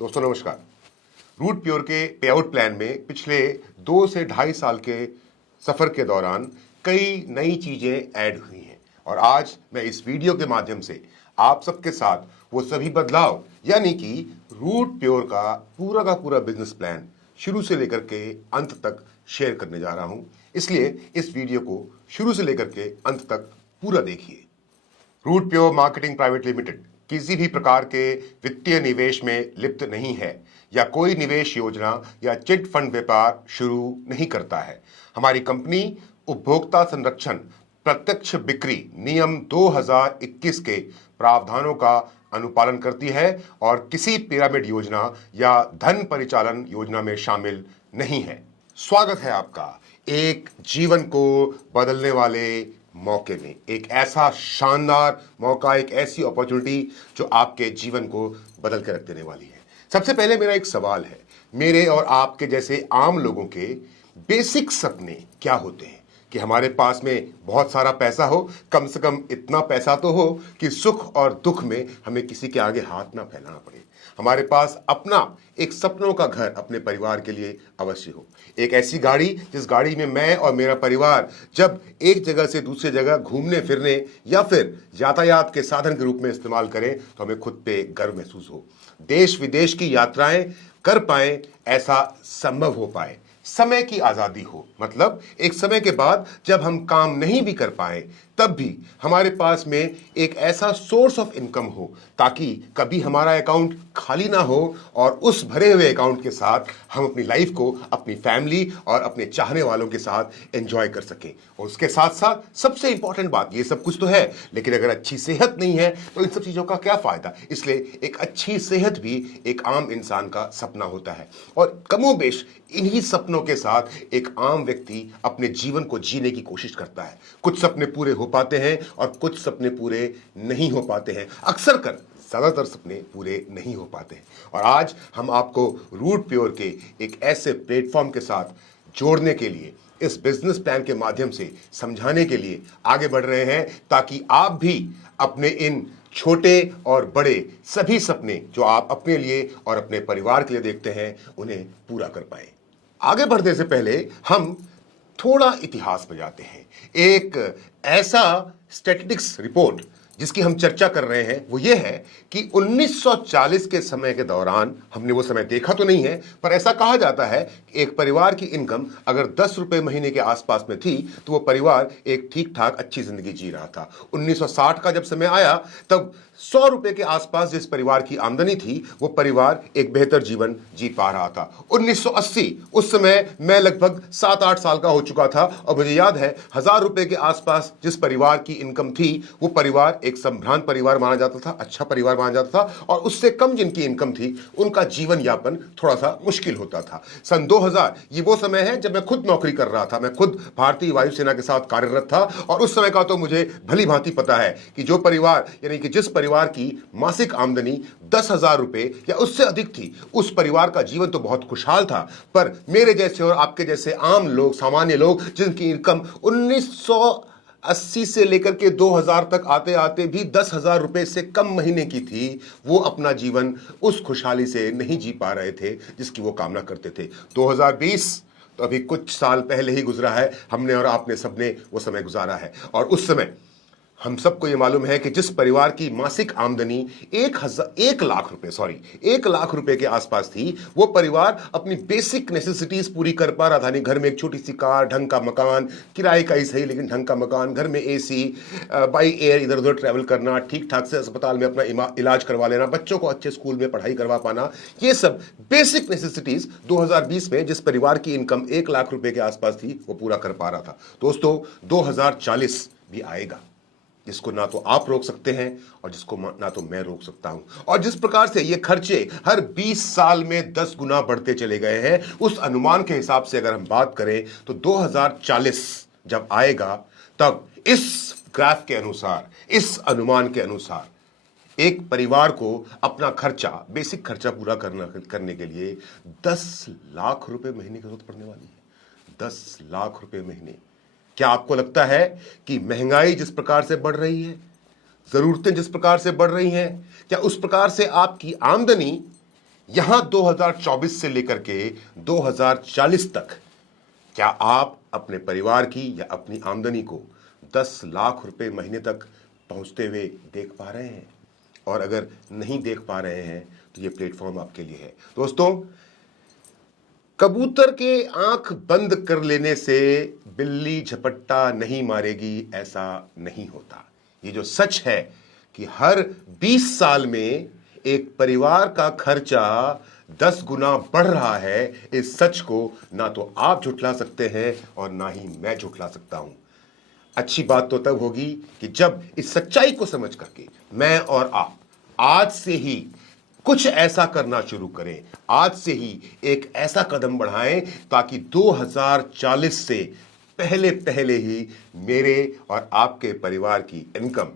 दोस्तों नमस्कार। Root pure के पे आउट प्लान में पिछले 2 से ढाई साल के सफर के दौरान कई नई चीजें ऐड हुई हैं और आज मैं इस वीडियो के माध्यम से आप सबके साथ वो सभी बदलाव यानी कि रूट प्योर का पूरा बिजनेस प्लान शुरू से लेकर के अंत तक शेयर करने जा रहा हूं। इसलिए इस वीडियो को शुरू से लेकर के अंत तक पूरा देखिए। Root pure marketing private limited किसी भी प्रकार के वित्तीय निवेश में लिप्त नहीं है या कोई निवेश योजना या चिट फंड व्यापार शुरू नहीं करता है। हमारी कंपनी उपभोक्ता संरक्षण प्रत्यक्ष बिक्री नियम 2021 के प्रावधानों का अनुपालन करती है और किसी पिरामिड योजना या धन परिचालन योजना में शामिल नहीं है। स्वागत है आपका एक जीवन को बदलने वाले मौके में, एक ऐसा शानदार मौका, एक ऐसी अपॉर्चुनिटी जो आपके जीवन को बदल के रख देने वाली है। सबसे पहले मेरा एक सवाल है, मेरे और आपके जैसे आम लोगों के बेसिक सपने क्या होते हैं? कि हमारे पास में बहुत सारा पैसा हो, कम से कम इतना पैसा तो हो कि सुख और दुख में हमें किसी के आगे हाथ ना फैलाना पड़े। हमारे पास अपना एक सपनों का घर अपने परिवार के लिए अवश्य हो। एक ऐसी गाड़ी जिस गाड़ी में मैं और मेरा परिवार जब एक जगह से दूसरी जगह घूमने फिरने या फिर यातायात के साधन के रूप में इस्तेमाल करें तो हमें खुद पे गर्व महसूस हो। देश विदेश की यात्राएं कर पाए, ऐसा संभव हो पाए। समय की आजादी हो, मतलब एक समय के बाद जब हम काम नहीं भी कर पाए तब भी हमारे पास में एक ऐसा सोर्स ऑफ इनकम हो ताकि कभी हमारा अकाउंट खाली ना हो और उस भरे हुए अकाउंट के साथ हम अपनी लाइफ को अपनी फैमिली और अपने चाहने वालों के साथ एंजॉय कर सकें। और उसके साथ साथ सबसे इंपॉर्टेंट बात, ये सब कुछ तो है लेकिन अगर अच्छी सेहत नहीं है तो इन सब चीजों का क्या फायदा। इसलिए एक अच्छी सेहत भी एक आम इंसान का सपना होता है और कमोबेश इन्हीं सपनों के साथ एक आम व्यक्ति अपने जीवन को जीने की कोशिश करता है। कुछ सपने पूरे हो पाते हैं और कुछ सपने पूरे नहीं हो पाते हैं। अक्सर कर ज्यादातर सपने पूरे नहीं हो पाते हैं और आज हम आपको रूट प्योर के एक ऐसे प्लेटफॉर्म के साथ जोड़ने के लिए, इस बिजनेस प्लान के माध्यम से समझाने के लिए आगे बढ़ रहे हैं ताकि आप भी अपने इन छोटे और बड़े सभी सपने जो आप अपने लिए और अपने परिवार के लिए देखते हैं उन्हें पूरा कर पाए। आगे बढ़ने से पहले हम थोड़ा इतिहास में जाते हैं। एक ऐसा स्टैटिस्टिक्स रिपोर्ट जिसकी हम चर्चा कर रहे हैं वो ये है कि 1940 के समय के दौरान, हमने वो समय देखा तो नहीं है पर ऐसा कहा जाता है कि एक परिवार की इनकम अगर 10 रुपए महीने के आसपास में थी तो वो परिवार एक ठीक ठाक अच्छी जिंदगी जी रहा था। 1960 का जब समय आया तब 100 रुपए के आसपास जिस परिवार की आमदनी थी वो परिवार एक बेहतर जीवन जी पा रहा था। 1980 उस समय मैं लगभग 7-8 साल का हो चुका था और मुझे याद है 1000 रुपए के आसपास जिस परिवार की इनकम थी वो परिवार एक संभ्रांत परिवार माना जाता था, अच्छा परिवार माना जाता था और उससे कम जिनकी इनकम थी उनका जीवन यापन थोड़ा सा मुश्किल होता था। सन 2000 ये वो समय है जब मैं खुद नौकरी कर रहा था, मैं खुद भारतीय वायुसेना के साथ कार्यरत था और उस समय का तो मुझे भली भांति पता है कि जो परिवार यानी कि जिस परिवार की मासिक आमदनी 10,000 रुपए या उससे अधिक थी उस परिवार का जीवन तो बहुत खुशहाल था। पर मेरे जैसे और आपके जैसे आम लोग, सामान्य लोग जिनकी इनकम 1980 से लेकर के 2000 तक आते आते भी 10,000 रुपए से कम महीने की थी, वो अपना जीवन उस खुशहाली से नहीं जी पा रहे थे जिसकी वो कामना करते थे। 2020 तो अभी कुछ साल पहले ही गुजरा है, हमने और आपने सबने वो समय गुजारा है और उस समय हम सबको ये मालूम है कि जिस परिवार की मासिक आमदनी 1 लाख रुपए के आसपास थी वो परिवार अपनी बेसिक नेसेसिटीज पूरी कर पा रहा था। नहीं, घर में एक छोटी सी कार, ढंग का मकान, किराए का ही सही लेकिन ढंग का मकान, घर में एसी, बाई एयर इधर उधर ट्रैवल करना, ठीक ठाक से अस्पताल में अपना इलाज करवा लेना, बच्चों को अच्छे स्कूल में पढ़ाई करवा पाना, ये सब बेसिक नेसेसिटीज 2020 में जिस परिवार की इनकम 1 लाख रुपए के आसपास थी वो पूरा कर पा रहा था। दोस्तों 2040 भी आएगा जिसको ना तो आप रोक सकते हैं और जिसको ना तो मैं रोक सकता हूं। और जिस प्रकार से ये खर्चे हर 20 साल में 10 गुना बढ़ते चले गए हैं, उस अनुमान के हिसाब से अगर हम बात करें तो 2040 जब आएगा तब इस ग्राफ के अनुसार, इस अनुमान के अनुसार एक परिवार को अपना खर्चा, बेसिक खर्चा पूरा करने के लिए 10 लाख रुपए महीने की जरूरत पड़ने वाली है। 10 लाख रुपए महीने। क्या आपको लगता है कि महंगाई जिस प्रकार से बढ़ रही है, जरूरतें जिस प्रकार से बढ़ रही हैं, क्या उस प्रकार से आपकी आमदनी यहां 2024 से लेकर के 2040 तक क्या आप अपने परिवार की या अपनी आमदनी को 10 लाख रुपए महीने तक पहुंचते हुए देख पा रहे हैं? और अगर नहीं देख पा रहे हैं तो ये प्लेटफॉर्म आपके लिए है। दोस्तों, कबूतर के आंख बंद कर लेने से बिल्ली झपट्टा नहीं मारेगी, ऐसा नहीं होता। ये जो सच है कि हर 20 साल में एक परिवार का खर्चा 10 गुना बढ़ रहा है, इस सच को ना तो आप झुठला सकते हैं और ना ही मैं झुठला सकता हूं। अच्छी बात तो तब होगी कि जब इस सच्चाई को समझ करके मैं और आप आज से ही कुछ ऐसा करना शुरू करें, आज से ही एक ऐसा कदम बढ़ाएं ताकि 2040 से पहले पहले ही मेरे और आपके परिवार की इनकम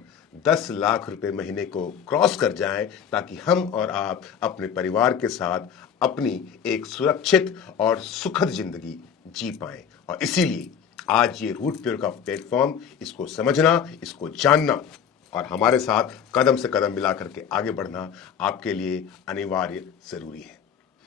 10 लाख रुपए महीने को क्रॉस कर जाए, ताकि हम और आप अपने परिवार के साथ अपनी एक सुरक्षित और सुखद जिंदगी जी पाएं। और इसीलिए आज ये रूट प्योर का प्लेटफॉर्म, इसको समझना, इसको जानना और हमारे साथ कदम से कदम मिला करके आगे बढ़ना आपके लिए अनिवार्य जरूरी है।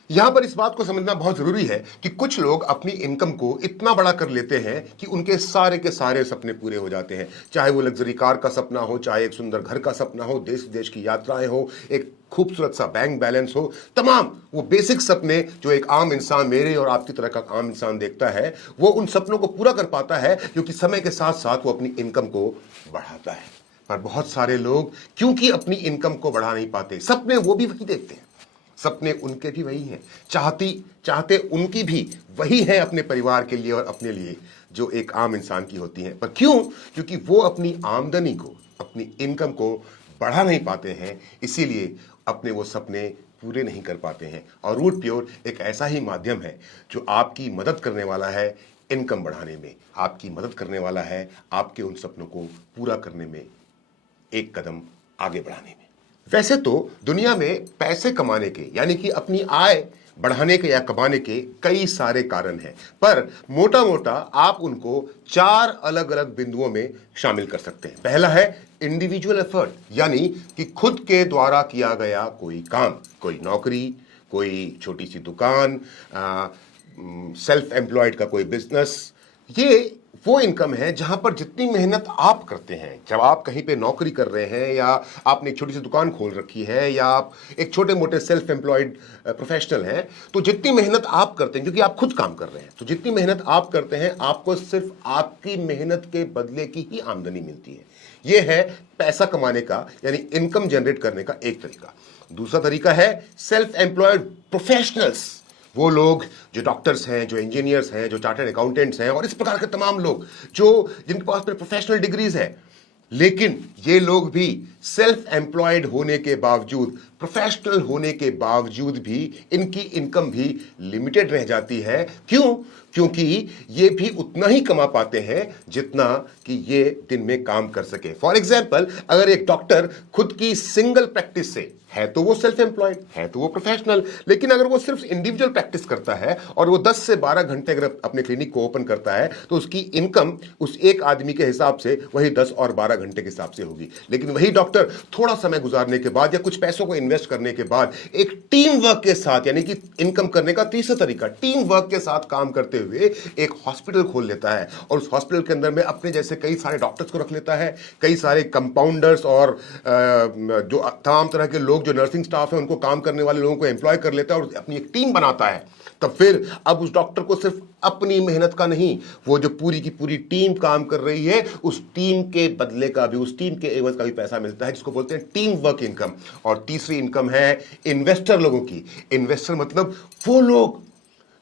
यहां पर इस बात को समझना बहुत जरूरी है कि कुछ लोग अपनी इनकम को इतना बड़ा कर लेते हैं कि उनके सारे के सारे सपने पूरे हो जाते हैं। चाहे वो लग्जरी कार का सपना हो, चाहे एक सुंदर घर का सपना हो, देश विदेश की यात्राएं हो, एक खूबसूरत सा बैंक बैलेंस हो, तमाम वो बेसिक सपने जो एक आम इंसान, मेरे और आपकी तरह का आम इंसान देखता है, वो उन सपनों को पूरा कर पाता है क्योंकि समय के साथ साथ वो अपनी इनकम को बढ़ाता है। पर बहुत सारे लोग क्योंकि अपनी इनकम को बढ़ा नहीं पाते, सपने वो भी वही देखते हैं, सपने उनके भी वही हैं, चाहते उनकी भी वही है अपने परिवार के लिए और अपने लिए जो एक आम इंसान की होती हैं। पर क्यों? क्योंकि वो अपनी आमदनी को, अपनी इनकम को बढ़ा नहीं पाते हैं, इसीलिए अपने वो सपने पूरे नहीं कर पाते हैं। और रूट प्योर एक ऐसा ही माध्यम है जो आपकी मदद करने वाला है इनकम बढ़ाने में, आपकी मदद करने वाला है आपके उन सपनों को पूरा करने में, एक कदम आगे बढ़ाने में। वैसे तो दुनिया में पैसे कमाने के, यानी कि अपनी आय बढ़ाने के या कमाने के कई सारे कारण हैं, पर मोटा मोटा आप उनको 4 अलग अलग बिंदुओं में शामिल कर सकते हैं। पहला है इंडिविजुअल एफर्ट, यानी कि खुद के द्वारा किया गया कोई काम, कोई नौकरी, कोई छोटी सी दुकान, सेल्फ एम्प्लॉयड का कोई बिजनेस। ये वो इनकम है जहां पर जितनी मेहनत आप करते हैं, जब आप कहीं पे नौकरी कर रहे हैं या आपने एक छोटी सी दुकान खोल रखी है या आप एक छोटे मोटे सेल्फ एम्प्लॉयड प्रोफेशनल हैं, तो जितनी मेहनत आप करते हैं, क्योंकि आप खुद काम कर रहे हैं, तो जितनी मेहनत आप करते हैं आपको सिर्फ आपकी मेहनत के बदले की ही आमदनी मिलती है। यह है पैसा कमाने का, यानी इनकम जनरेट करने का एक तरीका। दूसरा तरीका है सेल्फ एम्प्लॉयड प्रोफेशनल्स, वो लोग जो डॉक्टर्स हैं, जो इंजीनियर्स हैं, जो चार्टर्ड अकाउंटेंट्स हैं और इस प्रकार के तमाम लोग जो जिनके पास में प्रोफेशनल डिग्रीज है, लेकिन ये लोग भी सेल्फ एम्प्लॉयड होने के बावजूद, प्रोफेशनल होने के बावजूद भी इनकी इनकम भी लिमिटेड रह जाती है। क्यों? क्योंकि ये भी उतना ही कमा पाते हैं जितना कि ये दिन में काम कर सके। फॉर एग्जाम्पल, अगर एक डॉक्टर खुद की सिंगल प्रैक्टिस से है तो वो सेल्फ एम्प्लॉयड है, तो वो प्रोफेशनल, लेकिन अगर वो सिर्फ इंडिविजुअल प्रैक्टिस करता है और वो 10 से 12 घंटे अगर अपने क्लिनिक को ओपन करता है तो उसकी इनकम उस एक आदमी के हिसाब से वही 10 और 12 घंटे के हिसाब से होगी। लेकिन वही डॉक्टर थोड़ा समय गुजारने के बाद या कुछ पैसों को इन्वेस्ट करने के बाद एक टीम वर्क के साथ, यानी कि इनकम करने का तीसरा तरीका, टीम वर्क के साथ काम करते हुए एक हॉस्पिटल खोल लेता है और उस हॉस्पिटल के अंदर में अपने जैसे कई सारे डॉक्टर्स को रख लेता है, कई सारे कंपाउंडर्स और जो तमाम तरह के लोग जो नर्सिंग स्टाफ है उनको काम करने वाले लोगों को एम्प्लॉय कर लेता है और अपनी एक टीम बनाता है। तब फिर अब उस डॉक्टर को सिर्फ अपनी मेहनत का नहीं, वो जो पूरी की पूरी टीम काम कर रही है उस टीम के बदले का भी, उस टीम के एवज का भी पैसा मिलता है, जिसको बोलते हैं टीम वर्क इनकम। और तीसरी इनकम है इन्वेस्टर लोगों की। इन्वेस्टर मतलब वो लोग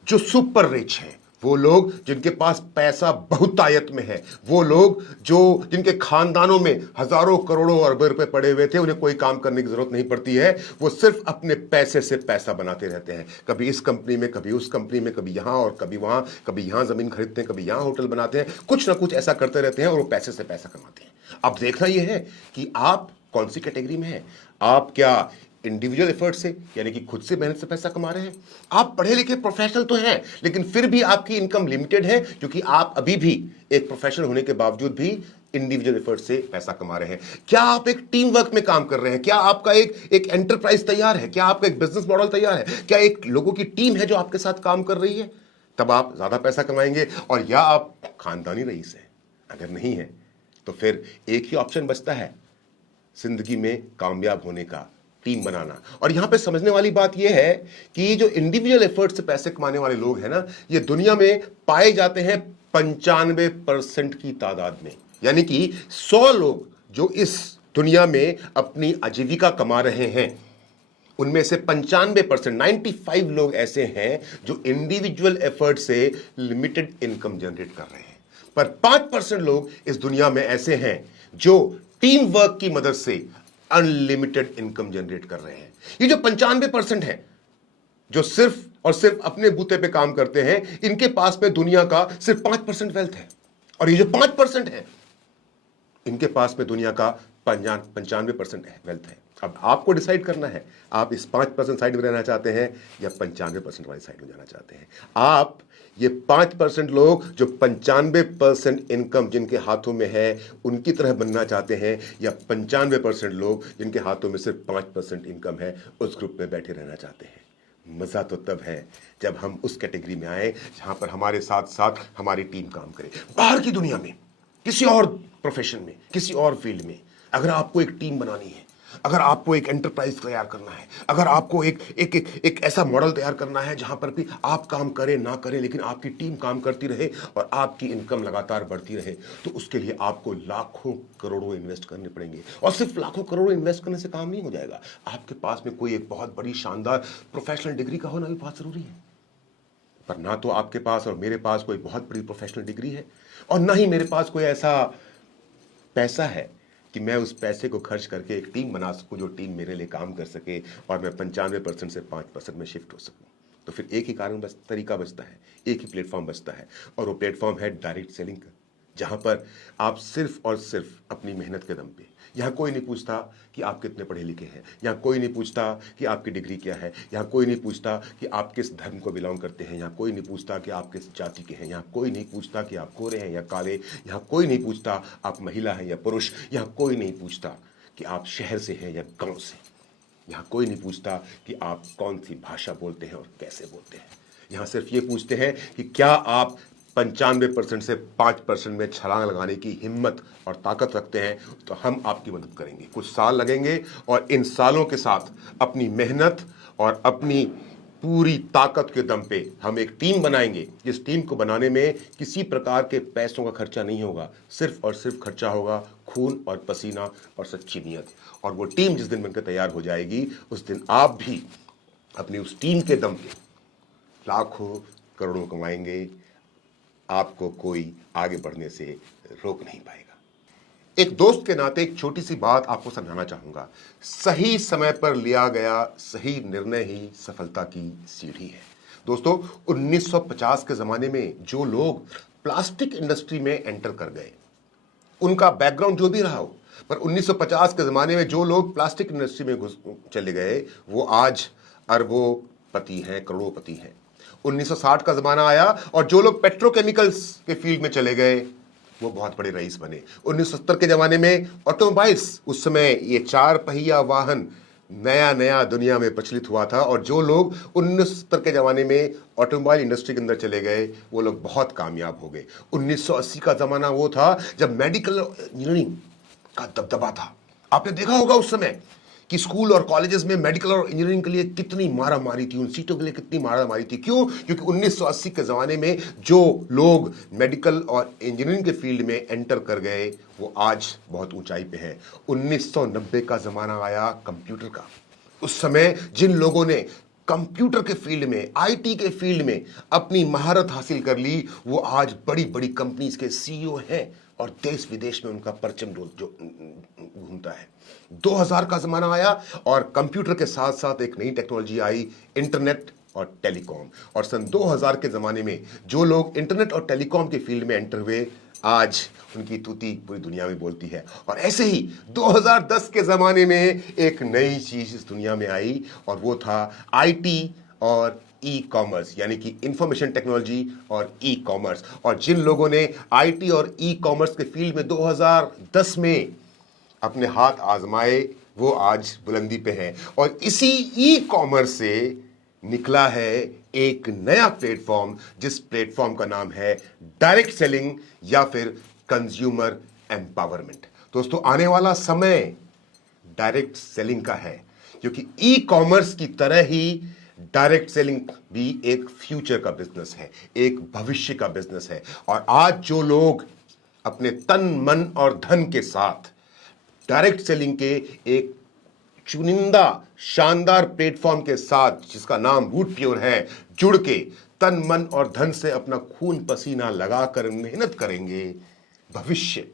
जो सुपर रिच हैं, वो लोग जिनके पास पैसा बहुतायत में है, वो लोग जो जिनके खानदानों में हजारों करोड़ों अरबों रुपए पड़े हुए थे, उन्हें कोई काम करने की जरूरत नहीं पड़ती है, वो सिर्फ अपने पैसे से पैसा बनाते रहते हैं। कभी इस कंपनी में, कभी उस कंपनी में, कभी यहां और कभी वहां, कभी यहां जमीन खरीदते हैं, कभी यहां होटल बनाते हैं, कुछ ना कुछ ऐसा करते रहते हैं और वो पैसे से पैसा कमाते हैं। अब देखना यह है कि आप कौन सी कैटेगरी में हैं। आप क्या इंडिविजुअल एफर्ट से, यानी कि खुद से मेहनत से पैसा कमा रहे हैं? आप पढ़े लिखे प्रोफेशनल तो हैं, लेकिन फिर भी आपकी इनकम लिमिटेड है क्योंकि आप अभी भी एक प्रोफेशनल होने के बावजूद भी इंडिविजुअल एफर्ट से पैसा कमा रहे हैं? क्या आप एक टीम वर्क में काम कर रहे हैं? क्या आपका एक एंटरप्राइज तैयार है? क्या आपका एक बिजनेस मॉडल तैयार है? क्या एक लोगों की टीम है जो आपके साथ काम कर रही है? तब आप ज्यादा पैसा कमाएंगे। और या आप खानदानी रईस हैं, अगर नहीं है तो फिर एक ही ऑप्शन बचता है जिंदगी में कामयाब होने का, टीम बनाना। और यहां पे समझने वाली बात यह है कि जो इंडिविजुअल एफर्ट से पैसे कमाने वाले लोग हैं ना, ये दुनिया में पाए जाते हैं 95% की तादाद में। यानी कि 100 लोग जो इस दुनिया में अपनी आजीविका कमा रहे हैं, उनमें से 95% 95 लोग ऐसे हैं जो इंडिविजुअल एफर्ट से लिमिटेड इनकम जनरेट कर रहे हैं। पर 5% लोग इस दुनिया में ऐसे हैं जो टीम वर्क की मदद से अनलिमिटेड इनकम जनरेट कर रहे हैं। ये जो 95% है जो सिर्फ और सिर्फ अपने बूते पे काम करते हैं, इनके पास में दुनिया का सिर्फ 5% वेल्थ है। और ये जो 5% है, इनके पास में दुनिया का 95% वेल्थ है। अब आपको डिसाइड करना है, आप इस 5% साइड में रहना चाहते हैं या 95% वाली साइड में जाना चाहते हैं। आप ये 5% लोग जो 95% इनकम जिनके हाथों में है उनकी तरह बनना चाहते हैं, या 95% लोग जिनके हाथों में सिर्फ 5% इनकम है उस ग्रुप में बैठे रहना चाहते हैं। मजा तो तब है जब हम उस कैटेगरी में आए जहां पर हमारे साथ साथ हमारी टीम काम करे। बाहर की दुनिया में, किसी और प्रोफेशन में, किसी और फील्ड में, अगर आपको एक टीम बनानी है, अगर आपको एक एंटरप्राइज तैयार करना है, अगर आपको एक ऐसा मॉडल तैयार करना है जहां पर भी आप काम करें ना करें लेकिन आपकी टीम काम करती रहे और आपकी इनकम लगातार बढ़ती रहे, तो उसके लिए आपको लाखों करोड़ों इन्वेस्ट करने पड़ेंगे। और सिर्फ लाखों करोड़ों इन्वेस्ट करने से काम नहीं हो जाएगा। आपके पास में कोई एक बहुत बड़ी शानदार प्रोफेशनल डिग्री का होना भी बहुत जरूरी है। पर ना तो आपके पास और मेरे पास कोई बहुत बड़ी प्रोफेशनल डिग्री है, और ना ही मेरे पास कोई ऐसा पैसा है कि मैं उस पैसे को खर्च करके एक टीम बना सकूं जो टीम मेरे लिए काम कर सके और मैं 95% से 5% में शिफ्ट हो सकूं। तो फिर एक ही तरीका बचता है, एक ही प्लेटफॉर्म बचता है, और वो प्लेटफॉर्म है डायरेक्ट सेलिंग का, जहां पर आप सिर्फ और सिर्फ अपनी मेहनत के दम पे, यहां कोई नहीं पूछता कि आप कितने पढ़े लिखे हैं, यहां कोई नहीं पूछता कि आपकी डिग्री क्या है, यहां कोई नहीं पूछता कि आप किस धर्म को बिलोंग करते हैं, यहां कोई नहीं पूछता कि आप किस जाति के हैं, यहां कोई नहीं पूछता कि आप गोरे हैं या काले, यहां कोई नहीं पूछता आप महिला हैं या पुरुष, यहां कोई नहीं पूछता कि आप शहर से हैं या गांव से, यहां कोई नहीं पूछता कि आप कौन सी भाषा बोलते हैं और कैसे बोलते हैं। यहां सिर्फ ये पूछते हैं कि क्या आप 95% से 5% में छलांग लगाने की हिम्मत और ताकत रखते हैं, तो हम आपकी मदद करेंगे। कुछ साल लगेंगे और इन सालों के साथ अपनी मेहनत और अपनी पूरी ताकत के दम पे हम एक टीम बनाएंगे, जिस टीम को बनाने में किसी प्रकार के पैसों का खर्चा नहीं होगा, सिर्फ और सिर्फ खर्चा होगा खून और पसीना और सच्ची नीयत। और वो टीम जिस दिन बनकर तैयार हो जाएगी, उस दिन आप भी अपनी उस टीम के दम पे लाखों करोड़ों कमाएंगे। आपको कोई आगे बढ़ने से रोक नहीं पाएगा। एक दोस्त के नाते एक छोटी सी बात आपको समझाना चाहूंगा। सही समय पर लिया गया सही निर्णय ही सफलता की सीढ़ी है। दोस्तों, 1950 के जमाने में जो लोग प्लास्टिक इंडस्ट्री में एंटर कर गए, उनका बैकग्राउंड जो भी रहा हो, पर 1950 के जमाने में जो लोग प्लास्टिक इंडस्ट्री में घुस चले गए, वो आज अरबोपति हैं, करोड़ोपति हैं। 1960 का जमाना आया और जो लोग पेट्रोकेमिकल्स के फील्ड में चले गए, वो बहुत बड़े रईस बने। 1970 के जमाने में ऑटोमोबाइल्स, उस समय ये 4 पहिया वाहन नया नया दुनिया में प्रचलित हुआ था, और जो लोग 1970 के जमाने में ऑटोमोबाइल इंडस्ट्री के अंदर चले गए, वो लोग बहुत कामयाब हो गए। 1980 का जमाना वो था जब मेडिकल इंजीनियरिंग का दबदबा था। आपने देखा होगा उस समय कि स्कूल और कॉलेजेस में मेडिकल और इंजीनियरिंग के लिए कितनी मारा मारी थी, उन सीटों के लिए कितनी मारा मारी थी। क्यों? क्योंकि 1980 के ज़माने में जो लोग मेडिकल और इंजीनियरिंग के फील्ड में एंटर कर गए, वो आज बहुत ऊंचाई पे है। 1990 का ज़माना आया कंप्यूटर का। उस समय जिन लोगों ने कंप्यूटर के फील्ड में, आईटी के फील्ड में अपनी महारत हासिल कर ली, वो आज बड़ी बड़ी कंपनीज के सीईओ हैं और देश विदेश में उनका परचम जो घूमता है। 2000 का जमाना आया और कंप्यूटर के साथ साथ एक नई टेक्नोलॉजी आई, इंटरनेट और टेलीकॉम। और सन 2000 के जमाने में जो लोग इंटरनेट और टेलीकॉम के फील्ड में एंटर हुए, आज उनकी तूती पूरी दुनिया में बोलती है। और ऐसे ही 2010 के जमाने में एक नई चीज इस दुनिया में आई, और वो था आईटी और ई कॉमर्स यानी कि इंफॉर्मेशन टेक्नोलॉजी और ई कॉमर्स। और जिन लोगों ने आईटी और ई कॉमर्स के फील्ड में 2010 में अपने हाथ आजमाए वो आज बुलंदी पे हैं। और इसी ई कॉमर्स से निकला है एक नया प्लेटफॉर्म, जिस प्लेटफॉर्म का नाम है डायरेक्ट सेलिंग या फिर कंज्यूमर एम्पावरमेंट। दोस्तों, आने वाला समय डायरेक्ट सेलिंग का है, क्योंकि ई कॉमर्स की तरह ही डायरेक्ट सेलिंग भी एक फ्यूचर का बिजनेस है, एक भविष्य का बिजनेस है। और आज जो लोग अपने तन मन और धन के साथ डायरेक्ट सेलिंग के एक चुनिंदा शानदार प्लेटफॉर्म के साथ, जिसका नाम रूट प्योर है, जुड़ के तन मन और धन से अपना खून पसीना लगाकर मेहनत करेंगे, भविष्य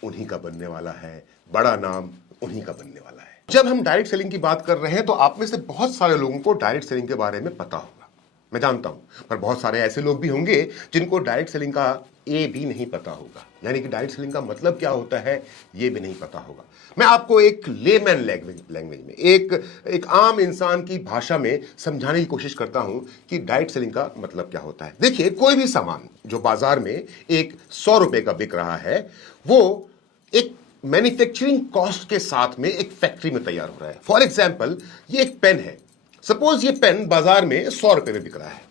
उन्हीं का बनने वाला है, बड़ा नाम उन्हीं का बनने वाला है। जब हम डायरेक्ट सेलिंग की बात कर रहे हैं तो आप में से बहुत सारे लोगों को डायरेक्ट सेलिंग के बारे में पता होगा, मैं जानता हूं, पर बहुत सारे ऐसे लोग भी होंगे जिनको डायरेक्ट सेलिंग का ए भी नहीं पता होगा, यानी कि डायरेक्ट सेलिंग का मतलब क्या होता है ये भी नहीं पता होगा। मैं आपको एक लेमैन लैंग्वेज में, एक आम इंसान की भाषा में समझाने की कोशिश करता हूं कि डायरेक्ट सेलिंग का मतलब क्या होता है। देखिए, कोई भी सामान जो बाजार में एक 100 रुपए का बिक रहा है, वो एक मैन्युफैक्चरिंग कॉस्ट के साथ में एक फैक्ट्री में तैयार हो रहा है। फॉर एग्जाम्पल, ये एक पेन है, सपोज ये पेन बाजार में 100 रुपए में बिक रहा है,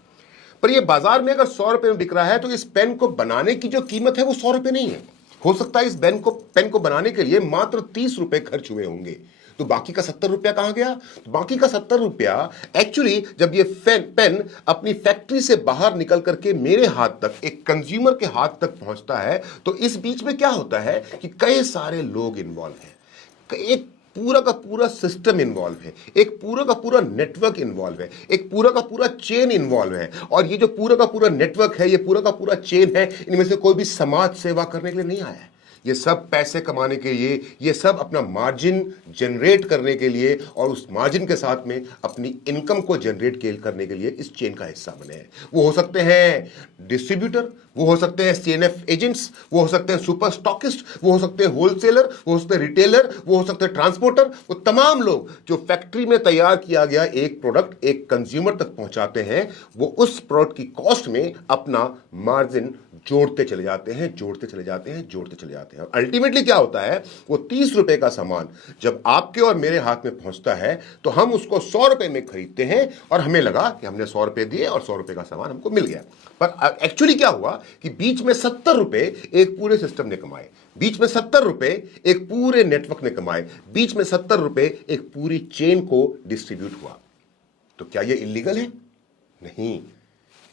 पर ये बाजार में अगर 100 रुपए में बिक रहा है तो इस पेन को बनाने की जो कीमत है वो 100 रुपए नहीं है। हो सकता है इस पेन को बनाने के लिए मात्र 30 रुपए खर्च हुए होंगे, तो बाकी का 70 रुपया कहां गया? तो बाकी का 70 रुपया एक्चुअली जब ये पेन अपनी फैक्ट्री से बाहर निकल करके मेरे हाथ तक, एक कंज्यूमर के हाथ तक पहुंचता है, तो इस बीच में क्या होता है कि कई सारे लोग इन्वॉल्व हैं, एक पूरा का पूरा सिस्टम इन्वॉल्व है, एक पूरा का पूरा नेटवर्क इन्वॉल्व है, एक पूरा का पूरा चेन इन्वॉल्व है। और ये जो पूरा का पूरा नेटवर्क है, ये पूरा का पूरा चेन है, इनमें से कोई भी समाज सेवा करने के लिए नहीं आया है। ये सब पैसे कमाने के लिए, ये सब अपना मार्जिन जनरेट करने के लिए और उस मार्जिन के साथ में अपनी इनकम को जनरेट करने के लिए इस चेन का हिस्सा बने हैं। वो हो सकते हैं डिस्ट्रीब्यूटर, वो हो सकते हैं सीएनएफ एजेंट्स, वो हो सकते हैं सुपर स्टॉकिस्ट, वो हो सकते हैं होलसेलर, वो हो सकते हैं रिटेलर, वो हो सकते हैं ट्रांसपोर्टर। वो तमाम लोग जो फैक्ट्री में तैयार किया गया एक प्रोडक्ट एक कंज्यूमर तक पहुंचाते हैं, वो उस प्रोडक्ट की कॉस्ट में अपना मार्जिन जोड़ते चले जाते हैं, जोड़ते चले जाते हैं, जोड़ते चले जाते हैं। अल्टीमेटली क्या होता है, वो 30 रुपए का सामान जब आपके और मेरे हाथ में पहुंचता है तो हम उसको 100 रुपए में खरीदते हैं और हमें लगा कि हमने 100 रुपए दिए और 100 रुपए का सामान हमको मिल गया। पर एक्चुअली क्या हुआ कि बीच में 70 रुपए एक पूरे सिस्टम ने कमाए, बीच में 70 रुपए एक पूरे नेटवर्क ने कमाए, बीच में 70 रुपए एक पूरी चेन को डिस्ट्रीब्यूट हुआ। तो क्या ये इलीगल है? नहीं,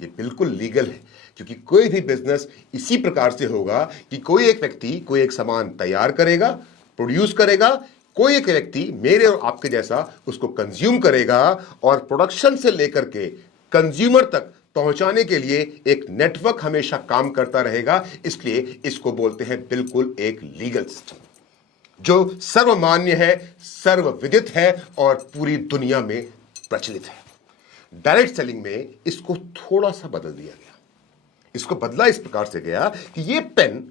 ये बिल्कुल लीगल है, क्योंकि कोई भी बिजनेस इसी प्रकार से होगा कि कोई एक व्यक्ति कोई एक सामान तैयार करेगा, प्रोड्यूस करेगा, कोई एक व्यक्ति मेरे और आपके जैसा उसको कंज्यूम करेगा और प्रोडक्शन से लेकर के कंज्यूमर तक पहुंचाने के लिए एक नेटवर्क हमेशा काम करता रहेगा। इसलिए इसको बोलते हैं बिल्कुल एक लीगल सिस्टम, जो सर्वमान्य है, सर्वविदित है और पूरी दुनिया में प्रचलित है। डायरेक्ट सेलिंग में इसको थोड़ा सा बदल दिया गया। इसको बदला इस प्रकार से गया कि ये पेन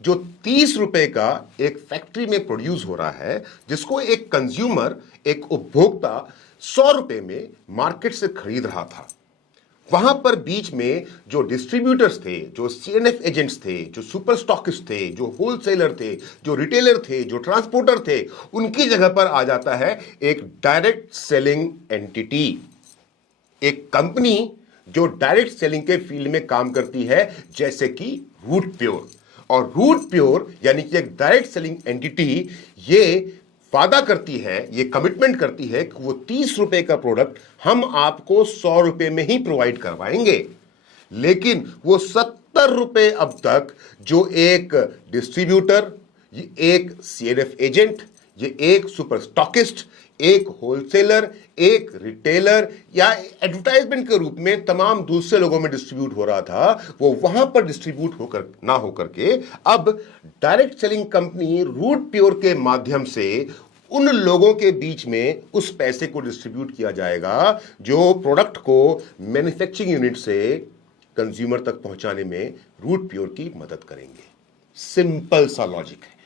जो 30 रुपए का एक फैक्ट्री में प्रोड्यूस हो रहा है, जिसको एक कंज्यूमर, एक उपभोक्ता 100 रुपए में मार्केट से खरीद रहा था, वहां पर बीच में जो डिस्ट्रीब्यूटर्स थे, जो सीएनएफ एजेंट्स थे, जो सुपर स्टॉकिस्ट थे, जो होलसेलर थे, जो रिटेलर थे, जो ट्रांसपोर्टर थे, उनकी जगह पर आ जाता है एक डायरेक्ट सेलिंग एंटिटी, एक कंपनी जो डायरेक्ट सेलिंग के फील्ड में काम करती है, जैसे कि रूट प्योर। और रूट प्योर यानी कि एक डायरेक्ट सेलिंग एंटिटी ये वादा करती है, ये कमिटमेंट करती है कि वो 30 रुपए का प्रोडक्ट हम आपको 100 रुपए में ही प्रोवाइड करवाएंगे, लेकिन वो 70 रुपए अब तक जो एक डिस्ट्रीब्यूटर, एक सीएनएफ एजेंट, ये एक सुपर स्टॉकिस्ट, एक होलसेलर, एक रिटेलर या एडवर्टाइजमेंट के रूप में तमाम दूसरे लोगों में डिस्ट्रीब्यूट हो रहा था, वो वहां पर डिस्ट्रीब्यूट होकर ना होकर के अब direct selling company root pure के माध्यम से उन लोगों के बीच में उस पैसे को डिस्ट्रीब्यूट किया जाएगा जो प्रोडक्ट को मैन्युफैक्चरिंग यूनिट से कंज्यूमर तक पहुंचाने में रूट प्योर की मदद करेंगे। सिंपल सा लॉजिक है।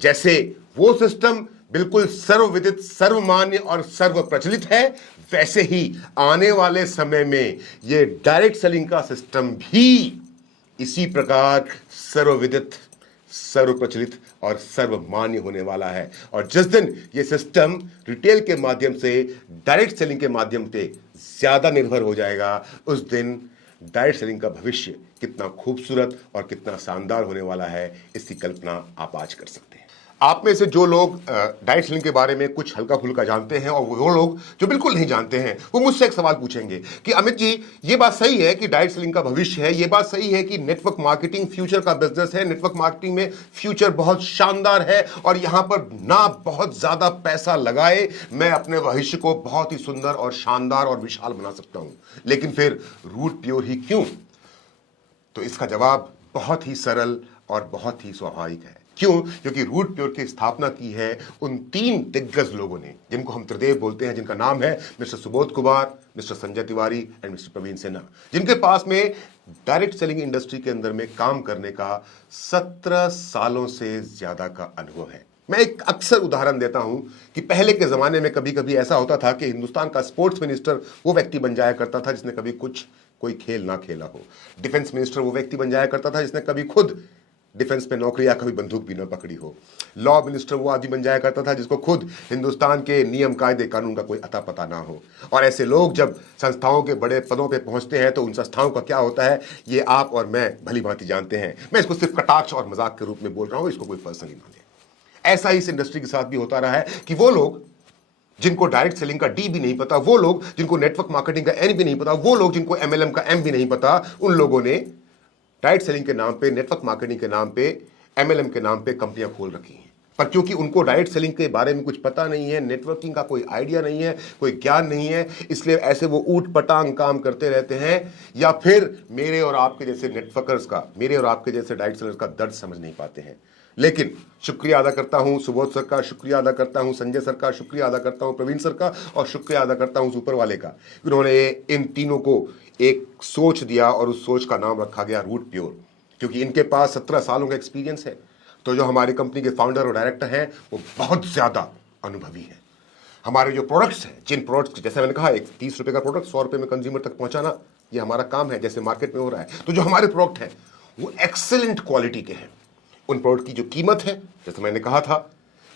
जैसे वो सिस्टम बिल्कुल सर्वविदित, सर्वमान्य और सर्व प्रचलित है, वैसे ही आने वाले समय में ये डायरेक्ट सेलिंग का सिस्टम भी इसी प्रकार सर्वविदित, सर्व प्रचलित और सर्वमान्य होने वाला है। और जिस दिन ये सिस्टम रिटेल के माध्यम से डायरेक्ट सेलिंग के माध्यम से ज्यादा निर्भर हो जाएगा, उस दिन डायरेक्ट सेलिंग का भविष्य कितना खूबसूरत और कितना शानदार होने वाला है, इसकी कल्पना आप आज कर सकते हैं। आप में से जो लोग डायरेक्ट सेलिंग के बारे में कुछ हल्का फुल्का जानते हैं और वो लोग जो बिल्कुल नहीं जानते हैं, वो मुझसे एक सवाल पूछेंगे कि अमित जी, ये बात सही है कि डायरेक्ट सेलिंग का भविष्य है, ये बात सही है कि नेटवर्क मार्केटिंग फ्यूचर का बिजनेस है, नेटवर्क मार्केटिंग में फ्यूचर बहुत शानदार है और यहां पर ना बहुत ज्यादा पैसा लगाए मैं अपने भविष्य को बहुत ही सुंदर और शानदार और विशाल बना सकता हूं, लेकिन फिर रूट प्योर ही क्यों? तो इसका जवाब बहुत ही सरल और बहुत ही स्वाभाविक है। क्यों? क्योंकि रूट प्योर की स्थापना की है उन 3 दिग्गज लोगों ने, जिनको हम त्रिदेव बोलते हैं, जिनका नाम है mister Subodh Kumar, mister Sanjay Tiwari and mister Praveen Sinha, जिनके पास में डायरेक्ट सेलिंग इंडस्ट्री के अंदर में काम करने का 17 सालों से ज्यादा का अनुभव है। मैं एक अक्सर उदाहरण देता हूं कि पहले के जमाने में कभी कभी ऐसा होता था कि हिंदुस्तान का स्पोर्ट्स मिनिस्टर वो व्यक्ति बन जाया करता था जिसने कभी कोई खेल ना खेला हो। डिफेंस मिनिस्टर वो व्यक्ति बन जाया करता था जिसने कभी खुद डिफेंस में नौकरी या कभी बंदूक भी न पकड़ी हो। लॉ मिनिस्टर वो आदमी बन जाया करता था जिसको खुद हिंदुस्तान के नियम कायदे कानून का कोई अता पता ना हो। और ऐसे लोग जब संस्थाओं के बड़े पदों पे पहुंचते हैं तो उन संस्थाओं का क्या होता है, ये आप और मैं भली भांति जानते हैं। मैं इसको सिर्फ कटाक्ष और मजाक के रूप में बोल रहा हूं, इसको कोई पर्सनली ना ले। ऐसा ही इस इंडस्ट्री के साथ भी होता रहा है कि वो लोग जिनको डायरेक्ट सेलिंग का डी भी नहीं पता, वो लोग जिनको नेटवर्क मार्केटिंग का एन भी नहीं पता, वो लोग जिनको एमएलएम का एम भी नहीं पता, उन लोगों ने डायरेक्ट सेलिंग के नाम पे, नेटवर्क मार्केटिंग के नाम पे, एमएलएम के नाम पे कंपनियां खोल रखी हैं। पर क्योंकि उनको डायरेक्ट सेलिंग के बारे में कुछ पता नहीं है, नेटवर्किंग का कोई आइडिया नहीं है, कोई ज्ञान नहीं है, इसलिए ऐसे वो ऊट पटांग काम करते रहते हैं, या फिर मेरे और आपके जैसे नेटवर्कर्स का, मेरे और आपके जैसे डायरेक्ट सेलर्स का दर्द समझ नहीं पाते हैं। लेकिन शुक्रिया अदा करता हूं सुबोध सर का, शुक्रिया अदा करता हूं संजय सर का, शुक्रिया अदा करता हूं प्रवीण सर का, और शुक्रिया अदा करता हूं सुपर वाले का। उन्होंने इन तीनों को एक सोच दिया और उस सोच का नाम रखा गया रूट प्योर, क्योंकि इनके पास 17 सालों का एक्सपीरियंस है। तो जो हमारी कंपनी के फाउंडर और डायरेक्टर हैं वो बहुत ज्यादा अनुभवी हैं। हमारे जो प्रोडक्ट्स हैं, जिन प्रोडक्ट्स, जैसे मैंने कहा, एक 30 रुपए का प्रोडक्ट 100 रुपए में कंज्यूमर तक पहुंचाना, ये हमारा काम है, जैसे मार्केट में हो रहा है। तो जो हमारे प्रोडक्ट हैं वो एक्सेलेंट क्वालिटी के हैं। उन प्रोडक्ट की जो कीमत है, जैसे मैंने कहा था,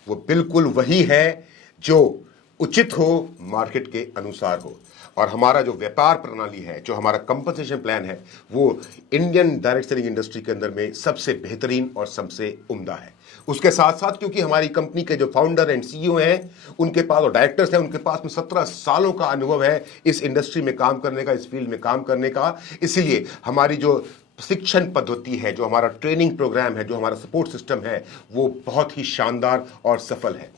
वो बिल्कुल वही है जो उचित हो, मार्केट के अनुसार हो। और हमारा जो व्यापार प्रणाली है, जो हमारा कंपनसेशन प्लान है, वो इंडियन डायरेक्ट सेलिंग इंडस्ट्री के अंदर में सबसे बेहतरीन और सबसे उम्दा है। उसके साथ साथ क्योंकि हमारी कंपनी के जो फाउंडर एंड सीईओ हैं, उनके पास, और डायरेक्टर्स हैं, उनके पास में 17 सालों का अनुभव है इस इंडस्ट्री में काम करने का, इस फील्ड में काम करने का, इसलिए हमारी जो शिक्षण पद्धति है, जो हमारा ट्रेनिंग प्रोग्राम है, जो हमारा सपोर्ट सिस्टम है, वो बहुत ही शानदार और सफल है।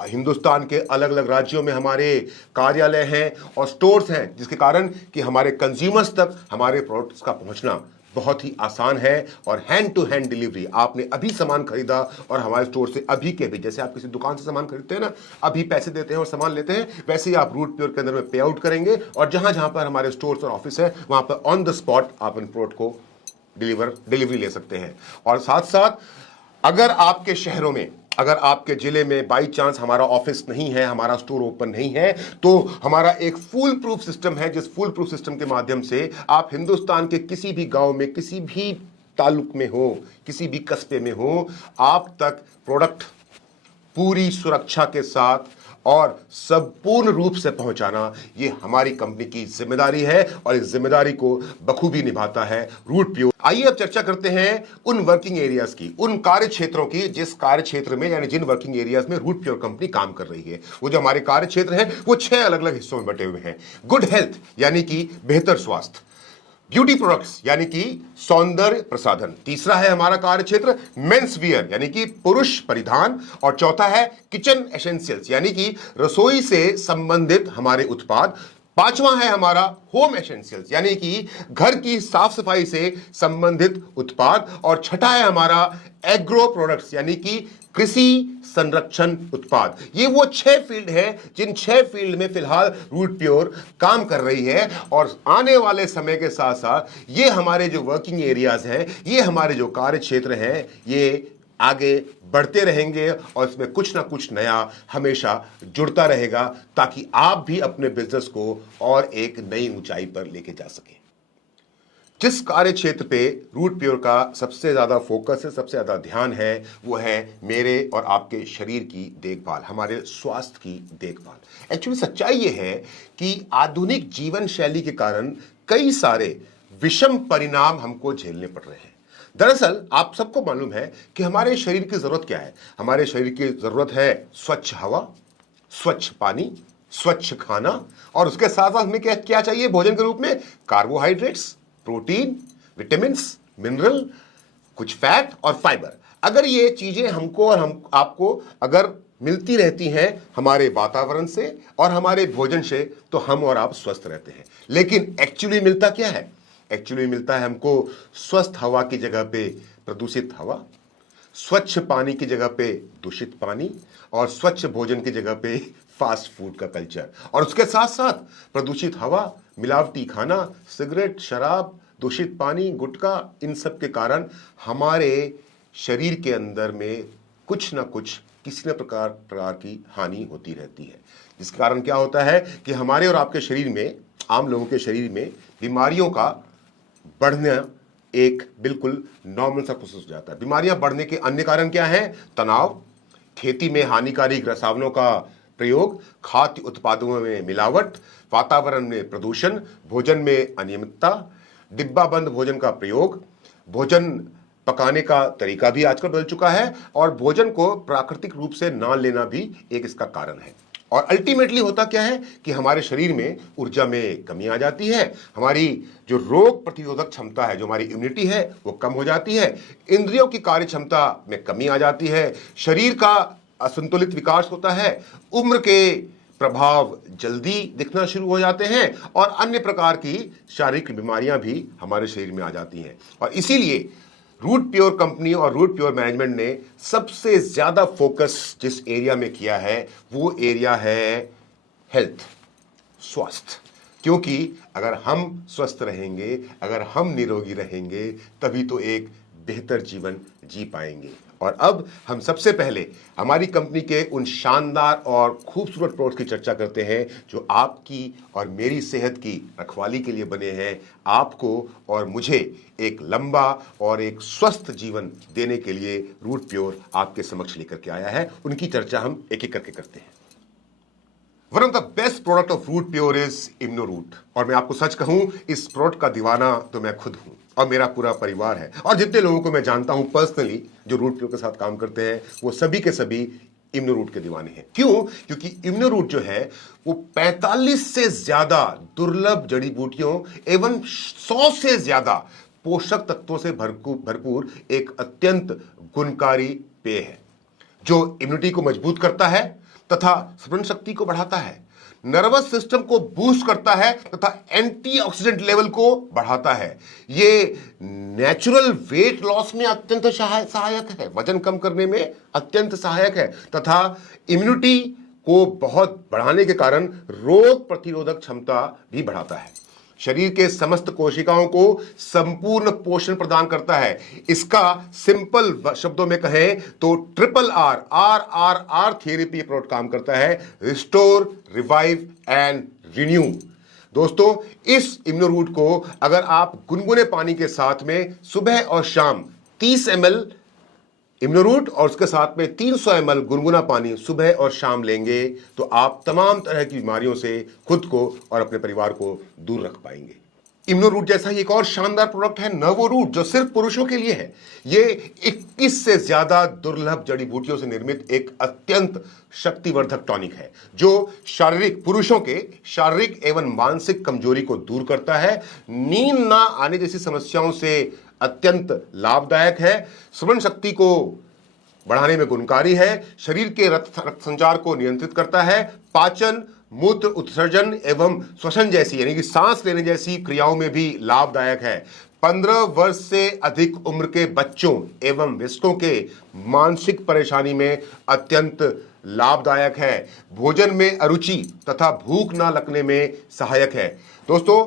हिंदुस्तान के अलग अलग राज्यों में हमारे कार्यालय हैं और स्टोर्स हैं, जिसके कारण कि हमारे कंज्यूमर्स तक हमारे प्रोडक्ट्स का पहुंचना बहुत ही आसान है। और हैंड टू हैंड डिलीवरी, आपने अभी सामान खरीदा और हमारे स्टोर से अभी के भी, जैसे आप किसी दुकान से सामान खरीदते हैं ना, अभी पैसे देते हैं और सामान लेते हैं, वैसे ही आप रूट प्योर के अंदर में पे आउट करेंगे और जहां जहां पर हमारे स्टोर्स और ऑफिस है, वहां पर ऑन द स्पॉट आप इन प्रोडक्ट को डिलीवरी ले सकते हैं। और साथ साथ अगर आपके शहरों में, अगर आपके जिले में बाई चांस हमारा ऑफिस नहीं है, हमारा स्टोर ओपन नहीं है, तो हमारा एक फुल प्रूफ सिस्टम है, जिस फुल प्रूफ सिस्टम के माध्यम से आप हिंदुस्तान के किसी भी गांव में, किसी भी तालुक में हो, किसी भी कस्बे में हो, आप तक प्रोडक्ट पूरी सुरक्षा के साथ और संपूर्ण रूप से पहुंचाना, ये हमारी कंपनी की जिम्मेदारी है और इस जिम्मेदारी को बखूबी निभाता है रूट प्योर। आइए अब चर्चा करते हैं उन वर्किंग एरियाज की, उन कार्य क्षेत्रों की, जिस कार्य क्षेत्र में, यानी जिन वर्किंग एरियाज में रूट प्योर कंपनी काम कर रही है। वो जो हमारे कार्य क्षेत्र हैं वो 6 अलग अलग हिस्सों में बटे हुए हैं। गुड हेल्थ यानी कि बेहतर स्वास्थ्य, ब्यूटी प्रोडक्ट्स यानी कि सौंदर्य प्रसाधन, तीसरा है हमारा कार्य क्षेत्र मेंस वियर यानी कि पुरुष परिधान, और चौथा है किचन एसेंशियल्स यानी कि रसोई से संबंधित हमारे उत्पाद, पांचवा है हमारा होम एसेंशियल्स यानी कि घर की साफ सफाई से संबंधित उत्पाद, और छठा है हमारा एग्रो प्रोडक्ट्स यानी कि कृषि संरक्षण उत्पाद। ये वो 6 फील्ड है जिन 6 फील्ड में फिलहाल रूट प्योर काम कर रही है। और आने वाले समय के साथ साथ ये हमारे जो वर्किंग एरियाज हैं, ये हमारे जो कार्य क्षेत्र हैं, ये आगे बढ़ते रहेंगे और इसमें कुछ ना कुछ नया हमेशा जुड़ता रहेगा, ताकि आप भी अपने बिजनेस को और एक नई ऊंचाई पर लेके जा सकें। जिस कार्य क्षेत्र पे रूट प्योर का सबसे ज्यादा फोकस है, सबसे ज्यादा ध्यान है, वो है मेरे और आपके शरीर की देखभाल, हमारे स्वास्थ्य की देखभाल। एक्चुअली सच्चाई ये है कि आधुनिक जीवन शैली के कारण कई सारे विषम परिणाम हमको झेलने पड़ रहे हैं। दरअसल आप सबको मालूम है कि हमारे शरीर की जरूरत क्या है। हमारे शरीर की जरूरत है स्वच्छ हवा, स्वच्छ पानी, स्वच्छ खाना, और उसके साथ साथ हमें क्या क्या चाहिए भोजन के रूप में? कार्बोहाइड्रेट्स, प्रोटीन, विटामिन्स, मिनरल, कुछ फैट और फाइबर। अगर ये चीजें हमको और हम आपको अगर मिलती रहती हैं हमारे वातावरण से और हमारे भोजन से, तो हम और आप स्वस्थ रहते हैं। लेकिन एक्चुअली मिलता क्या है? एक्चुअली मिलता है हमको स्वस्थ हवा की जगह पे प्रदूषित हवा, स्वच्छ पानी की जगह पे दूषित पानी, और स्वच्छ भोजन की जगह पे फास्ट फूड का कल्चर, और उसके साथ साथ प्रदूषित हवा, मिलावटी खाना, सिगरेट, शराब, दूषित पानी, गुटखा, इन सब के कारण हमारे शरीर के अंदर में कुछ ना कुछ किसी न प्रकार की हानि होती रहती है। जिसके कारण क्या होता है कि हमारे और आपके शरीर में, आम लोगों के शरीर में बीमारियों का बढ़ना एक बिल्कुल नॉर्मल सा प्रोसेस हो जाता है। बीमारियां बढ़ने के अन्य कारण क्या हैं? तनाव, खेती में हानिकारक रसायनों का प्रयोग, खाद्य उत्पादों में मिलावट, वातावरण में प्रदूषण, भोजन में अनियमितता, डिब्बाबंद भोजन का प्रयोग, भोजन पकाने का तरीका भी आजकल बदल चुका है, और भोजन को प्राकृतिक रूप से ना लेना भी एक इसका कारण है। और अल्टीमेटली होता क्या है कि हमारे शरीर में ऊर्जा में कमी आ जाती है, हमारी जो रोग प्रतिरोधक क्षमता है, जो हमारी इम्यूनिटी है, वो कम हो जाती है, इंद्रियों की कार्य क्षमता में कमी आ जाती है, शरीर का असंतुलित विकास होता है, उम्र के प्रभाव जल्दी दिखना शुरू हो जाते हैं, और अन्य प्रकार की शारीरिक बीमारियां भी हमारे शरीर में आ जाती हैं। और इसीलिए रूट प्योर कंपनी और रूट प्योर मैनेजमेंट ने सबसे ज्यादा फोकस जिस एरिया में किया है, वो एरिया है हेल्थ, स्वास्थ्य। क्योंकि अगर हम स्वस्थ रहेंगे, अगर हम निरोगी रहेंगे, तभी तो एक बेहतर जीवन जी पाएंगे। और अब हम सबसे पहले हमारी कंपनी के उन शानदार और खूबसूरत प्रोडक्ट्स की चर्चा करते हैं जो आपकी और मेरी सेहत की रखवाली के लिए बने हैं, आपको और मुझे एक लंबा और एक स्वस्थ जीवन देने के लिए रूट प्योर आपके समक्ष लेकर के आया है। उनकी चर्चा हम एक एक करके करते हैं। One of the best product of root pure is immunoroot, और मैं आपको सच कहूं, इस प्रोडक्ट का दीवाना तो मैं खुद हूं और मेरा पूरा परिवार है, और जितने लोगों को मैं जानता हूं पर्सनली जो रूट प्योर के साथ काम करते हैं, वो सभी के सभी इम्यूनोरूट के दीवाने हैं। क्यों? क्योंकि इम्यूनोरूट जो है वो 45 से ज्यादा दुर्लभ जड़ी बूटियों एवं 100 से ज्यादा पोषक तत्वों से भरपूर एक अत्यंत गुणकारी पेय है, जो इम्यूनिटी को मजबूत करता है तथा स्मरण शक्ति को बढ़ाता है, नर्वस सिस्टम को बूस्ट करता है तथा एंटीऑक्सीडेंट लेवल को बढ़ाता है। ये नेचुरल वेट लॉस में अत्यंत सहायक है, वजन कम करने में अत्यंत सहायक है, तथा इम्यूनिटी को बहुत बढ़ाने के कारण रोग प्रतिरोधक क्षमता भी बढ़ाता है। शरीर के समस्त कोशिकाओं को संपूर्ण पोषण प्रदान करता है। इसका सिंपल शब्दों में कहें तो triple R, RRR therapy product काम करता है, रिस्टोर, रिवाइव एंड रिन्यू। दोस्तों, इस इम्यूनोरूट को अगर आप गुनगुने पानी के साथ में सुबह और शाम 30 ml इम्यूनोरूट और उसके साथ में 300 ml गुनगुना पानी सुबह और शाम लेंगे, तो आप तमाम तरह की बीमारियों से खुद को और अपने परिवार को दूर रख पाएंगे। इम्यूनोरूट जैसा ही एक और शानदार प्रोडक्ट है नवोरूट, जो सिर्फ पुरुषों के लिए है। ये 21 से ज्यादा दुर्लभ जड़ी बूटियों से निर्मित एक अत्यंत शक्तिवर्धक टॉनिक है, जो पुरुषों के शारीरिक एवं मानसिक कमजोरी को दूर करता है, नींद ना आने जैसी समस्याओं से अत्यंत लाभदायक है, स्मरण शक्ति को बढ़ाने में गुणकारी है, शरीर के रक्त संचार को नियंत्रित करता है, पाचन, मूत्र उत्सर्जन एवं श्वसन जैसी यानी कि सांस लेने जैसी क्रियाओं में भी लाभदायक है। 15 वर्ष से अधिक उम्र के बच्चों एवं वयस्कों के मानसिक परेशानी में अत्यंत लाभदायक है, भोजन में अरुचि तथा भूख ना लगने में सहायक है। दोस्तों,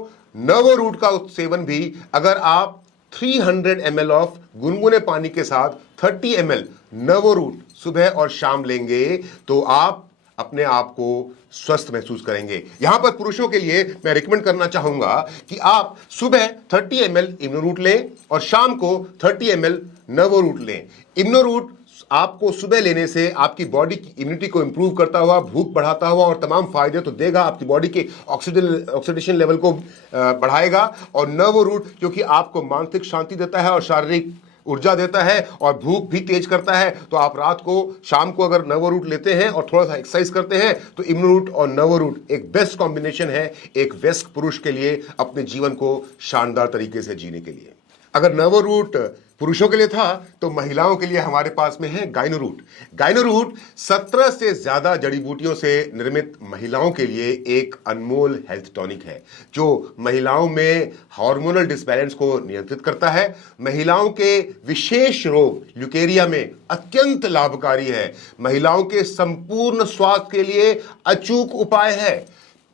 नवोरूट का सेवन भी अगर आप 300 ml ऑफ गुनगुने पानी के साथ 30 ml नवो रूट सुबह और शाम लेंगे तो आप अपने आप को स्वस्थ महसूस करेंगे। यहां पर पुरुषों के लिए मैं रिकमेंड करना चाहूंगा कि आप सुबह 30 ml इम्नो रूट लें और शाम को 30 ml नवो रूट लें। इम्नो रूट आपको सुबह लेने से आपकी बॉडी की इम्यूनिटी को इंप्रूव करता हुआ, भूख बढ़ाता हुआ और तमाम फायदे तो देगा, आपकी बॉडी के ऑक्सीडेशन लेवल को बढ़ाएगा। और नवो रूट क्योंकि आपको मानसिक शांति देता है और शारीरिक ऊर्जा देता है और भूख भी तेज करता है, तो आप रात को शाम को अगर नवो रूट लेते हैं और थोड़ा सा एक्सरसाइज करते हैं तो इम्नो रूट और नवो रूट एक बेस्ट कॉम्बिनेशन है एक वयस्क पुरुष के लिए अपने जीवन को शानदार तरीके से जीने के लिए। अगर नवो रूट पुरुषों के लिए था तो महिलाओं के लिए हमारे पास में है गाइनो रूट। गाइनो रूट 17 से ज्यादा जड़ी बूटियों से निर्मित महिलाओं के लिए एक अनमोल हेल्थ टॉनिक है जो महिलाओं में हार्मोनल डिसबैलेंस को नियंत्रित करता है। महिलाओं के विशेष रोग ल्यूकेरिया में अत्यंत लाभकारी है। महिलाओं के संपूर्ण स्वास्थ्य के लिए अचूक उपाय है।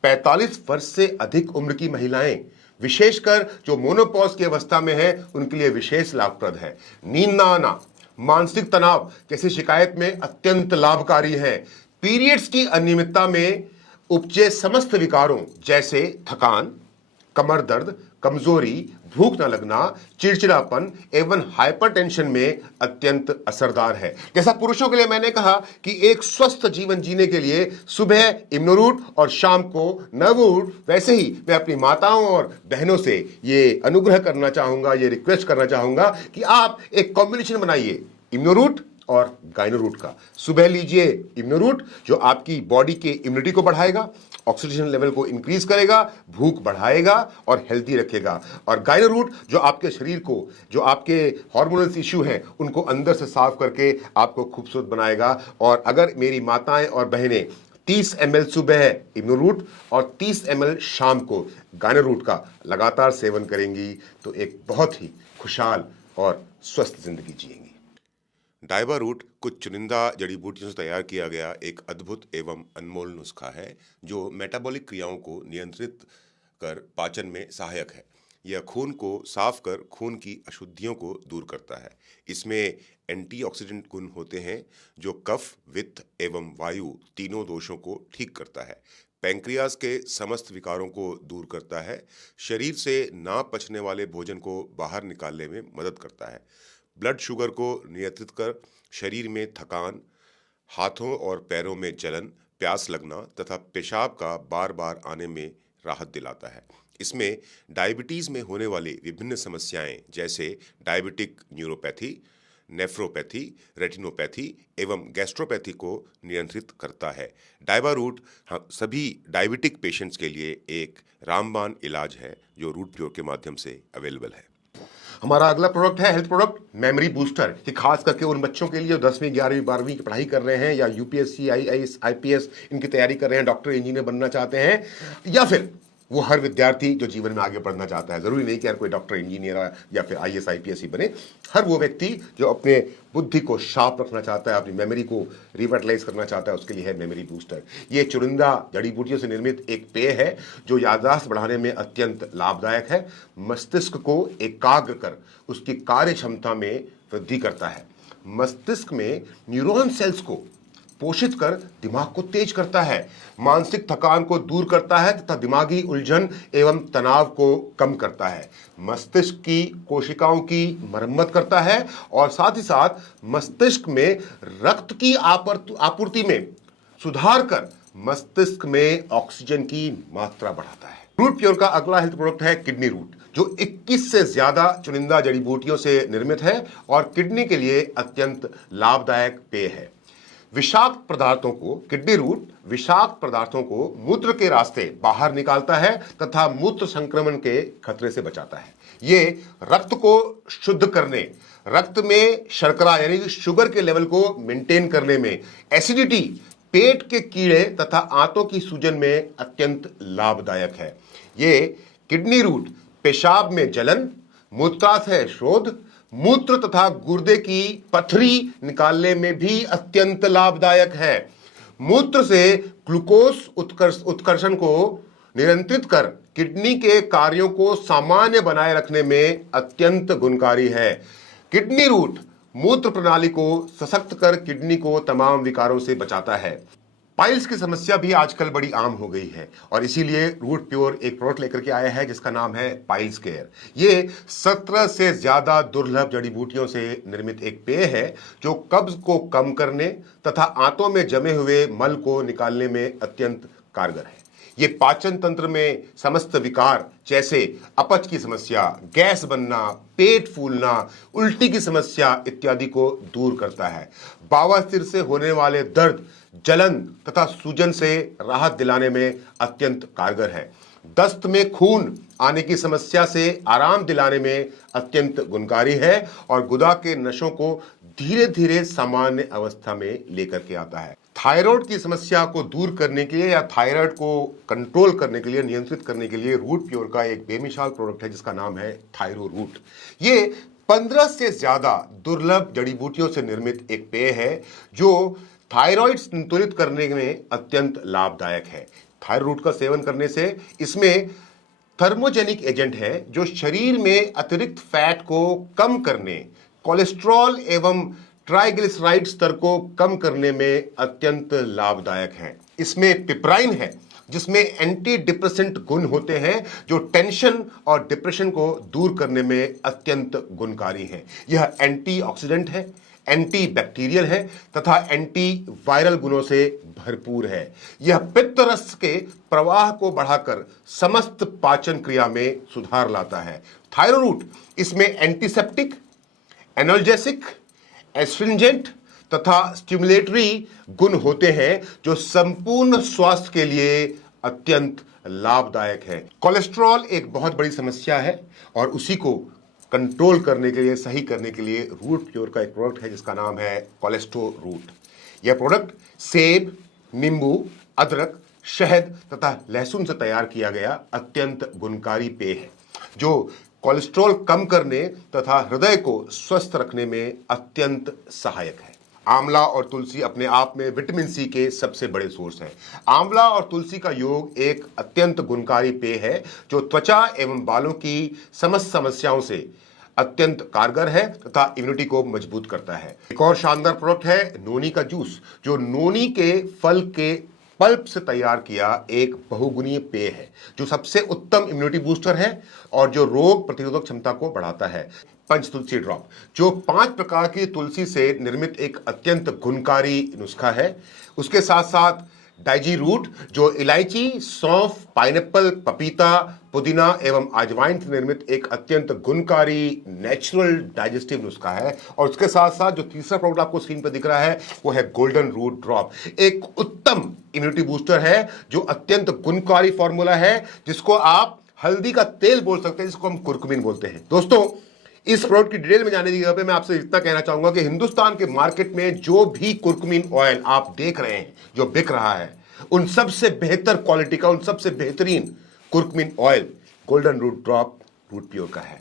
45 वर्ष से अधिक उम्र की महिलाएं, विशेषकर जो मोनोपॉज की अवस्था में है, उनके लिए विशेष लाभप्रद है। नींद ना आना, मानसिक तनाव जैसी शिकायत में अत्यंत लाभकारी है। पीरियड्स की अनियमितता में उपजे समस्त विकारों जैसे थकान, कमर दर्द, कमजोरी, भूख न लगना, चिड़चिड़ापन एवं हाइपरटेंशन में अत्यंत असरदार है। जैसा पुरुषों के लिए मैंने कहा कि एक स्वस्थ जीवन जीने के लिए सुबह इम्नो रूट और शाम को नवो रूट, वैसे ही मैं अपनी माताओं और बहनों से ये अनुग्रह करना चाहूंगा, ये रिक्वेस्ट करना चाहूंगा कि आप एक कॉम्बिनेशन बनाइए इम्नो रूट और गाइनो रूट का। सुबह लीजिए इम्नो रूट जो आपकी बॉडी के इम्यूनिटी को बढ़ाएगा, ऑक्सीडेशन लेवल को इंक्रीज करेगा, भूख बढ़ाएगा और हेल्दी रखेगा। और गाइनो रूट जो आपके शरीर को, जो आपके हार्मोनल इश्यू हैं, उनको अंदर से साफ करके आपको खूबसूरत बनाएगा। और अगर मेरी माताएं और बहनें 30 ml सुबह इम्नो रूट और 30 ml शाम को गाइनो रूट का लगातार सेवन करेंगी तो एक बहुत ही खुशहाल और स्वस्थ जिंदगी जिएंगी। डायबा रूट कुछ चुनिंदा जड़ी बूटियों से तैयार किया गया एक अद्भुत एवं अनमोल नुस्खा है जो मेटाबॉलिक क्रियाओं को नियंत्रित कर पाचन में सहायक है। यह खून को साफ कर खून की अशुद्धियों को दूर करता है। इसमें एंटीऑक्सीडेंट गुण होते हैं जो कफ, वित्त एवं वायु तीनों दोषों को ठीक करता है। पैंक्रियाज के समस्त विकारों को दूर करता है। शरीर से ना पचने वाले भोजन को बाहर निकालने में मदद करता है। ब्लड शुगर को नियंत्रित कर शरीर में थकान, हाथों और पैरों में जलन, प्यास लगना तथा पेशाब का बार बार आने में राहत दिलाता है। इसमें डायबिटीज़ में होने वाली विभिन्न समस्याएं जैसे डायबिटिक न्यूरोपैथी, नेफ्रोपैथी, रेटिनोपैथी एवं गैस्ट्रोपैथी को नियंत्रित करता है। डायबा रूट सभी डायबिटिक पेशेंट्स के लिए एक रामबाण इलाज है जो रूट प्योर के माध्यम से अवेलेबल है। हमारा अगला प्रोडक्ट है हेल्थ प्रोडक्ट मेमोरी बूस्टर। ये खास करके उन बच्चों के लिए जो 10वीं 11वीं 12वीं की पढ़ाई कर रहे हैं या यूपीएससी, आईएएस, आईपीएस इनकी तैयारी कर रहे हैं, डॉक्टर इंजीनियर बनना चाहते हैं, या फिर वो हर विद्यार्थी जो जीवन में आगे बढ़ना चाहता है। जरूरी नहीं कि हर कोई डॉक्टर, इंजीनियर या फिर आईएएस, आईपीएस ही बने। हर वो व्यक्ति जो अपने बुद्धि को शार्प रखना चाहता है, अपनी मेमोरी को रिवाइटलाइज करना चाहता है, उसके लिए है मेमोरी बूस्टर। ये चुनिंदा जड़ी बूटियों से निर्मित एक पेय है जो याददाश्त बढ़ाने में अत्यंत लाभदायक है। मस्तिष्क को एकाग्र कर उसकी कार्य क्षमता में वृद्धि करता है। मस्तिष्क में न्यूरॉन सेल्स को पोषित कर दिमाग को तेज करता है, मानसिक थकान को दूर करता है तथा दिमागी उलझन एवं तनाव को कम करता है, मस्तिष्क की कोशिकाओं की मरम्मत करता है और साथ ही साथ मस्तिष्क में रक्त की आपूर्ति में सुधार कर मस्तिष्क में ऑक्सीजन की मात्रा बढ़ाता है। रूट प्योर का अगला हेल्थ प्रोडक्ट है किडनी रूट जो 21 से ज्यादा चुनिंदा जड़ी बूटियों से निर्मित है और किडनी के लिए अत्यंत लाभदायक पेय है। विषाक्त पदार्थों को, किडनी रूट विषाक्त पदार्थों को मूत्र के रास्ते बाहर निकालता है तथा मूत्र संक्रमण के खतरे से बचाता है। ये रक्त को शुद्ध करने, रक्त में शर्करा यानी शुगर के लेवल को मेंटेन करने में, एसिडिटी, पेट के कीड़े तथा आंतों की सूजन में अत्यंत लाभदायक है। ये किडनी रूट पेशाब में जलन, मूत्राशय शोध, मूत्र तथा गुर्दे की पथरी निकालने में भी अत्यंत लाभदायक है। मूत्र से ग्लूकोज उत्कर्षण को नियंत्रित कर किडनी के कार्यों को सामान्य बनाए रखने में अत्यंत गुणकारी है। किडनी रूट मूत्र प्रणाली को सशक्त कर किडनी को तमाम विकारों से बचाता है। पाइल्स की समस्या भी आजकल बड़ी आम हो गई है और इसीलिए रूट प्योर एक प्रोडक्ट लेकर के आया है जिसका नाम है पाइल्स केयर। ये 17 से ज्यादा दुर्लभ जड़ी बूटियों से निर्मित एक पेय है जो कब्ज को कम करने तथा आंतों में जमे हुए मल को निकालने में अत्यंत कारगर है। ये पाचन तंत्र में समस्त विकार जैसे अपच की समस्या, गैस बनना, पेट फूलना, उल्टी की समस्या इत्यादि को दूर करता है। बवासीर से होने वाले दर्द, जलन तथा सूजन से राहत दिलाने में अत्यंत कारगर है। दस्त में खून आने की समस्या से आराम दिलाने में अत्यंत गुणकारी है और गुदा के नसों को धीरे धीरे सामान्य अवस्था में लेकर के आता है। थायराइड की समस्या को दूर करने के लिए या थायराइड को कंट्रोल करने के लिए, नियंत्रित करने के लिए रूट प्योर का एक बेमिसाल प्रोडक्ट है जिसका नाम है थायरो रूट। ये 15 से ज्यादा दुर्लभ जड़ी बूटियों से निर्मित एक पेय है जो थायराइड संतुलित करने में अत्यंत लाभदायक है। थायरो रूट का सेवन करने से इसमें थर्मोजेनिक एजेंट है जो शरीर में अतिरिक्त फैट को कम करने, कोलेस्ट्रॉल एवं ट्राइग्लिसराइड स्तर को कम करने में अत्यंत लाभदायक है। इसमें पिपराइन है जिसमें एंटी डिप्रेसेंट गुण होते हैं जो टेंशन और डिप्रेशन को दूर करने में अत्यंत गुणकारी है। यह एंटीऑक्सीडेंट है, एंटी बैक्टीरियल है तथा एंटी वायरल गुणों से भरपूर है। यह पित्त रस के प्रवाह को बढ़ाकर समस्त पाचन क्रिया में सुधार लाता है। थायरो रूट इसमें एंटीसेप्टिक, एनाल्जेसिक, एस्ट्रिंजेंट तथा स्टिमुलेटरी गुण होते हैं जो संपूर्ण स्वास्थ्य के लिए अत्यंत लाभदायक है। कोलेस्ट्रॉल एक बहुत बड़ी समस्या है और उसी को कंट्रोल करने के लिए, सही करने के लिए रूट प्योर का एक प्रोडक्ट है जिसका नाम है कोलेस्ट्रो रूट। यह प्रोडक्ट सेब, नींबू, अदरक, शहद तथा लहसुन से तैयार किया गया अत्यंत गुणकारी पेय है जो कोलेस्ट्रॉल कम करने तथा हृदय को स्वस्थ रखने में अत्यंत सहायक है। आंवला और तुलसी अपने आप में विटामिन सी के सबसे बड़े सोर्स हैं। आंवला और तुलसी का योग एक अत्यंत गुणकारी पेय है जो त्वचा एवं बालों की समस्त समस्याओं से अत्यंत कारगर है तथा इम्यूनिटी को मजबूत करता है। एक और शानदार प्रोडक्ट है नोनी का जूस जो नोनी के फल के पल्प से तैयार किया एक बहुगुणीय पेय है जो सबसे उत्तम इम्यूनिटी बूस्टर है और जो रोग प्रतिरोधक क्षमता को बढ़ाता है। पंच तुलसी ड्रॉप जो 5 प्रकार की तुलसी से निर्मित एक अत्यंत गुणकारी नुस्खा है। उसके साथ साथ डाइजी रूट जो इलायची, सौंफ, पाइनएप्पल, पपीता, पुदीना एवं अजवाइन से निर्मित एक अत्यंत गुणकारी नेचुरल डाइजेस्टिव नुस्खा है। और उसके साथ साथ जो तीसरा प्रोडक्ट आपको स्क्रीन पर दिख रहा है वो है गोल्डन रूट ड्रॉप, एक उत्तम इम्यूनिटी बूस्टर है जो अत्यंत गुणकारी फॉर्मूला है जिसको आप हल्दी का तेल बोल सकते हैं, जिसको हम कुरकुमिन बोलते हैं। दोस्तों, इस प्रोडक्ट की डिटेल में जाने की जगह पे मैं आपसे इतना कहना चाहूंगा कि हिंदुस्तान के मार्केट में जो भी कुरकुमिन ऑयल आप देख रहे हैं जो बिक रहा है उन सबसे बेहतर क्वालिटी का, उन सबसे बेहतरीन curcumin oil golden root drop root pure का है।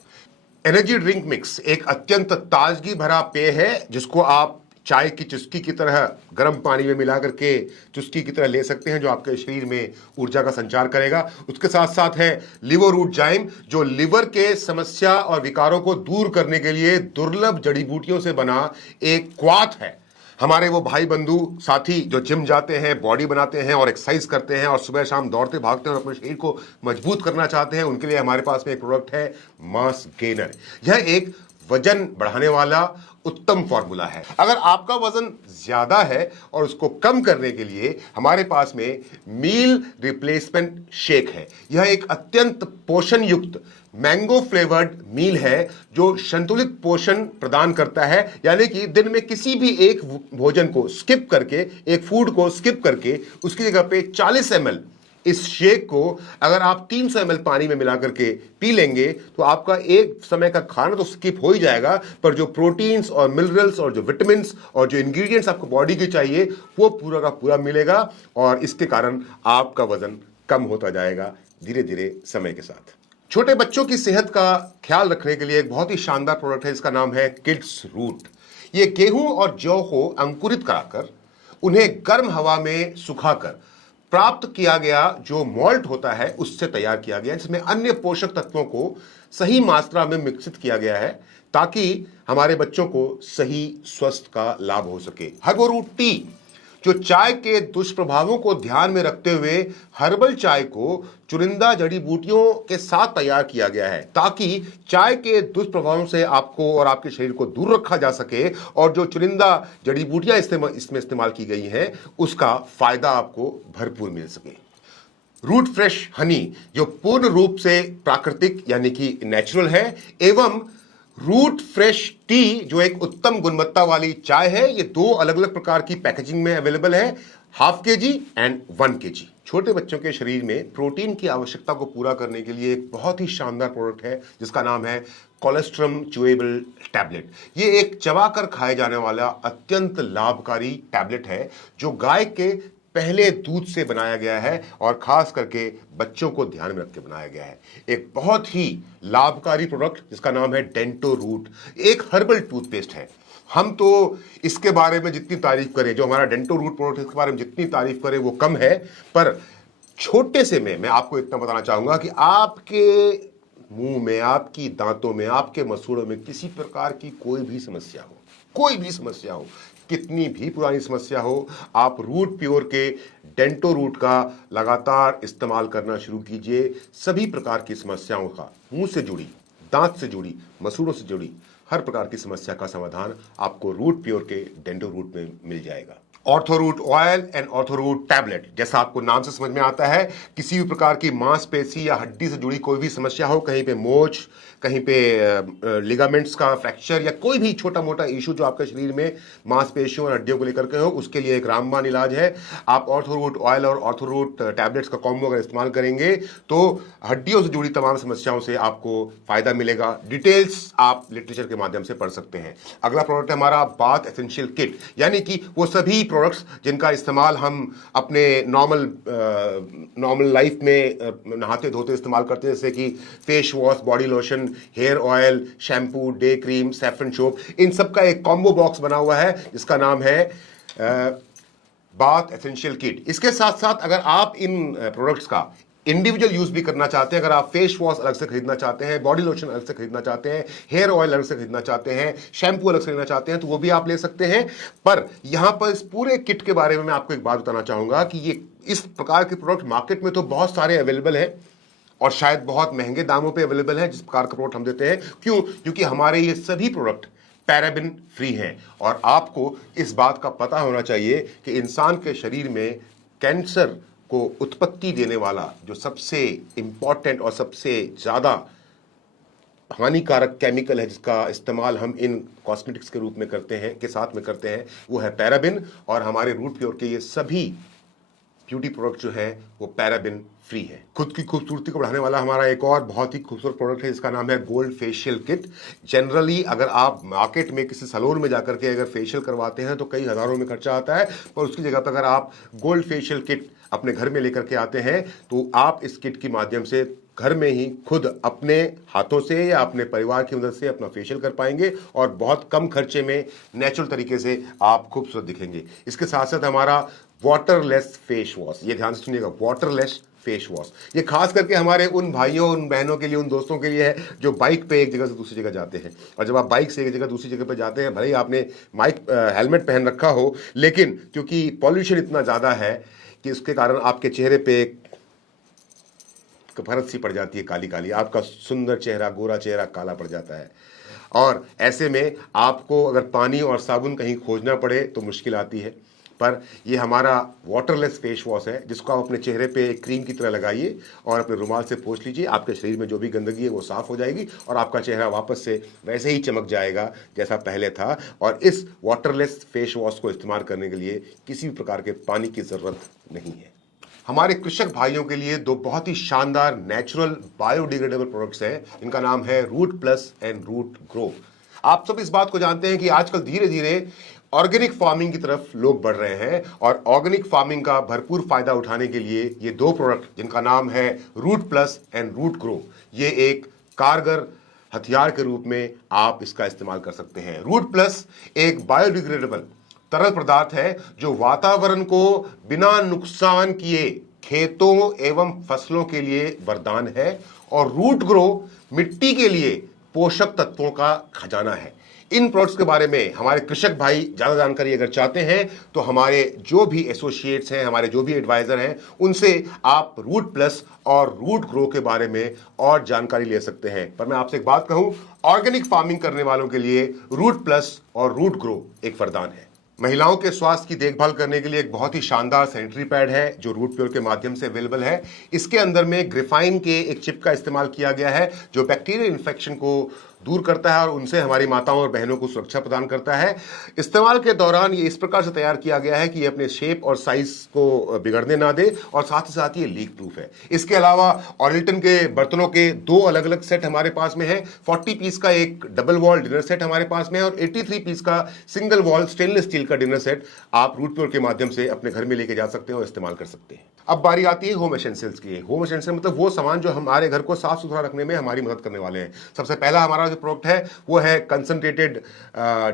एनर्जी ड्रिंक मिक्स एक अत्यंत ताजगी भरा पेय है जिसको आप चाय की चुस्की की तरह गर्म पानी में मिला करके चुस्की की तरह ले सकते हैं जो आपके शरीर में ऊर्जा का संचार करेगा। उसके साथ साथ है लिवर रूट जाइम जो लिवर के समस्या और विकारों को दूर करने के लिए दुर्लभ जड़ी बूटियों से बना एक क्वाथ है। हमारे वो भाई बंधु साथी जो जिम जाते हैं, बॉडी बनाते हैं और एक्सरसाइज करते हैं और सुबह शाम दौड़ते भागते हैं और अपने शरीर को मजबूत करना चाहते हैं, उनके लिए हमारे पास में एक प्रोडक्ट है मास गेनर। यह एक वजन बढ़ाने वाला उत्तम फॉर्मूला है। अगर आपका वजन ज्यादा है और उसको कम करने के लिए हमारे पास में मील रिप्लेसमेंट शेक है। यह एक अत्यंत पोषण युक्त मैंगो फ्लेवर्ड मील है जो संतुलित पोषण प्रदान करता है, यानी कि दिन में किसी भी एक भोजन को स्किप करके, एक फूड को स्किप करके उसकी जगह पे 40 ml इस शेक को अगर आप 300 ml पानी में मिला करके पी लेंगे तो आपका एक समय का खाना तो स्किप हो ही जाएगा, पर जो प्रोटीन्स और मिनरल्स और जो विटामिन्स और जो इंग्रेडिएंट्स आपको बॉडी के चाहिए वो पूरा का पूरा मिलेगा और इसके कारण आपका वजन कम होता जाएगा धीरे धीरे समय के साथ। छोटे बच्चों की सेहत का ख्याल रखने के लिए एक बहुत ही शानदार प्रोडक्ट है, इसका नाम है किड्स रूट। ये गेहूं और जौ को अंकुरित कराकर उन्हें गर्म हवा में सुखाकर प्राप्त किया गया जो मॉल्ट होता है उससे तैयार किया गया, जिसमें अन्य पोषक तत्वों को सही मात्रा में मिश्रित किया गया है ताकि हमारे बच्चों को सही स्वास्थ्य का लाभ हो सके। हर्बल रूट टी जो चाय के दुष्प्रभावों को ध्यान में रखते हुए हर्बल चाय को चुनिंदा जड़ी बूटियों के साथ तैयार किया गया है ताकि चाय के दुष्प्रभावों से आपको और आपके शरीर को दूर रखा जा सके और जो चुनिंदा जड़ी बूटियां इसमें इस्तेमाल की गई हैं उसका फायदा आपको भरपूर मिल सके। रूट फ्रेश हनी जो पूर्ण रूप से प्राकृतिक यानी कि नेचुरल है, एवं रूट फ्रेश टी जो एक उत्तम गुणवत्ता वाली चाय है। ये दो अलग अलग प्रकार की पैकेजिंग में अवेलेबल है, ½ kg एंड 1 kg। छोटे बच्चों के शरीर में प्रोटीन की आवश्यकता को पूरा करने के लिए एक बहुत ही शानदार प्रोडक्ट है जिसका नाम है कोलेस्ट्रम च्यूएबल टैबलेट। ये एक चबाकर खाए जाने वाला अत्यंत लाभकारी टैबलेट है जो गाय के पहले दूध से बनाया गया है और खास करके बच्चों को ध्यान में रख के बनाया गया है। एक बहुत ही लाभकारी प्रोडक्ट जिसका नाम है डेंटो रूट, एक हर्बल टूथपेस्ट है। हम तो इसके बारे में जितनी तारीफ करें, जो हमारा डेंटो रूट प्रोडक्ट इसके बारे में जितनी तारीफ करें वो कम है, पर छोटे से में मैं आपको इतना बताना चाहूंगा कि आपके मुंह में, आपकी दांतों में, आपके मसूड़ों में किसी प्रकार की कोई भी समस्या हो, कितनी भी पुरानी समस्या हो, आप रूट प्योर के डेंटो रूट का लगातार इस्तेमाल करना शुरू कीजिए। सभी प्रकार की समस्याओं का, मुंह से जुड़ी, दांत से जुड़ी, मसूड़ों से जुड़ी हर प्रकार की समस्या का समाधान आपको रूट प्योर के डेंटो रूट में मिल जाएगा। ऑर्थोरूट ऑयल एंड ऑर्थोरूट टैबलेट, जैसा आपको नाम से समझ में आता है, किसी भी प्रकार की मांसपेशी या हड्डी से जुड़ी कोई भी समस्या हो, कहीं पे मोच, कहीं पे लिगामेंट्स का फ्रैक्चर या कोई भी छोटा मोटा इशू जो आपके शरीर में मांसपेशियों और हड्डियों को लेकर के हो, उसके लिए एक रामबाण इलाज है। आप ऑर्थोरूट ऑयल और ऑर्थोरूट टैबलेट्स का कॉम्बो अगर इस्तेमाल करेंगे तो हड्डियों से जुड़ी तमाम समस्याओं से आपको फायदा मिलेगा। डिटेल्स आप लिटरेचर के माध्यम से पढ़ सकते हैं। अगला प्रोडक्ट है हमारा बाथ एसेंशियल किट, यानी कि वो सभी प्रोडक्ट्स जिनका इस्तेमाल हम अपने नॉर्मल लाइफ में नहाते धोते इस्तेमाल करते हैं, जैसे कि face wash, body lotion, hair oil, shampoo, day cream, saffron soap, इन सब का एक कॉम्बो बॉक्स बना हुआ है जिसका नाम है बाथ एसेंशियल किट। इसके साथ साथ अगर आप इन प्रोडक्ट्स का इंडिविजुअल यूज भी करना चाहते हैं, अगर आप फेस वॉश अलग से खरीदना चाहते हैं, बॉडी लोशन अलग से खरीदना चाहते हैं, हेयर ऑयल अलग से खरीदना चाहते हैं, शैम्पू अलग से खरीदना चाहते हैं, तो वो भी आप ले सकते हैं। पर यहां पर इस पूरे किट के बारे में मैं आपको एक बात बताना चाहूंगा कि ये इस प्रकार के प्रोडक्ट मार्केट में तो बहुत सारे अवेलेबल है और शायद बहुत महंगे दामों पे अवेलेबल है जिस प्रकार का प्रोडक्ट हम देते हैं। क्यों? क्योंकि हमारे ये सभी प्रोडक्ट पैराबिन फ्री हैं और आपको इस बात का पता होना चाहिए कि इंसान के शरीर में कैंसर को उत्पत्ति देने वाला जो सबसे इंपॉर्टेंट और सबसे ज्यादा हानिकारक केमिकल है जिसका इस्तेमाल हम इन कॉस्मेटिक्स के रूप में करते हैं, के साथ में करते हैं, वो है पैराबिन। और हमारे रूट प्योर के ये सभी ब्यूटी प्रोडक्ट जो है वो पैराबिन फ्री है। खुद की खूबसूरती को बढ़ाने वाला हमारा एक और बहुत ही खूबसूरत प्रोडक्ट है जिसका नाम है गोल्ड फेशियल किट। जनरली अगर आप मार्केट में किसी सैलून में जाकर के अगर फेशियल करवाते हैं तो कई हजारों में खर्चा आता है, पर उसकी जगह पर अगर आप गोल्ड फेशियल किट अपने घर में लेकर के आते हैं तो आप इस किट के माध्यम से घर में ही खुद अपने हाथों से या अपने परिवार की मदद से अपना फेशियल कर पाएंगे और बहुत कम खर्चे में नेचुरल तरीके से आप खूबसूरत दिखेंगे। इसके साथ साथ हमारा वाटरलेस फेस वॉश, ये ध्यान से सुनिएगा, वाटरलेस फेस वॉश, ये खास करके हमारे उन भाइयों, उन बहनों के लिए, उन दोस्तों के लिए है जो बाइक पे एक जगह से दूसरी जगह जाते हैं। और जब आप बाइक से एक जगह दूसरी जगह पे जाते हैं, भले ही आपने हेलमेट पहन रखा हो, लेकिन क्योंकि पॉल्यूशन इतना ज़्यादा है कि उसके कारण आपके चेहरे पे परत सी पड़ जाती है, काली काली, आपका सुंदर चेहरा, गोरा चेहरा काला पड़ जाता है। और ऐसे में आपको अगर पानी और साबुन कहीं खोजना पड़े तो मुश्किल आती है। पर ये हमारा वाटरलेस फेस वॉश है जिसको आप अपने चेहरे पे क्रीम की तरह लगाइए और अपने रुमाल से पोंछ लीजिए। आपके शरीर में जो भी गंदगी है वो साफ हो जाएगी और आपका चेहरा वापस से वैसे ही चमक जाएगा जैसा पहले था। और इस वाटरलेस फेस वॉश को इस्तेमाल करने के लिए किसी भी प्रकार के पानी की ज़रूरत नहीं है। हमारे कृषक भाइयों के लिए दो बहुत ही शानदार नेचुरल बायोडिग्रेडेबल प्रोडक्ट्स हैं, इनका नाम है root plus and root grow. आप सब इस बात को जानते हैं कि आजकल धीरे धीरे ऑर्गेनिक फार्मिंग की तरफ लोग बढ़ रहे हैं और ऑर्गेनिक फार्मिंग का भरपूर फायदा उठाने के लिए ये दो प्रोडक्ट जिनका नाम है root plus and root grow, ये एक कारगर हथियार के रूप में आप इसका इस्तेमाल कर सकते हैं। रूट प्लस एक बायोडिग्रेडेबल तरल पदार्थ है जो वातावरण को बिना नुकसान किए खेतों एवं फसलों के लिए वरदान है, और रूट ग्रो मिट्टी के लिए पोषक तत्वों का खजाना है। इन प्रोडक्ट्स के बारे में हमारे कृषक भाई ज्यादा जानकारी अगर चाहते हैं तो हमारे जो भी एसोसिएट्स हैं, हमारे जो भी एडवाइजर हैं, उनसे आप रूट प्लस और रूट ग्रो के बारे में और जानकारी ले सकते हैं। पर मैं आपसे एक बात कहूं, ऑर्गेनिक फार्मिंग करने वालों के लिए रूट प्लस और रूट ग्रो एक वरदान है। महिलाओं के स्वास्थ्य की देखभाल करने के लिए एक बहुत ही शानदार सैनिटरी पैड है जो रूट प्योर के माध्यम से अवेलेबल है। इसके अंदर में ग्रिफाइन के एक चिप का इस्तेमाल किया गया है जो बैक्टीरियल इन्फेक्शन को दूर करता है और उनसे हमारी माताओं और बहनों को सुरक्षा प्रदान करता है। इस्तेमाल के दौरान ये इस प्रकार से तैयार किया गया है कि ये अपने शेप और साइज को बिगड़ने ना दे, और साथ ही साथ ये लीक प्रूफ है। इसके अलावा ऑरिल्टन के बर्तनों के 2 अलग अलग सेट हमारे पास में है। 40 पीस का एक डबल वॉल डिनर सेट हमारे पास में है, और 83 पीस का सिंगल वॉल स्टेनलेस स्टील का डिनर सेट आप रूट प्योर के माध्यम से अपने घर में लेके जा सकते हैं और इस्तेमाल कर सकते हैं। अब बारी आती है होम एसेंशियल्स की। होम एसेंशियल मतलब वो सामान जो हमारे घर को साफ सुथरा रखने में हमारी मदद करने वाले हैं। सबसे पहला हमारा जो प्रोडक्ट है वो है कंसंट्रेटेड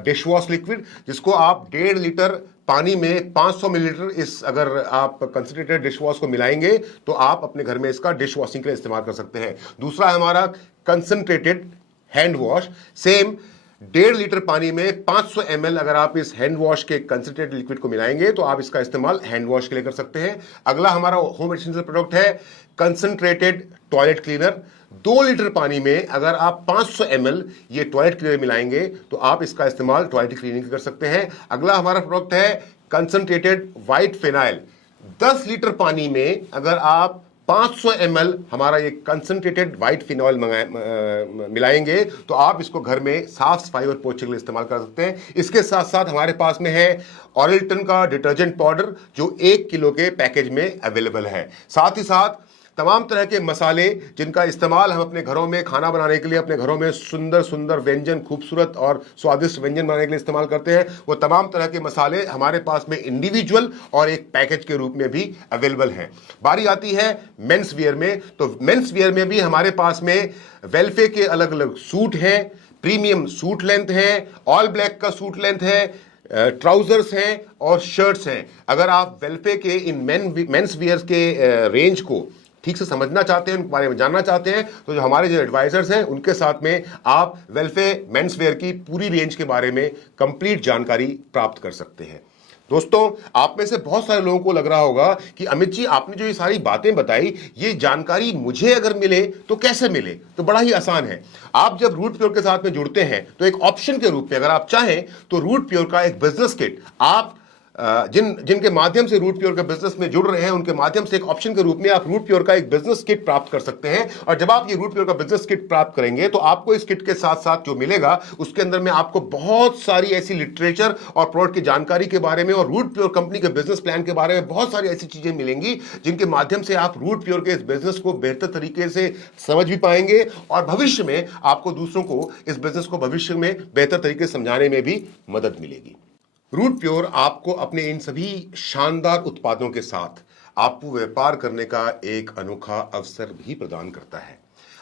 डिश वॉश लिक्विड, जिसको आप 1.5 लीटर पानी में 500 मिलीलीटर इस अगर आप कंसंट्रेटेड डिश वॉश को मिलाएंगे तो आप अपने घर में इसका डिश वॉशिंग के लिए इस्तेमाल कर सकते हैं। दूसरा हमारा concentrated hand wash, same 1.5 litre पानी में 500 ml अगर आप इस हैंड वॉश के कंसंट्रेटेड लिक्विड को मिलाएंगे तो आप इसका इस्तेमाल हैंड वॉश के लिए कर सकते हैं। अगला हमारा होम एसेंशियल प्रोडक्ट है कंसंट्रेटेड टॉयलेट क्लीनर। 2 लीटर पानी में अगर आप 500 ml ये टॉयलेट क्लीनर मिलाएंगे तो आप इसका इस्तेमाल टॉयलेट क्लीनिंग कर सकते हैं। अगला हमारा प्रोडक्ट है कंसंट्रेटेड व्हाइट फिनाइल। 10 लीटर पानी में अगर आप 500 ml हमारा ये कंसंट्रेटेड व्हाइट फिनॉल मिलाएंगे तो आप इसको घर में साफ सफाई और पोछे के लिए इस्तेमाल कर सकते हैं। इसके साथ साथ हमारे पास में है ऑरिल्टन का डिटर्जेंट पाउडर जो 1 किलो के पैकेज में अवेलेबल है। साथ ही साथ तमाम तरह के मसाले जिनका इस्तेमाल हम अपने घरों में खाना बनाने के लिए, अपने घरों में सुंदर सुंदर व्यंजन, खूबसूरत और स्वादिष्ट व्यंजन बनाने के लिए इस्तेमाल करते हैं, वो तमाम तरह के मसाले हमारे पास में इंडिविजुअल और एक पैकेज के रूप में भी अवेलेबल हैं। बारी आती है मेंस वियर में, तो मेंस वियर में भी हमारे पास में वेलफे के अलग अलग सूट हैं, प्रीमियम सूट लेंथ है, ऑल ब्लैक का सूट लेंथ है, ट्राउजर्स हैं और शर्ट्स हैं। अगर आप वेलफे के इन मेंस वियर्स के रेंज को ठीक से समझना चाहते हैं, उनके बारे में जानना चाहते हैं, तो जो हमारे जो एडवाइजर्स हैं उनके साथ में आप वेलफे मेंस वेयर की पूरी रेंज के बारे में कंप्लीट जानकारी प्राप्त कर सकते हैं। दोस्तों, आप में से बहुत सारे लोगों को लग रहा होगा कि अमित जी आपने जो ये सारी बातें बताई, ये जानकारी मुझे अगर मिले तो कैसे मिले? तो बड़ा ही आसान है। आप जब रूट प्योर के साथ में जुड़ते हैं तो एक ऑप्शन के रूप में अगर आप चाहें तो रूट प्योर का एक बिजनेस किट आप जिनके माध्यम से रूट प्योर के बिजनेस में जुड़ रहे हैं उनके माध्यम से एक ऑप्शन के रूप में आप रूट प्योर का एक बिजनेस किट प्राप्त कर सकते हैं। और जब आप ये रूट प्योर का बिजनेस किट प्राप्त करेंगे तो आपको इस किट के साथ साथ जो मिलेगा उसके अंदर में आपको बहुत सारी ऐसी लिटरेचर और प्रोडक्ट की जानकारी के बारे में और रूट प्योर कंपनी के बिजनेस प्लान के बारे में बहुत सारी ऐसी चीजें मिलेंगी जिनके माध्यम से आप रूट प्योर के इस बिजनेस को बेहतर तरीके से समझ भी पाएंगे और भविष्य में आपको दूसरों को इस बिजनेस को भविष्य में बेहतर तरीके से समझाने में भी मदद मिलेगी। रूट प्योर आपको अपने इन सभी शानदार उत्पादों के साथ आपको व्यापार करने का एक अनोखा अवसर भी प्रदान करता है।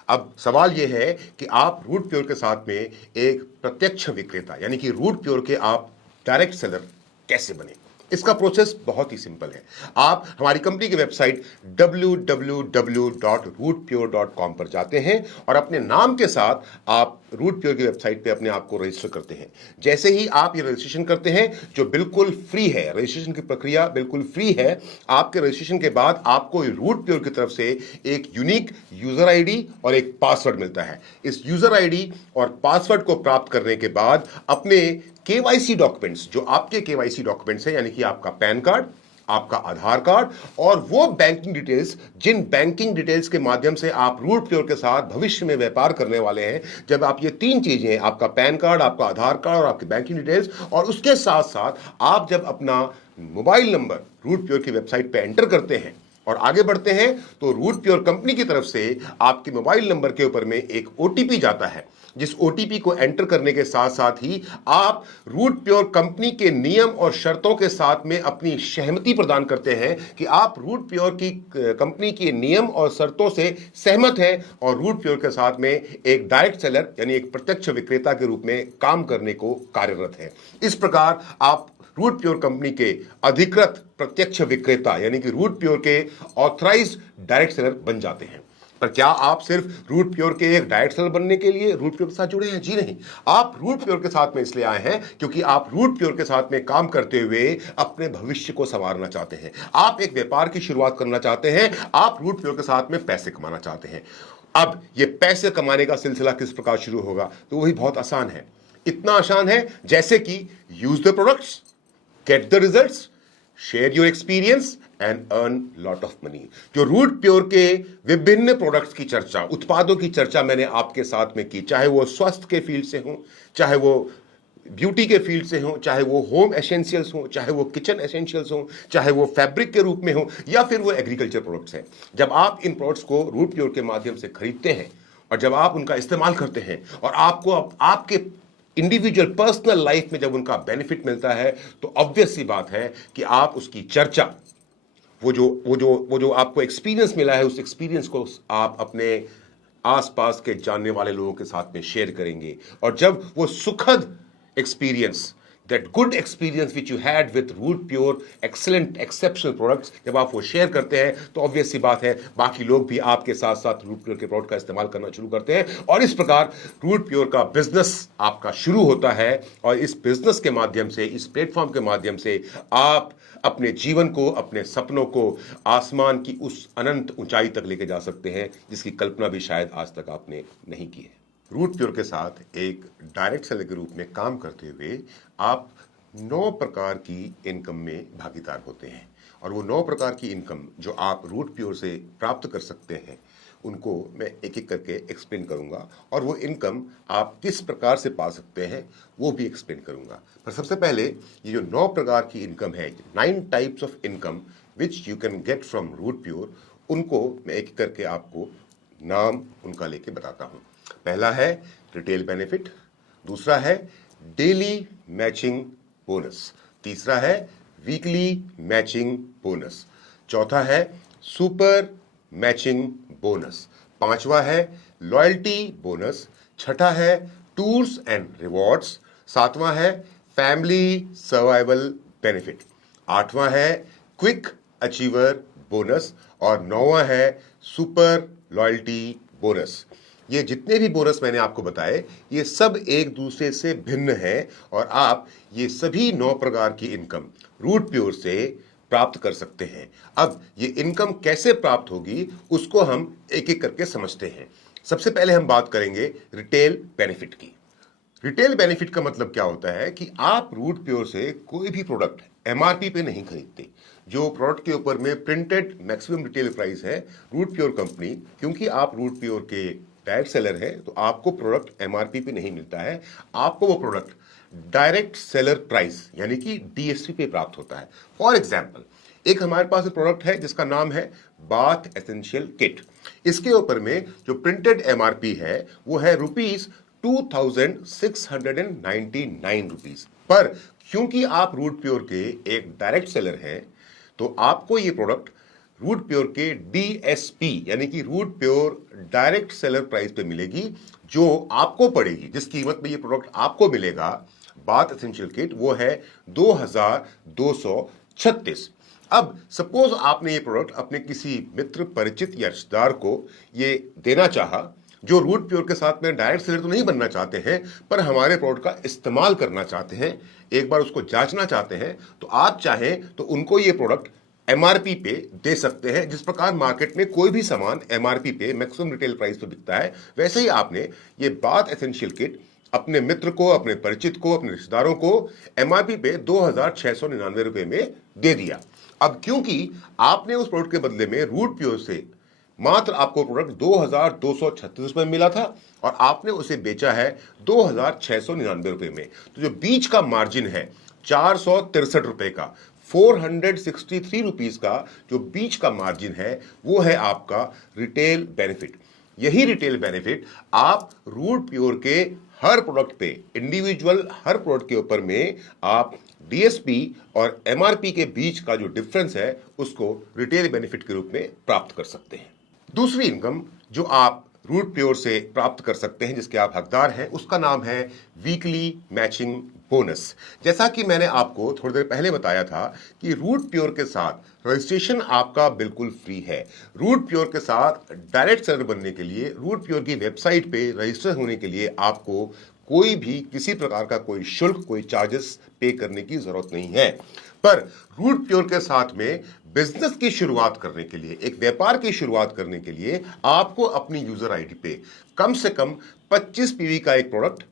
अब सवाल यह है कि आप रूट प्योर के साथ में एक प्रत्यक्ष विक्रेता यानी कि रूट प्योर के आप डायरेक्ट सेलर कैसे बने? इसका प्रोसेस बहुत ही सिंपल है। आप हमारी कंपनी की वेबसाइट www.rootpure.com पर जाते हैं और अपने नाम के साथ आप रूट प्योर की वेबसाइट पे अपने आप को रजिस्टर करते हैं। जैसे ही आप ये रजिस्ट्रेशन करते हैं, जो बिल्कुल फ्री है, रजिस्ट्रेशन की प्रक्रिया बिल्कुल फ्री है। आपके रजिस्ट्रेशन के बाद आपको रूट प्योर की तरफ से एक यूनिक यूजर आईडी और एक पासवर्ड मिलता है। इस यूजर आईडी और पासवर्ड को प्राप्त करने के बाद अपने केवाईसी डॉक्यूमेंट्स, जो आपके केवाईसी डॉक्यूमेंट्स हैं, यानी कि आपका पैन कार्ड, आपका आधार कार्ड और वो बैंकिंग डिटेल्स जिन बैंकिंग डिटेल्स के माध्यम से आप रूट प्योर के साथ भविष्य में व्यापार करने वाले हैं, जब आप ये 3 चीजें, आपका पैन कार्ड, आपका आधार कार्ड और आपकी बैंकिंग डिटेल्स, और उसके साथ साथ आप जब अपना मोबाइल नंबर रूट प्योर की वेबसाइट पे एंटर करते हैं और आगे बढ़ते हैं तो रूट प्योर कंपनी की तरफ से आपके मोबाइल नंबर के ऊपर में एक ओटीपी जाता है, जिस ओटीपी को एंटर करने के साथ साथ ही आप रूट प्योर कंपनी के नियम और शर्तों के साथ में अपनी सहमति प्रदान करते हैं कि आप रूट प्योर की कंपनी के नियम और शर्तों से सहमत हैं और रूट प्योर के साथ में एक डायरेक्ट सेलर यानी एक प्रत्यक्ष विक्रेता के रूप में काम करने को कार्यरत है। इस प्रकार आप रूट प्योर कंपनी के अधिकृत प्रत्यक्ष विक्रेता यानी कि रूट प्योर के ऑथराइज्ड डायरेक्ट सेलर बन जाते हैं। पर क्या आप सिर्फ रूट प्योर के एक डायरेक्ट सेलर बनने के लिए रूट प्योर के साथ जुड़े हैं? जी नहीं, आप रूट प्योर के साथ में इसलिए आए हैं क्योंकि आप रूट प्योर के साथ में काम करते हुए अपने भविष्य को संवारना चाहते हैं। आप एक व्यापार की शुरुआत करना चाहते हैं, आप रूट प्योर के साथ में पैसे कमाना चाहते हैं। अब ये पैसे कमाने का सिलसिला किस प्रकार शुरू होगा? तो वही बहुत आसान है। इतना आसान है जैसे कि use the products, get the results, share your experience and earn lot of money. जो रूट प्योर के विभिन्न प्रोडक्ट्स की चर्चा, उत्पादों की चर्चा मैंने आपके साथ में की, चाहे वो स्वास्थ्य के फील्ड से हो, चाहे वो ब्यूटी के फील्ड से हो, चाहे वो होम एसेंशियल्स हो, चाहे वो किचन एसेंशियल्स हो, चाहे वो फैब्रिक के रूप में हो, या फिर वो एग्रीकल्चर प्रोडक्ट्स हैं। जब आप इन प्रोडक्ट्स को रूट प्योर के माध्यम से खरीदते हैं और जब आप उनका इस्तेमाल करते हैं और आपको आपके इंडिविजुअल पर्सनल लाइफ में जब उनका बेनिफिट मिलता है, तो ऑब्वियस सी बात है कि आप उसकी चर्चा, वो जो आपको एक्सपीरियंस मिला है, उस एक्सपीरियंस को आप अपने आसपास के जानने वाले लोगों के साथ में शेयर करेंगे। और जब वो सुखद experience, that good experience which you had with root pure excellent exceptional products, जब आप वो शेयर करते हैं, तो ऑब्वियस सी बात है बाकी लोग भी आपके साथ साथ रूट प्योर के प्रोडक्ट का इस्तेमाल करना शुरू करते हैं। और इस प्रकार रूट प्योर का बिजनेस आपका शुरू होता है। और इस बिजनेस के माध्यम से, इस प्लेटफॉर्म के माध्यम से आप अपने जीवन को, अपने सपनों को आसमान की उस अनंत ऊंचाई तक लेके जा सकते हैं जिसकी कल्पना भी शायद आज तक आपने नहीं की है। रूट प्योर के साथ एक डायरेक्ट सेलर के रूप में काम करते हुए आप 9 प्रकार की इनकम में भागीदार होते हैं। और वो 9 प्रकार की इनकम जो आप रूट प्योर से प्राप्त कर सकते हैं, उनको मैं एक एक करके एक्सप्लेन करूंगा। और वो इनकम आप किस प्रकार से पा सकते हैं वो भी एक्सप्लेन करूंगा। पर सबसे पहले ये जो 9 प्रकार की इनकम है, 9 types of income which you can get from root pure, उनको मैं एक एक करके आपको नाम उनका लेके बताता हूं। पहला है रिटेल बेनिफिट, दूसरा है डेली मैचिंग बोनस, तीसरा है वीकली मैचिंग बोनस, चौथा है सुपर मैचिंग बोनस, पांचवा है लॉयल्टी बोनस, छठा है टूर्स एंड रिवॉर्ड्स, सातवां है फैमिली सर्वाइवल बेनिफिट, आठवां है क्विक अचीवर बोनस और नौवां है सुपर लॉयल्टी बोनस। ये जितने भी बोनस मैंने आपको बताए, ये सब एक दूसरे से भिन्न हैं और आप ये सभी 9 प्रकार की इनकम रूट प्योर से प्राप्त कर सकते हैं। अब ये इनकम कैसे प्राप्त होगी उसको हम एक एक करके समझते हैं। सबसे पहले हम बात करेंगे रिटेल बेनिफिट की। रिटेल बेनिफिट का मतलब क्या होता है कि आप रूट प्योर से कोई भी प्रोडक्ट एमआरपी पे नहीं खरीदते। जो प्रोडक्ट के ऊपर में प्रिंटेड मैक्सिमम रिटेल प्राइस है, रूट प्योर कंपनी, क्योंकि आप रूट प्योर के डायरेक्ट सेलर है तो आपको प्रोडक्ट एमआरपी पे नहीं मिलता है, आपको वो प्रोडक्ट डायरेक्ट सेलर प्राइस यानी कि डीएसपी पे प्राप्त होता है। फॉर एग्जांपल, एक हमारे पास प्रॉडक्ट है जिसका नाम है बाथ एसेंशियल किट। इसके ऊपर में जो प्रिंटेड एमआरपी है वो है ₹2699। पर क्योंकि आप रूट प्योर के एक डायरेक्ट सेलर हैं तो आपको ये प्रोडक्ट रूट प्योर के डीएसपी यानी कि root pure direct seller price पे मिलेगी, जो आपको पड़ेगी, जिस कीमत में ये प्रोडक्ट आपको मिलेगा बाथ एसेंशियल किट, वो है 2236। अब सपोज आपने ये प्रोडक्ट अपने किसी मित्र, परिचित या रिश्तेदार को ये देना चाहा जो रूट प्योर के साथ में डायरेक्ट सेलर तो नहीं बनना चाहते हैं पर हमारे प्रोडक्ट का इस्तेमाल करना चाहते हैं, एक बार उसको जांचना चाहते हैं, तो आप चाहें तो उनको ये प्रोडक्ट एमआरपी पे दे सकते हैं। जिस प्रकार मार्केट में कोई भी सामान एमआरपी पे मैक्सिमम रिटेल प्राइस पे बिकता है, वैसे ही आपने ये बाथ एसेंशियल किट अपने मित्र को, अपने परिचित को, अपने रिश्तेदारों को एमआरपी पे 2699 रुपए में दे दिया। अब क्योंकि आपने उस प्रोडक्ट के बदले में रूट प्योर से मात्र आपको प्रोडक्ट 2236 रुपए में मिला था और आपने उसे बेचा है 2699 रुपए में, तो जो बीच का मार्जिन है 463 रुपए का, 463 रुपीज का जो बीच का मार्जिन है, वो है आपका रिटेल बेनिफिट। यही रिटेल बेनिफिट आप रूट प्योर के हर प्रोडक्ट पे, इंडिविजुअल हर प्रोडक्ट के ऊपर में आप डीएसपी और एमआरपी के बीच का जो डिफरेंस है उसको रिटेल बेनिफिट के रूप में प्राप्त कर सकते हैं। दूसरी इनकम जो आप रूट प्योर से प्राप्त कर सकते हैं, जिसके आप हकदार हैं, उसका नाम है वीकली मैचिंग बोनस। जैसा कि मैंने आपको थोड़ी देर पहले बताया था कि रूट प्योर के साथ रजिस्ट्रेशन आपका बिल्कुल फ्री है। रूट प्योर के साथ डायरेक्ट सेलर बनने के लिए रूट प्योर की वेबसाइट पे रजिस्टर होने के लिए आपको कोई भी किसी प्रकार का कोई शुल्क, कोई चार्जेस पे करने की जरूरत नहीं है। पर रूट प्योर के साथ में बिजनेस की शुरुआत करने के लिए, एक व्यापार की शुरुआत करने के लिए आपको अपनी यूजर आईडी पे कम से कम 25 पीवी का एक प्रोडक्ट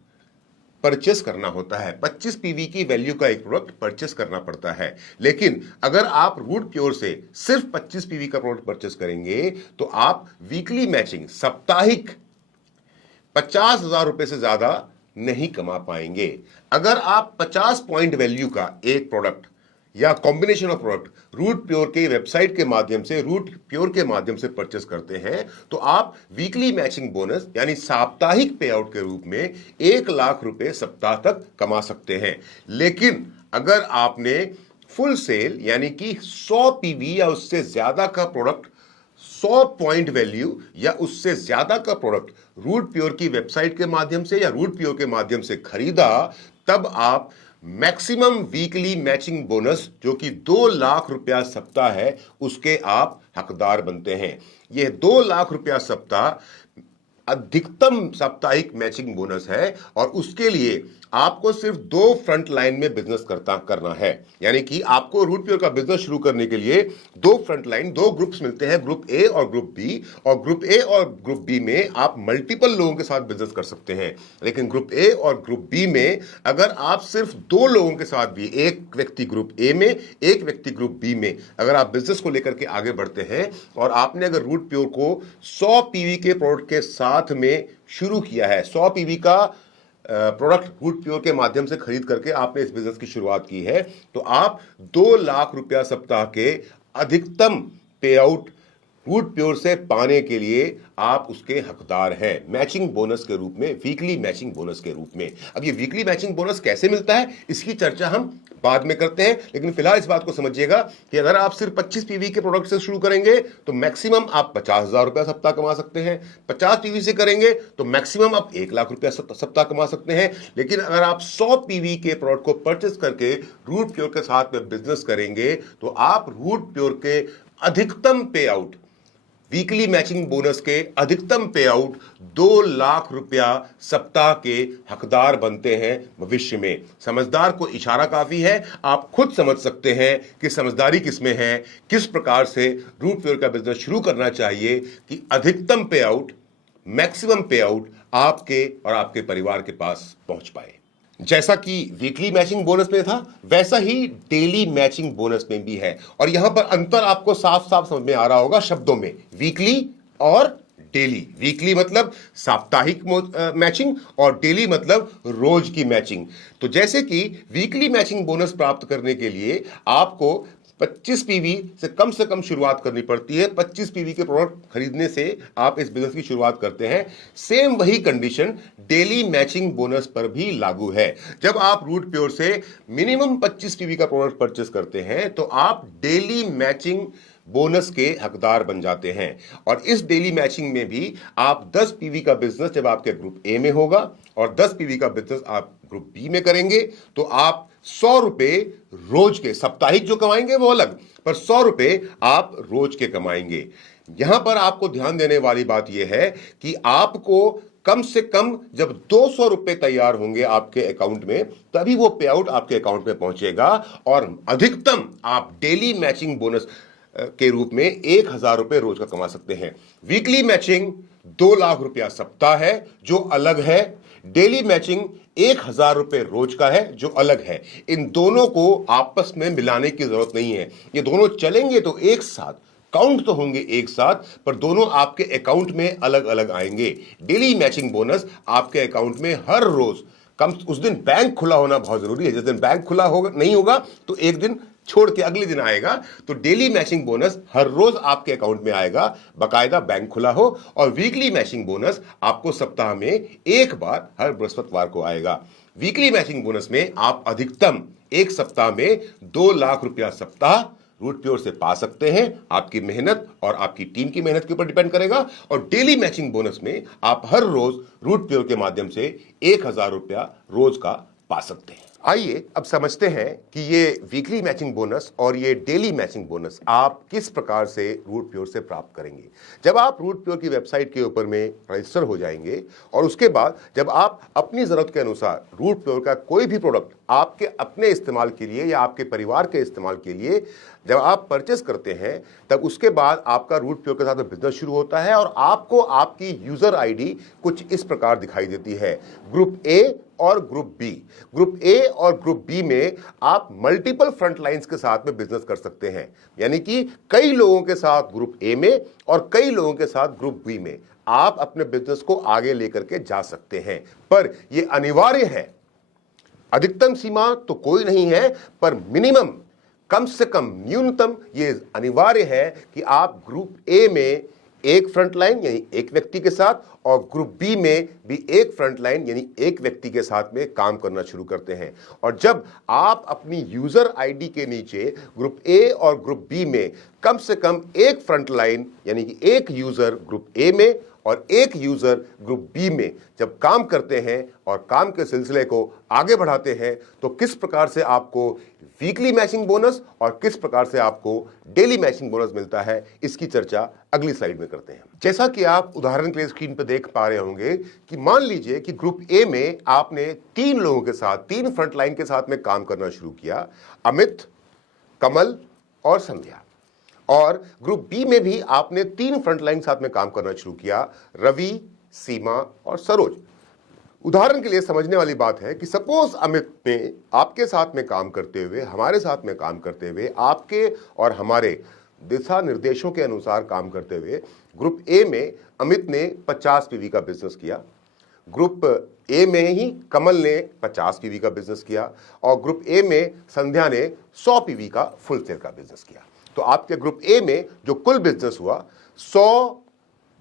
परचेस करना होता है। 25 पीवी की वैल्यू का एक प्रोडक्ट परचेस करना पड़ता है। लेकिन अगर आप रूट प्योर से सिर्फ 25 पीवी का प्रोडक्ट परचेस करेंगे तो आप वीकली मैचिंग, साप्ताहिक 50,000 रुपए से ज्यादा नहीं कमा पाएंगे। अगर आप 50 पॉइंट वैल्यू का एक प्रोडक्ट या combination of product root pure के वेबसाइट के माध्यम से, रूट प्योर के माध्यम से परचेस करते हैं तो आप वीकली मैचिंग बोनस यानी साप्ताहिक पे आउट के रूप में 1,00,000 रुपए सप्ताह तक कमा सकते हैं। लेकिन अगर आपने फुल सेल यानी कि 100 पीवी या उससे ज्यादा का प्रोडक्ट, 100 पॉइंट वैल्यू या उससे ज्यादा का प्रोडक्ट रूट प्योर की वेबसाइट के माध्यम से या रूट प्योर के माध्यम से खरीदा, तब आप मैक्सिमम वीकली मैचिंग बोनस जो कि 2,00,000 रुपया सप्ताह है, उसके आप हकदार बनते हैं। यह 2,00,000 रुपया सप्ताह अधिकतम साप्ताहिक मैचिंग बोनस है और उसके लिए आपको सिर्फ 2 फ्रंट लाइन में बिजनेस करना है। यानी कि आपको रूट प्योर का बिजनेस शुरू करने के लिए 2 फ्रंट लाइन, 2 ग्रुप्स मिलते हैं, ग्रुप ए और ग्रुप बी। और ग्रुप ए और ग्रुप बी में आप मल्टीपल लोगों के साथ बिजनेस कर सकते हैं। लेकिन ग्रुप ए और ग्रुप बी में अगर आप सिर्फ 2 लोगों के साथ भी, एक व्यक्ति ग्रुप ए में, एक व्यक्ति ग्रुप बी में, अगर आप बिजनेस को लेकर के आगे बढ़ते हैं और आपने अगर रूट प्योर को 100 पीवी के प्रोडक्ट के साथ में शुरू किया है, 100 पीवी का प्रोडक्ट रूट प्योर के माध्यम से खरीद करके आपने इस बिजनेस की शुरुआत की है, तो आप 2,00,000 रुपया सप्ताह के अधिकतम पे आउट रूट प्योर से पाने के लिए आप उसके हकदार हैं, मैचिंग बोनस के रूप में, वीकली मैचिंग बोनस के रूप में। अब ये वीकली मैचिंग बोनस कैसे मिलता है, इसकी चर्चा हम बाद में करते हैं। लेकिन फिलहाल इस बात को समझिएगा कि अगर आप सिर्फ 25 पीवी के प्रोडक्ट से शुरू करेंगे तो मैक्सिमम आप 50,000 रुपया सप्ताह कमा सकते हैं। 50 पीवी से करेंगे तो मैक्सिमम आप 1,00,000 रुपया सप्ताह कमा सकते हैं। लेकिन अगर आप 100 पीवी के प्रोडक्ट को परचेस करके रूट प्योर के साथ में बिजनेस करेंगे तो आप रूट प्योर के अधिकतम पे आउट, वीकली मैचिंग बोनस के अधिकतम पे आउट 2,00,000 रुपया सप्ताह के हकदार बनते हैं भविष्य में। समझदार को इशारा काफी है, आप खुद समझ सकते हैं कि समझदारी किसमें है, किस प्रकार से रूट प्योर का बिजनेस शुरू करना चाहिए कि अधिकतम पे आउट, मैक्सिमम पे आउट आपके और आपके परिवार के पास पहुंच पाए। जैसा कि वीकली मैचिंग बोनस में था, वैसा ही डेली मैचिंग बोनस में भी है। और यहां पर अंतर आपको साफ साफ समझ में आ रहा होगा शब्दों में, वीकली और डेली। वीकली मतलब साप्ताहिक मैचिंग और डेली मतलब रोज की मैचिंग। तो जैसे कि वीकली मैचिंग बोनस प्राप्त करने के लिए आपको 25 पीवी से कम शुरुआत करनी पड़ती है। 25 पीवी के प्रोडक्ट खरीदने से आप इस बिजनेस की शुरुआत करते हैं। सेम वही कंडीशन डेली मैचिंग बोनस पर भी लागू है। जब आप रूट प्योर से मिनिमम 25 पीवी का प्रोडक्ट परचेस करते हैं तो आप डेली मैचिंग बोनस के हकदार बन जाते हैं। और इस डेली मैचिंग में भी आप 10 पीवी का बिजनेस जब आपके ग्रुप ए में होगा और 10 पीवी का बिजनेस आप ग्रुप बी में करेंगे तो आप 100 रुपए रोज के, साप्ताहिक जो कमाएंगे वो अलग, पर 100 रुपए आप रोज के कमाएंगे। यहां पर आपको ध्यान देने वाली बात यह है कि आपको कम से कम जब 200 रुपए तैयार होंगे आपके अकाउंट में, तभी वो पे आउट आपके अकाउंट में पहुंचेगा। और अधिकतम आप डेली मैचिंग बोनस के रूप में 1,000 रुपए रोज का कमा सकते हैं। वीकली मैचिंग 2,00,000 रुपया सप्ताह है जो अलग है, डेली मैचिंग 1,000 रुपए रोज का है जो अलग है। इन दोनों को आपस में मिलाने की जरूरत नहीं है। ये दोनों चलेंगे तो एक साथ, काउंट तो होंगे एक साथ, पर दोनों आपके अकाउंट में अलग अलग आएंगे। डेली मैचिंग बोनस आपके अकाउंट में हर रोज उस दिन बैंक खुला होना बहुत जरूरी है। जिस दिन बैंक खुला होगा नहीं होगा तो एक दिन छोड़ के अगले दिन आएगा। तो डेली मैचिंग बोनस हर रोज आपके अकाउंट में आएगा, बकायदा बैंक खुला हो। और वीकली मैचिंग बोनस आपको सप्ताह में एक बार हर बृहस्पतिवार को आएगा। वीकली मैचिंग बोनस में आप अधिकतम एक सप्ताह में 2,00,000 रुपया सप्ताह रूट प्योर से पा सकते हैं। आपकी मेहनत और आपकी टीम की मेहनत के ऊपर डिपेंड करेगा। और डेली मैचिंग बोनस में आप हर रोज रूट प्योर के माध्यम से 1000 रुपया रोज का पा सकते हैं। आइए अब समझते हैं कि ये वीकली मैचिंग बोनस और ये डेली मैचिंग बोनस आप किस प्रकार से रूट प्योर से प्राप्त करेंगे। जब आप रूट प्योर की वेबसाइट के ऊपर में रजिस्टर हो जाएंगे और उसके बाद जब आप अपनी जरूरत के अनुसार रूट प्योर का कोई भी प्रोडक्ट आपके अपने इस्तेमाल के लिए या आपके परिवार के इस्तेमाल के लिए जब आप परचेस करते हैं, तब उसके बाद आपका रूट प्योर के साथ बिजनेस शुरू होता है और आपको आपकी यूजर आईडी कुछ इस प्रकार दिखाई देती है। ग्रुप ए और ग्रुप बी। ग्रुप ए और ग्रुप बी में आप मल्टीपल फ्रंट लाइंस के साथ में बिजनेस कर सकते हैं, यानी कि कई लोगों के साथ ग्रुप ए में और कई लोगों के साथ ग्रुप बी में आप अपने बिजनेस को आगे लेकर के जा सकते हैं। पर यह अनिवार्य है, अधिकतम सीमा तो कोई नहीं है, पर मिनिमम, कम से कम, न्यूनतम ये अनिवार्य है कि आप ग्रुप ए में एक फ्रंट लाइन यानी एक व्यक्ति के साथ और ग्रुप बी में भी एक फ्रंट लाइन यानी एक व्यक्ति के साथ में काम करना शुरू करते हैं। और जब आप अपनी यूजर आईडी के नीचे ग्रुप ए और ग्रुप बी में कम से कम एक फ्रंट लाइन यानी कि एक यूजर ग्रुप ए में और एक यूजर ग्रुप बी में जब काम करते हैं और काम के सिलसिले को आगे बढ़ाते हैं, तो किस प्रकार से आपको वीकली मैचिंग बोनस और किस प्रकार से आपको डेली मैचिंग बोनस मिलता है, इसकी चर्चा अगली स्लाइड में करते हैं। जैसा कि आप उदाहरण के लिए स्क्रीन पर देख पा रहे होंगे कि मान लीजिए कि ग्रुप ए में आपने 3 लोगों के साथ, 3 फ्रंटलाइन के साथ में काम करना शुरू किया, अमित, कमल और संध्या। और ग्रुप बी में भी आपने 3 फ्रंटलाइन साथ में काम करना शुरू किया, रवि, सीमा और सरोज। उदाहरण के लिए समझने वाली बात है कि सपोज अमित ने आपके साथ में काम करते हुए, हमारे साथ में काम करते हुए, आपके और हमारे दिशा निर्देशों के अनुसार काम करते हुए ग्रुप ए में अमित ने 50 पीवी का बिजनेस किया, ग्रुप ए में ही कमल ने 50 पीवी का बिजनेस किया और ग्रुप ए में संध्या ने 100 पीवी का फुल सेल का बिजनेस किया। तो आपके ग्रुप ए में जो कुल बिजनेस हुआ 100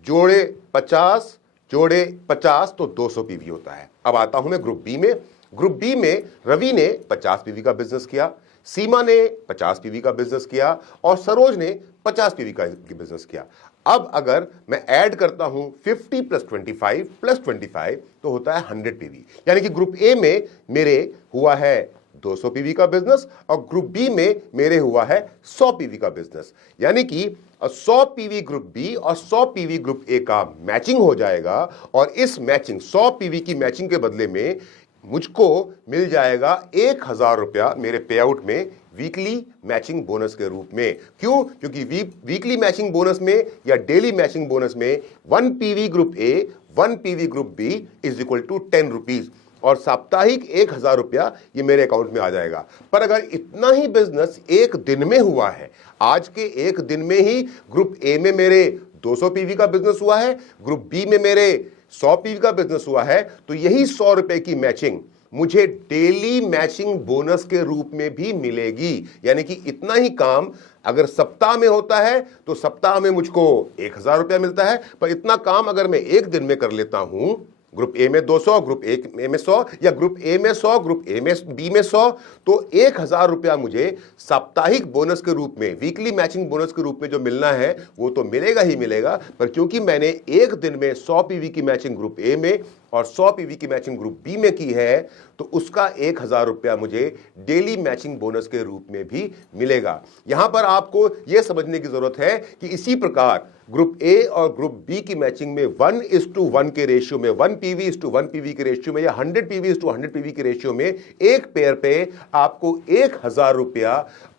जोड़े 50 जोड़े 50 तो 200 पीवी होता है। अब आता हूं मैं ग्रुप बी में। ग्रुप बी में रवि ने 50 पीवी का बिजनेस किया, सीमा ने 50 पीवी का बिजनेस किया और सरोज ने 50 पीवी का बिजनेस किया। अब अगर मैं ऐड करता हूं 50 + 25 + 25 तो होता है 100 पीवी, यानी कि ग्रुप ए में मेरे हुआ है 200 पीवी का बिजनेस और ग्रुप बी में मेरे हुआ है 100 पीवी का बिजनेस। यानी कि 100 पीवी ग्रुप बी और 100 पीवी ग्रुप ए का मैचिंग हो जाएगा और इस मैचिंग 100 पीवी की मैचिंग के बदले में मुझको मिल जाएगा 1000 रुपया मेरे पे आउट में वीकली मैचिंग बोनस के रूप में। क्यों? क्योंकि वीकली मैचिंग बोनस में या डेली मैचिंग बोनस में 1 PV group A 1 PV group B = 10 rupees और साप्ताहिक 1000 रुपया ये मेरे अकाउंट में आ जाएगा। पर अगर इतना ही बिजनेस एक दिन में हुआ है, आज के एक दिन में ही ग्रुप ए में मेरे 200 पीवी का बिजनेस हुआ है, ग्रुप बी में मेरे 100 पीवी का बिजनेस हुआ है, तो यही 100 रुपए की मैचिंग मुझे डेली मैचिंग बोनस के रूप में भी मिलेगी। यानी कि इतना ही काम अगर सप्ताह में होता है तो सप्ताह में मुझको 1000 रुपया मिलता है, पर इतना काम अगर मैं एक दिन में कर लेता हूं, ग्रुप ए में 200, ग्रुप ए में 100 या ग्रुप ए में 100, ग्रुप ए में बी में 100, तो 1000 रुपया मुझे साप्ताहिक बोनस के रूप में, वीकली मैचिंग बोनस के रूप में जो मिलना है वो तो मिलेगा ही मिलेगा। पर क्योंकि मैंने एक दिन में 100 पीवी की मैचिंग ग्रुप ए में और 100 पीवी की मैचिंग ग्रुप बी में की है, तो उसका 1000 रुपया मुझे डेली मैचिंग बोनस के रूप में भी मिलेगा। यहां पर आपको यह समझने की जरूरत है कि इसी प्रकार ग्रुप ए और ग्रुप बी की मैचिंग में 1:1 के रेशियो में, 1 पीवी 1 पीवी के रेशियो में या 100 पीवी 100 पीवी के रेशियो में एक पेयर पे आपको 1000 रुपया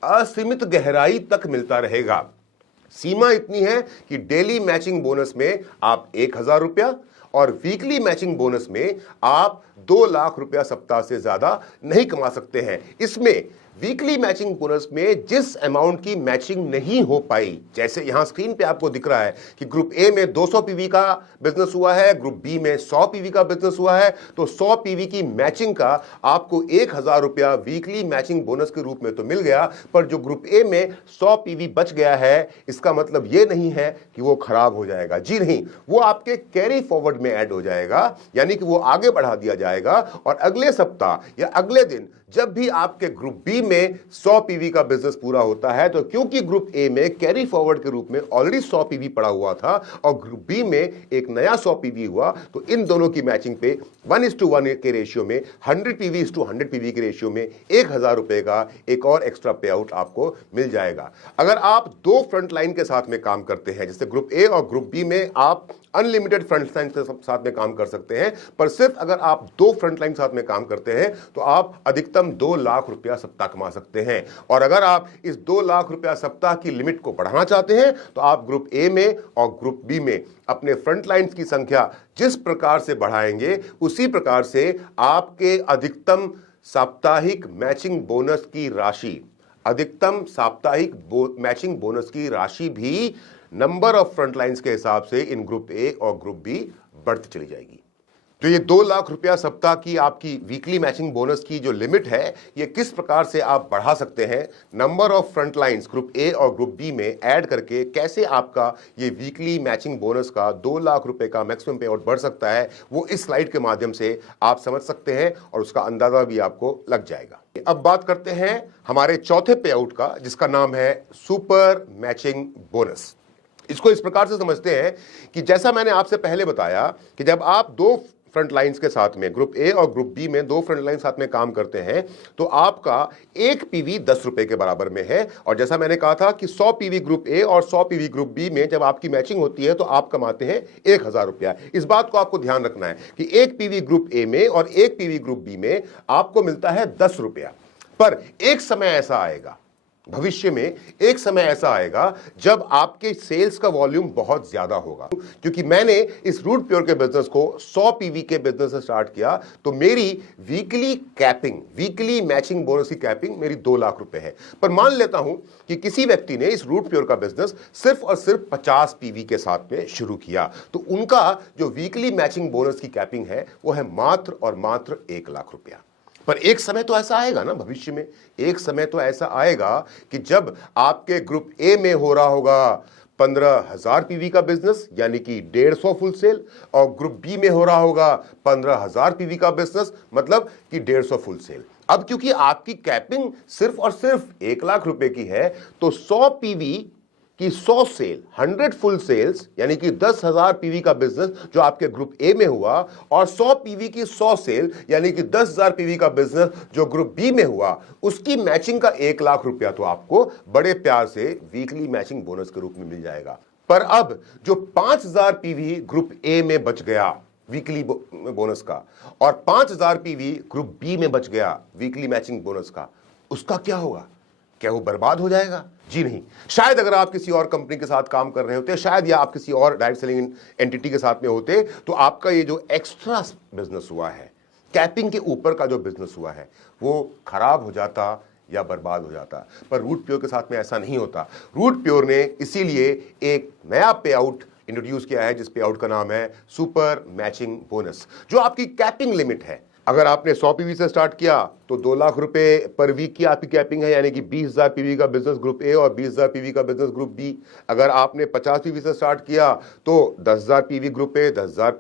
असीमित गहराई तक मिलता रहेगा। सीमा इतनी है कि डेली मैचिंग बोनस में आप 1000 रुपया और वीकली मैचिंग बोनस में आप 2 लाख रुपया सप्ताह से ज्यादा नहीं कमा सकते हैं। इसमें वीकली मैचिंग बोनस में जिस अमाउंट की मैचिंग नहीं हो पाई, जैसे यहां स्क्रीन पे आपको दिख रहा है कि ग्रुप ए में 200 पीवी का बिजनेस हुआ है, ग्रुप बी में 100 पीवी का बिजनेस हुआ है, तो 100 पीवी की मैचिंग का आपको 1000 रुपया वीकली मैचिंग बोनस के रूप में तो मिल गया। पर जो ग्रुप ए में 100 पीवी बच गया है, इसका मतलब यह नहीं है कि वो खराब हो जाएगा। जी नहीं, वो आपके कैरी फॉरवर्ड फॉरवर्ड में ऐड हो जाएगा, यानी कि वो आगे बढ़ा दिया जाएगा और अगले सप्ताह या अगले दिन जब भी आपके ग्रुप बी में 100 पीवी का बिजनेस पूरा होता है, तो क्योंकि ग्रुप ए में कैरी फॉरवर्ड के रूप में ऑलरेडी 100 पीवी पड़ा हुआ था और ग्रुप बी में एक नया 100 पीवी हुआ, तो इन दोनों की मैचिंग पे 1:1 के रेशियो में 100 पीवी टू 100 पीवी के रेशियो में 1000 रुपए का एक और एक्स्ट्रा पे आउट आपको मिल जाएगा। अगर आप दो फ्रंट लाइन के साथ में काम करते हैं, जैसे ग्रुप ए और ग्रुप बी में आप अनलिमिटेड फ्रंट लाइन के साथ में काम कर सकते हैं, पर सिर्फ अगर आप दो फ्रंट लाइन साथ में काम करते हैं तो आप अधिकतम 2 लाख रुपया सप्ताह कमा सकते हैं। और अगर आप इस 2 लाख रुपया सप्ताह की लिमिट को बढ़ाना चाहते हैं तो आप ग्रुप ए में और ग्रुप बी में अपने फ्रंट लाइन्स की संख्या जिस प्रकार से बढ़ाएंगे, उसी प्रकार से आपके अधिकतम साप्ताहिक मैचिंग बोनस की राशि, अधिकतम साप्ताहिक मैचिंग बोनस की राशि भी नंबर ऑफ फ्रंट लाइन्स के हिसाब से इन ग्रुप ए और ग्रुप बी बढ़ती चली जाएगी। तो ये 2 लाख रुपया सप्ताह की आपकी वीकली मैचिंग बोनस की जो लिमिट है, ये किस प्रकार से आप बढ़ा सकते हैं, number of front lines group A और ग्रुप बी में ऐड करके कैसे आपका ये वीकली मैचिंग बोनस का 2 लाख रुपए का मैक्सिमम पे आउट बढ़ सकता है, वो इस स्लाइड के माध्यम से आप समझ सकते हैं और उसका अंदाजा भी आपको लग जाएगा। अब बात करते हैं हमारे चौथे पे आउट का, जिसका नाम है सुपर मैचिंग बोनस। इसको इस प्रकार से समझते हैं कि जैसा मैंने आपसे पहले बताया कि जब आप दो फ्रंट लाइन्स के साथ में, ग्रुप ए और ग्रुप बी में दो फ्रंट लाइन साथ में काम करते हैं, तो आपका एक पीवी 10 रुपए के बराबर में है। और जैसा मैंने कहा था कि 100 पीवी ग्रुप ए और 100 पीवी ग्रुप बी में जब आपकी मैचिंग होती है तो आप कमाते हैं 1000 रुपया। इस बात को आपको ध्यान रखना है कि एक पीवी ग्रुप ए में और एक पीवी ग्रुप बी में आपको मिलता है 10 रुपया। पर एक समय ऐसा आएगा, भविष्य में एक समय ऐसा आएगा जब आपके सेल्स का वॉल्यूम बहुत ज्यादा होगा। क्योंकि मैंने इस रूट प्योर के बिजनेस को 100 पीवी के बिजनेस से स्टार्ट किया, तो मेरी weekly capping, weekly matching bonus की कैपिंग मेरी 2 लाख रुपए है। पर मान लेता हूं कि किसी व्यक्ति ने इस रूट प्योर का बिजनेस सिर्फ और सिर्फ 50 पीवी के साथ में शुरू किया, तो उनका जो वीकली मैचिंग बोनस की कैपिंग है वो है मात्र और मात्र 1 लाख रुपया। पर एक समय तो ऐसा आएगा ना, भविष्य में एक समय तो ऐसा आएगा कि जब आपके ग्रुप ए में हो रहा होगा 15,000 पीवी का बिजनेस, यानी कि 150 फुल सेल, और ग्रुप बी में हो रहा होगा 15,000 पीवी का बिजनेस, मतलब कि 150 फुल सेल। अब क्योंकि आपकी कैपिंग सिर्फ और सिर्फ 1 लाख रुपए की है, तो 100 पीवी कि 100 सेल, 100 फुल सेल्स, यानी कि 10,000 पीवी का बिजनेस जो आपके ग्रुप ए में हुआ, और 100 पीवी की 100 सेल, यानी कि 10,000 पीवी का बिजनेस जो ग्रुप बी में हुआ, उसकी मैचिंग का 1 लाख रुपया तो आपको बड़े प्यार से वीकली मैचिंग बोनस के रूप में मिल जाएगा। पर अब जो 5,000 पीवी ग्रुप ए में बच गया वीकली बोनस का, और 5,000 पीवी ग्रुप बी में बच गया वीकली मैचिंग बोनस का, उसका क्या होगा? क्या वो बर्बाद हो जाएगा? जी नहीं। शायद अगर आप किसी और कंपनी के साथ काम कर रहे होते, शायद या आप किसी और डायरेक्ट सेलिंग एंटिटी के साथ में होते, तो आपका ये जो एक्स्ट्रा बिजनेस हुआ है, कैपिंग के ऊपर का जो बिजनेस हुआ है, वो खराब हो जाता या बर्बाद हो जाता। पर रूट प्योर के साथ में ऐसा नहीं होता। रूट प्योर ने इसीलिए एक नया पे आउट इंट्रोड्यूस किया है, जिस पे आउट का नाम है सुपर मैचिंग बोनस, जो आपकी कैपिंग लिमिट है। अगर आपने 100 पीवी से स्टार्ट किया तो 2 लाख रुपए पर वीक की आपकी कैपिंग है, यानी कि 20,000 पीवी का बिजनेस ग्रुप ए और 20,000 पीवी का बिजनेस ग्रुप बी। अगर आपने 50 पीवी से स्टार्ट किया तो 10,000 PV group A, 10,000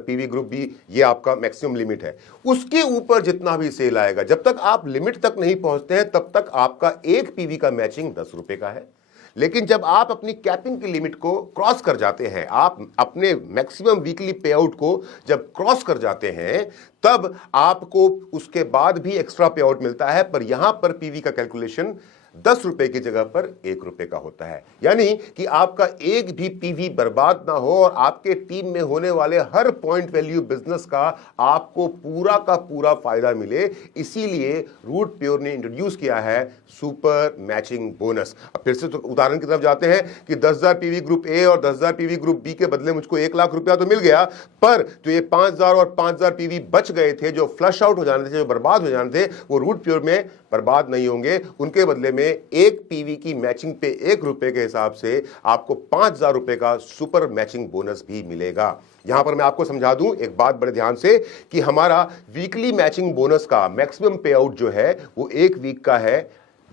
PV group B, ये आपका मैक्सिमम लिमिट है। उसके ऊपर जितना भी सेल आएगा, जब तक आप लिमिट तक नहीं पहुंचते हैं, तब तक आपका एक पीवी का मैचिंग 10 रुपए का है। लेकिन जब आप अपनी कैपिंग की लिमिट को क्रॉस कर जाते हैं, आप अपने मैक्सिमम वीकली पे आउट को जब क्रॉस कर जाते हैं, तब आपको उसके बाद भी एक्स्ट्रा पे आउट मिलता है। पर यहां पर पीवी का कैलकुलेशन 10 रुपए की जगह पर 1 रुपए का होता है, यानी कि आपका एक भी पीवी बर्बाद ना हो और आपके टीम में होने वाले हर पॉइंट वैल्यू बिजनेस का आपको पूरा का पूरा फायदा मिले। इसीलिए रूट प्योर ने इंट्रोड्यूस किया है सुपर मैचिंग बोनस। अब फिर से तो उदाहरण की तरफ जाते हैं कि 10,000 पीवी ग्रुप ए और 10,000 पीवी ग्रुप बी के बदले मुझको 1 लाख रुपया तो मिल गया, पर जो ये 5,000 और 5,000 पीवी बच गए थे, जो फ्लश आउट हो जाने थे, जो बर्बाद हो जाने थे, वो रूट प्योर में बर्बाद नहीं होंगे। उनके बदले में एक पीवी की मैचिंग पे 1 रुपए के हिसाब से आपको 5,000 रुपए का सुपर मैचिंग बोनस भी मिलेगा। यहां पर मैं आपको समझा दूं एक बात बड़े ध्यान से, कि हमारा वीकली मैचिंग बोनस का मैक्सिमम पे आउट जो है वो एक वीक का है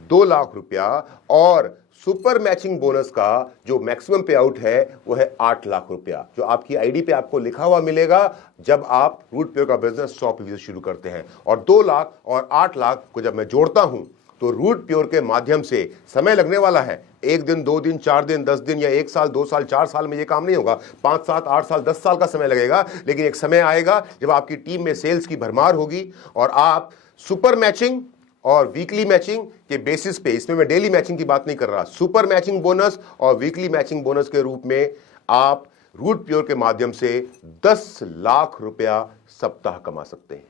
2 लाख रुपया, और सुपर मैचिंग बोनस का जो मैक्सिमम पे आउट है वो है 8 लाख रुपया, जो आपकी आईडी पे आपको लिखा हुआ मिलेगा जब आप रूट प्योर का बिजनेस 100% से शुरू करते हैं। और 2 लाख और 8 लाख को जब मैं जोड़ता हूं तो रूट प्योर के माध्यम से समय लगने वाला है। 1 दिन, 2 दिन, 4 दिन, 10 दिन या 1 साल, 2 साल, 4 साल में ये काम नहीं होगा। 5, 7, 8 साल, 10 साल का समय लगेगा, लेकिन एक समय आएगा जब आपकी टीम में सेल्स की भरमार होगी और आप सुपर मैचिंग और वीकली मैचिंग के बेसिस पे, इसमें मैं डेली मैचिंग की बात नहीं कर रहा, सुपर मैचिंग बोनस और वीकली मैचिंग बोनस के रूप में आप रूट प्योर के माध्यम से 10 लाख रुपया सप्ताह कमा सकते हैं।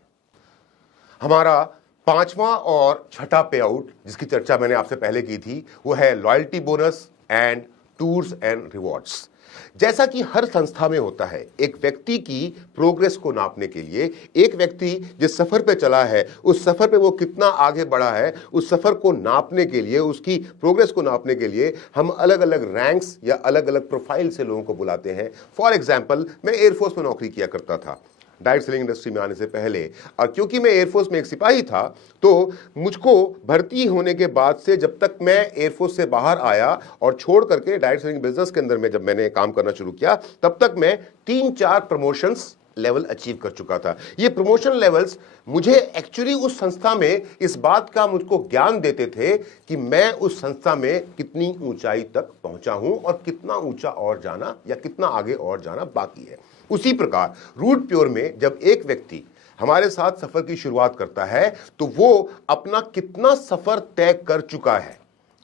हमारा 5वां और छठा पे आउट जिसकी चर्चा मैंने आपसे पहले की थी वो है loyalty bonus and tours and rewards. जैसा कि हर संस्था में होता है, एक व्यक्ति की प्रोग्रेस को नापने के लिए, एक व्यक्ति जिस सफर पे चला है उस सफर पे वो कितना आगे बढ़ा है, उस सफर को नापने के लिए, उसकी प्रोग्रेस को नापने के लिए हम अलग अलग रैंक्स या अलग अलग प्रोफाइल से लोगों को बुलाते हैं। फॉर एग्जाम्पल, मैं एयरफोर्स में नौकरी किया करता था डायरेक्ट सेलिंग इंडस्ट्री में आने से पहले, और क्योंकि मैं एयरफोर्स में एक सिपाही था तो मुझको भर्ती होने के बाद से जब तक मैं एयरफोर्स से बाहर आया और छोड़ करके डायरेक्ट सेलिंग बिजनेस के अंदर में जब मैंने काम करना शुरू किया, तब तक मैं 3-4 प्रमोशंस लेवल अचीव कर चुका था। ये प्रमोशन लेवल्स मुझे एक्चुअली उस संस्था में इस बात का मुझको ज्ञान देते थे कि मैं उस संस्था में कितनी ऊंचाई तक पहुंचा हूं और कितना ऊंचा और जाना या कितना आगे और जाना बाकी है। उसी प्रकार रूट प्योर में जब एक व्यक्ति हमारे साथ सफर की शुरुआत करता है तो वो अपना कितना सफर तय कर चुका है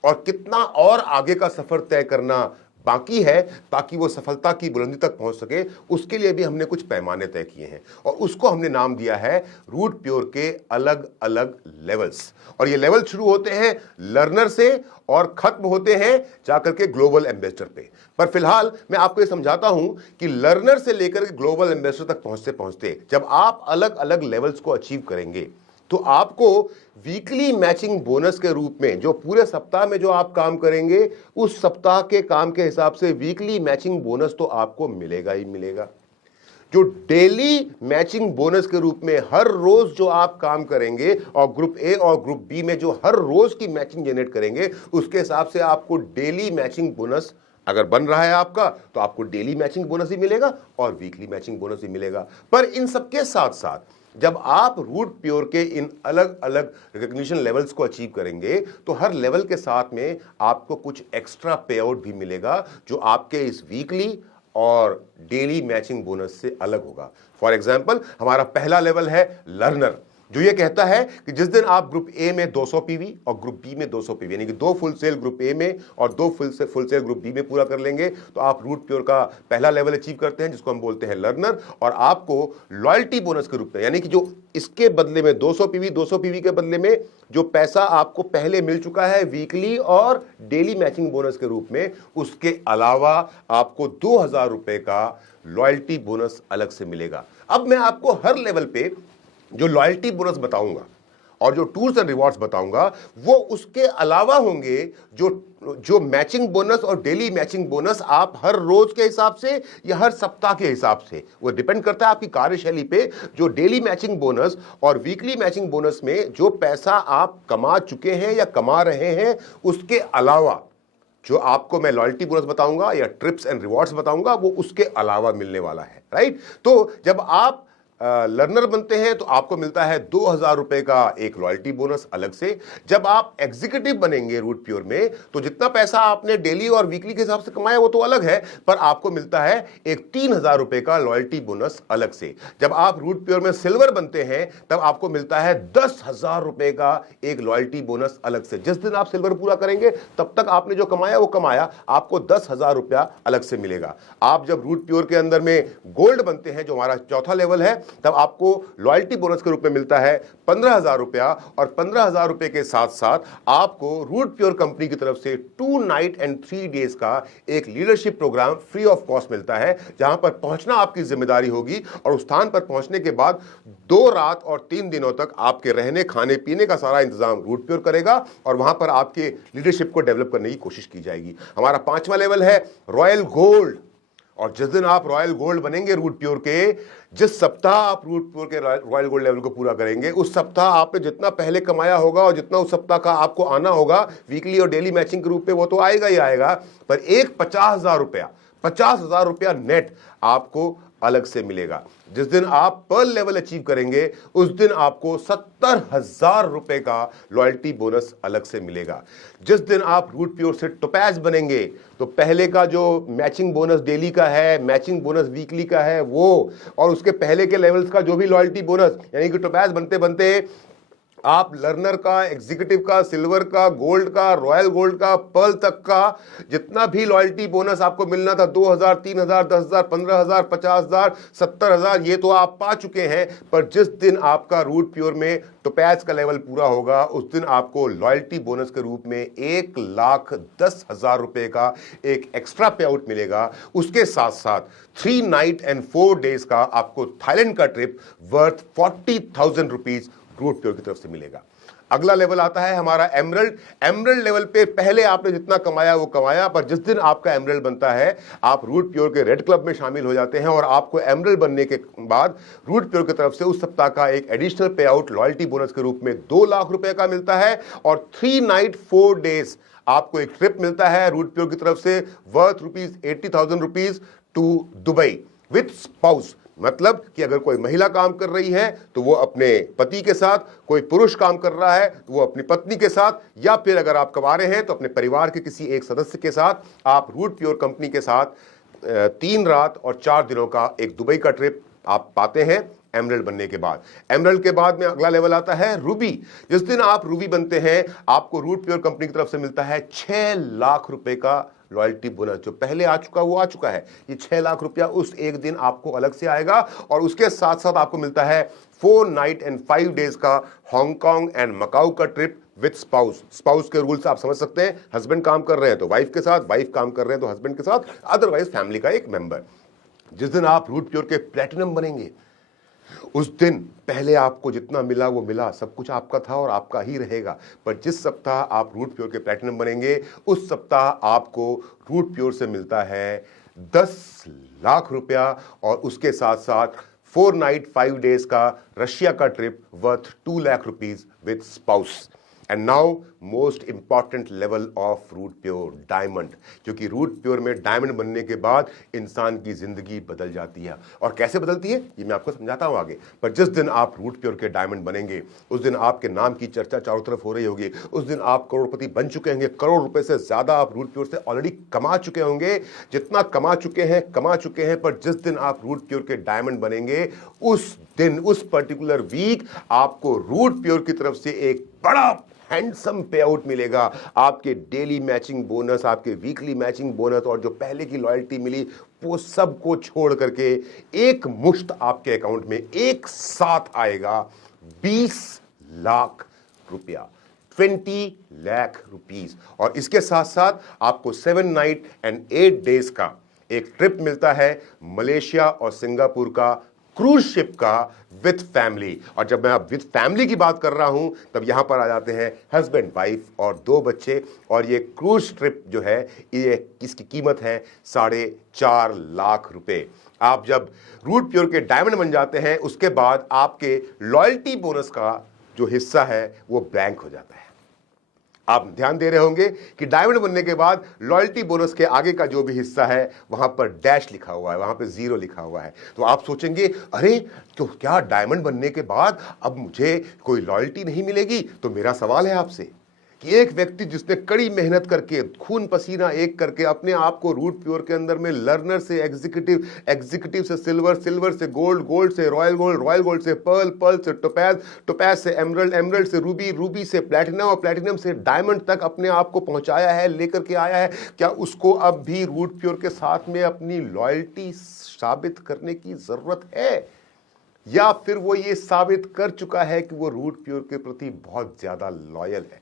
और कितना और आगे का सफर तय करना बाकी है ताकि वो सफलता की बुलंदी तक पहुंच सके, उसके लिए भी हमने कुछ पैमाने तय किए हैं और उसको हमने नाम दिया है रूट प्योर के अलग अलग लेवल्स। और ये लेवल शुरू होते हैं लर्नर से और खत्म होते हैं जाकर के ग्लोबल एम्बेसडर पे। पर फिलहाल मैं आपको ये समझाता हूं कि लर्नर से लेकर के ग्लोबल एम्बेसडर तक पहुंचते पहुंचते जब आप अलग अलग लेवल्स को अचीव करेंगे तो आपको वीकली मैचिंग बोनस के रूप में, जो पूरे सप्ताह में जो आप काम करेंगे उस सप्ताह के काम के हिसाब से वीकली मैचिंग बोनस तो आपको मिलेगा ही मिलेगा। जो डेली मैचिंग बोनस के रूप में हर रोज जो आप काम करेंगे और ग्रुप ए और ग्रुप बी में जो हर रोज की मैचिंग जनरेट करेंगे उसके हिसाब से आपको डेली मैचिंग बोनस अगर बन रहा है आपका तो आपको डेली मैचिंग बोनस ही मिलेगा और वीकली मैचिंग बोनस ही मिलेगा। पर इन सबके साथ साथ जब आप रूट प्योर के इन अलग अलग रिकॉग्निशन लेवल्स को अचीव करेंगे तो हर लेवल के साथ में आपको कुछ एक्स्ट्रा पे आउट भी मिलेगा जो आपके इस वीकली और डेली मैचिंग बोनस से अलग होगा। फॉर एग्जाम्पल, हमारा पहला लेवल है लर्नर, जो ये कहता है कि जिस दिन आप ग्रुप ए में 200 पीवी और ग्रुप बी में 200 पीवी यानी कि 2 फुल सेल ग्रुप ए में और 2 फुल सेल ग्रुप बी में पूरा कर लेंगे तो आप रूट प्योर का पहला लेवल अचीव करते हैं जिसको हम बोलते हैं लर्नर। और आपको लॉयल्टी बोनस के रूप में, यानी कि जो इसके बदले में 200 पीवी के बदले में जो पैसा आपको पहले मिल चुका है वीकली और डेली मैचिंग बोनस के रूप में, उसके अलावा आपको 2000 रुपए का लॉयल्टी बोनस अलग से मिलेगा। अब मैं आपको हर लेवल पे जो लॉयल्टी बोनस बताऊंगा और जो टूर्स एंड रिवॉर्ड्स बताऊंगा वो उसके अलावा होंगे जो मैचिंग बोनस और डेली मैचिंग बोनस आप हर रोज के हिसाब से या हर सप्ताह के हिसाब से, वो डिपेंड करता है आपकी कार्यशैली पे। जो डेली मैचिंग बोनस और वीकली मैचिंग बोनस में जो पैसा आप कमा चुके हैं या कमा रहे हैं उसके अलावा जो आपको मैं लॉयल्टी बोनस बताऊंगा या ट्रिप्स एंड रिवॉर्ड्स बताऊंगा वो उसके अलावा मिलने वाला है, राइट। तो जब आप लर्नर बनते हैं तो आपको मिलता है 2000 रुपए का एक लॉयल्टी बोनस अलग से। जब आप एग्जीक्यूटिव बनेंगे रूट प्योर में तो जितना पैसा आपने डेली और वीकली के हिसाब से कमाया वो तो अलग है, पर आपको मिलता है एक 3000 रुपए का लॉयल्टी बोनस अलग से। जब आप रूट प्योर में सिल्वर बनते हैं तब आपको मिलता है 10,000 रुपए का एक लॉयल्टी बोनस अलग से। जिस दिन आप सिल्वर पूरा करेंगे तब तक आपने जो कमाया वो कमाया, आपको 10,000 रुपया अलग से मिलेगा। आप जब रूट प्योर के अंदर में गोल्ड बनते हैं, जो हमारा चौथा लेवल है, तब आपको लॉयल्टी बोनस के रूप में मिलता है 15,000 रुपया और 15,000 रुपए के साथ साथ आपको रूट प्योर कंपनी की तरफ से 2 नाइट एंड 3 डेज का एक leadership program free of cost मिलता है, जहां पर पहुंचना आपकी जिम्मेदारी होगी और उस स्थान पर पहुंचने के बाद 2 रात और 3 दिनों तक आपके रहने खाने पीने का सारा इंतजाम रूट प्योर करेगा और वहां पर आपके लीडरशिप को डेवलप करने की कोशिश की जाएगी। हमारा 5वां लेवल है रॉयल गोल्ड और जिस दिन आप रॉयल गोल्ड बनेंगे रूट प्योर के, जिस सप्ताह आप रूट प्योर के रॉयल गोल्ड लेवल को पूरा करेंगे, उस सप्ताह आपने जितना पहले कमाया होगा और जितना उस सप्ताह का आपको आना होगा वीकली और डेली मैचिंग के रूप में, वो तो आएगा ही आएगा, पर एक 50,000 रुपया नेट आपको अलग से मिलेगा। जिस दिन आप पर्ल लेवल अचीव करेंगे उस दिन आपको 70,000 रुपए का लॉयल्टी बोनस अलग से मिलेगा। जिस दिन आप रूट प्योर से टोपैज बनेंगे तो पहले का जो मैचिंग बोनस डेली का है, मैचिंग बोनस वीकली का है वो, और उसके पहले के लेवल्स का जो भी लॉयल्टी बोनस, यानी कि टोपैज बनते बनते आप लर्नर का, एग्जीक्यूटिव का, सिल्वर का, गोल्ड का, रॉयल गोल्ड का, पर्ल तक का जितना भी लॉयल्टी बोनस आपको मिलना था, 2,000, 3,000, 10,000, 15,000, 50,000, 70,000, ये तो आप पा चुके हैं। पर जिस दिन आपका रूट प्योर में टोपैज का लेवल पूरा होगा उस दिन आपको लॉयल्टी बोनस के रूप में 1,10,000 रुपए का एक एक्स्ट्रा पे आउट मिलेगा। उसके साथ साथ 3 नाइट एंड 4 डेज का आपको थाईलैंड का trip worth 40,000 rupees root pure की तरफ से मिलेगा। अगला लेवल आता है हमारा एमरल्ड। एमरल्ड लेवल पे पहले आपने जितना कमाया वो कमाया, पर जिस दिन आपका एमरल्ड बनता है आप रूट प्योर के रेड क्लब में शामिल हो जाते हैं और आपको एमरल्ड बनने के बाद रूट प्योर की तरफ से उस सप्ताह का एक एडिशनल पे आउट लॉयल्टी बोनस के रूप में 2 लाख रुपए का मिलता है और 3 नाइट 4 डेज आपको एक ट्रिप मिलता है रूट प्योर की तरफ से worth ₹80,000 to Dubai with spouse. मतलब कि अगर कोई महिला काम कर रही है तो वो अपने पति के साथ, कोई पुरुष काम कर रहा है तो वो अपनी पत्नी के साथ, या फिर अगर आप कमा रहे हैं तो अपने परिवार के किसी एक सदस्य के साथ आप रूट प्योर कंपनी के साथ 3 रात और 4 दिनों का एक दुबई का ट्रिप आप पाते हैं एमरल्ड बनने के बाद। एमरल्ड के बाद में अगला लेवल आता है रूबी। जिस दिन आप रूबी बनते हैं आपको रूट प्योर कंपनी की तरफ से मिलता है 6 लाख रुपए का लॉयल्टी बोनस। जो पहले आ चुका वो आ चुका है, ये 6 लाख रुपया उस एक दिन आपको अलग से आएगा और उसके साथ साथ आपको मिलता है 4 नाइट एंड 5 डेज का हांगकांग एंड मकाऊ का ट्रिप विथ स्पाउस। स्पाउस के रूल्स आप समझ सकते हैं, हस्बैंड काम कर रहे हैं तो वाइफ के साथ, वाइफ काम कर रहे हैं तो हस्बैंड के साथ, अदरवाइज फैमिली का एक मेंबर। जिस दिन आप रूट प्योर के प्लैटिनम बनेंगे उस दिन पहले आपको जितना मिला वो मिला, सब कुछ आपका था और आपका ही रहेगा। पर जिस सप्ताह आप रूट प्योर के प्लैटिनम बनेंगे उस सप्ताह आपको रूट प्योर से मिलता है 10 लाख रुपया और उसके साथ साथ 4 नाइट 5 डेज का रशिया का trip worth 2 lakh rupees with spouse. And now most important level of root pure, diamond. क्योंकि रूट प्योर में डायमंड बनने के बाद इंसान की जिंदगी बदल जाती है। और कैसे बदलती है ये मैं आपको समझाता हूं आगे। पर जिस दिन आप रूट प्योर के डायमंड बनेंगे उस दिन आपके नाम की चर्चा चारों तरफ हो रही होगी। उस दिन आप करोड़पति बन चुके होंगे, करोड़ रुपए से ज्यादा आप रूट प्योर से ऑलरेडी कमा चुके होंगे। जितना कमा चुके हैं। पर जिस दिन आप रूट प्योर के डायमंड बनेंगे उस दिन, उस पर्टिकुलर वीक आपको रूट प्योर की तरफ से एक बड़ा हैंडसम पे आउट मिलेगा। आपके डेली मैचिंग बोनस, आपके वीकली मैचिंग बोनस और जो पहले की लॉयल्टी मिली वो सब को छोड़ करके एक मुश्त आपके अकाउंट में एक साथ आएगा 20 लाख रुपया, 20 लाख रुपीस। और इसके साथ साथ आपको 7 नाइट एंड 8 डेज का एक ट्रिप मिलता है मलेशिया और सिंगापुर का क्रूज शिप का विथ फैमिली। और जब मैं अब विथ फैमिली की बात कर रहा हूं तब यहां पर आ जाते हैं हस्बैंड, वाइफ और 2 बच्चे। और ये क्रूज ट्रिप जो है ये इसकी कीमत है 4.5 लाख रुपए। आप जब रूट प्योर के डायमंड बन जाते हैं उसके बाद आपके लॉयल्टी बोनस का जो हिस्सा है वो ब्लैंक हो जाता है। आप ध्यान दे रहे होंगे कि डायमंड बनने के बाद लॉयल्टी बोनस के आगे का जो भी हिस्सा है वहां पर डैश लिखा हुआ है, वहां पर 0 लिखा हुआ है। तो आप सोचेंगे अरे तो क्या डायमंड बनने के बाद अब मुझे कोई लॉयल्टी नहीं मिलेगी? तो मेरा सवाल है आपसे कि एक व्यक्ति जिसने कड़ी मेहनत करके, खून पसीना एक करके अपने आप को रूट प्योर के अंदर में लर्नर से एग्जीक्यूटिव, एग्जीक्यूटिव से सिल्वर, सिल्वर से गोल्ड, गोल्ड से रॉयल गोल्ड, रॉयल गोल्ड से पर्ल, पर्ल से टोपैज, टोपैज से एमरल्ड, एमरल्ड से रूबी, रूबी से प्लैटिनम और प्लैटिनम से डायमंड तक अपने आप को पहुंचाया है, लेकर के आया है, क्या उसको अब भी रूट प्योर के साथ में अपनी लॉयल्टी साबित करने की जरूरत है? या फिर वो ये साबित कर चुका है कि वो रूट प्योर के प्रति बहुत ज्यादा लॉयल है,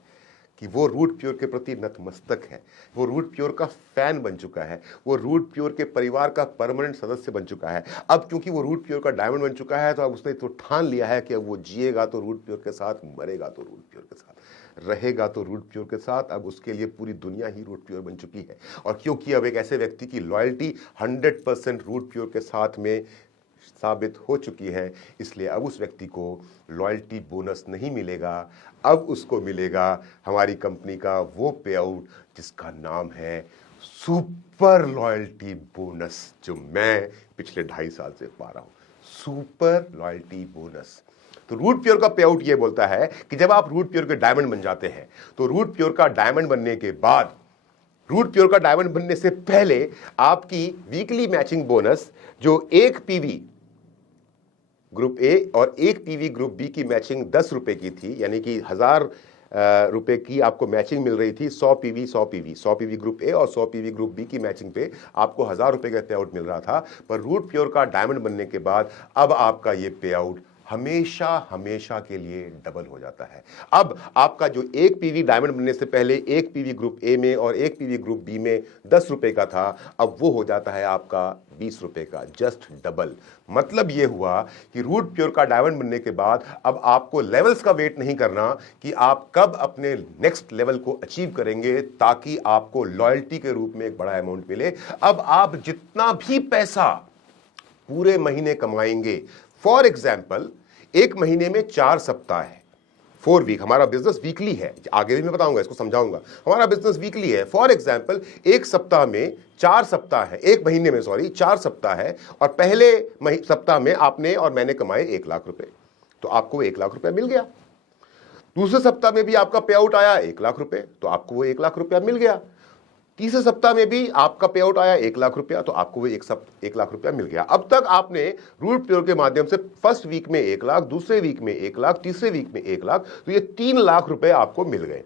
कि वो रूट प्योर के प्रति नतमस्तक है, वो रूट प्योर का फैन बन चुका है, वो रूट प्योर के परिवार का परमानेंट सदस्य बन चुका है? अब क्योंकि वो रूट प्योर का डायमंड बन चुका है तो अब उसने तो ठान लिया है कि अब वो जिएगा तो रूट प्योर के साथ, मरेगा तो रूट प्योर के साथ। रहेगा तो रूट प्योर के साथ। अब उसके लिए पूरी दुनिया ही रूट प्योर बन चुकी है। और क्योंकि अब एक ऐसे व्यक्ति की लॉयल्टी 100% रूट प्योर के साथ में साबित हो चुकी है, इसलिए अब उस व्यक्ति को लॉयल्टी बोनस नहीं मिलेगा। अब उसको मिलेगा हमारी कंपनी का वो पे आउट जिसका नाम है सुपर लॉयल्टी बोनस, जो मैं पिछले 2.5 साल से पा रहा हूं। Super loyalty bonus. तो रूट प्योर का पे आउट ये बोलता है कि जब आप रूट प्योर के डायमंड बन जाते हैं, तो रूट प्योर का डायमंड बनने के बाद, रूट प्योर का डायमंड बनने से पहले आपकी वीकली मैचिंग बोनस, जो एक पीवी ग्रुप ए और एक पीवी ग्रुप बी की मैचिंग 10 रुपए की थी, यानी कि 1000 रुपए की आपको मैचिंग मिल रही थी। 100 पीवी ग्रुप ए और 100 पीवी ग्रुप बी की मैचिंग पे आपको 1000 रुपए का पे आउट मिल रहा था। पर रूट प्योर का डायमंड बनने के बाद अब आपका ये पे आउट हमेशा हमेशा के लिए डबल हो जाता है। अब आपका जो एक पीवी डायमंड बनने से पहले एक पीवी ग्रुप ए में और एक पीवी ग्रुप बी में 10 रुपए का था, अब वो हो जाता है आपका 20 रुपए का, जस्ट डबल। मतलब ये हुआ कि रूट प्योर का डायमंड बनने के बाद अब आपको लेवल्स का वेट नहीं करना कि आप कब अपने नेक्स्ट लेवल को अचीव करेंगे ताकि आपको लॉयल्टी के रूप में एक बड़ा अमाउंट मिले। अब आप जितना भी पैसा पूरे महीने कमाएंगे, फॉर एग्जाम्पल एक महीने में 4 सप्ताह है, 4 वीक, हमारा बिजनेस वीकली है, आगे भी मैं बताऊंगा, इसको समझाऊंगा। हमारा बिजनेस वीकली है। फॉर एग्जाम्पल एक सप्ताह में 4 सप्ताह है, एक महीने में 4 सप्ताह है, और पहले सप्ताह में आपने और मैंने कमाए 1 लाख रुपए, तो आपको 1 लाख रुपया मिल गया। दूसरे सप्ताह में भी आपका पे आउट आया 1 लाख रुपए, तो आपको वो 1 लाख रुपया मिल गया। तीसरे सप्ताह में भी आपका पे आउट आया 1 लाख रुपया, तो आपको वो 1 लाख रुपया मिल गया। अब तक आपने रूट प्योर के माध्यम से फर्स्ट वीक में 1 लाख, दूसरे वीक में 1 लाख, तीसरे वीक में 1 लाख, तो ये 3 लाख रुपए आपको मिल गए।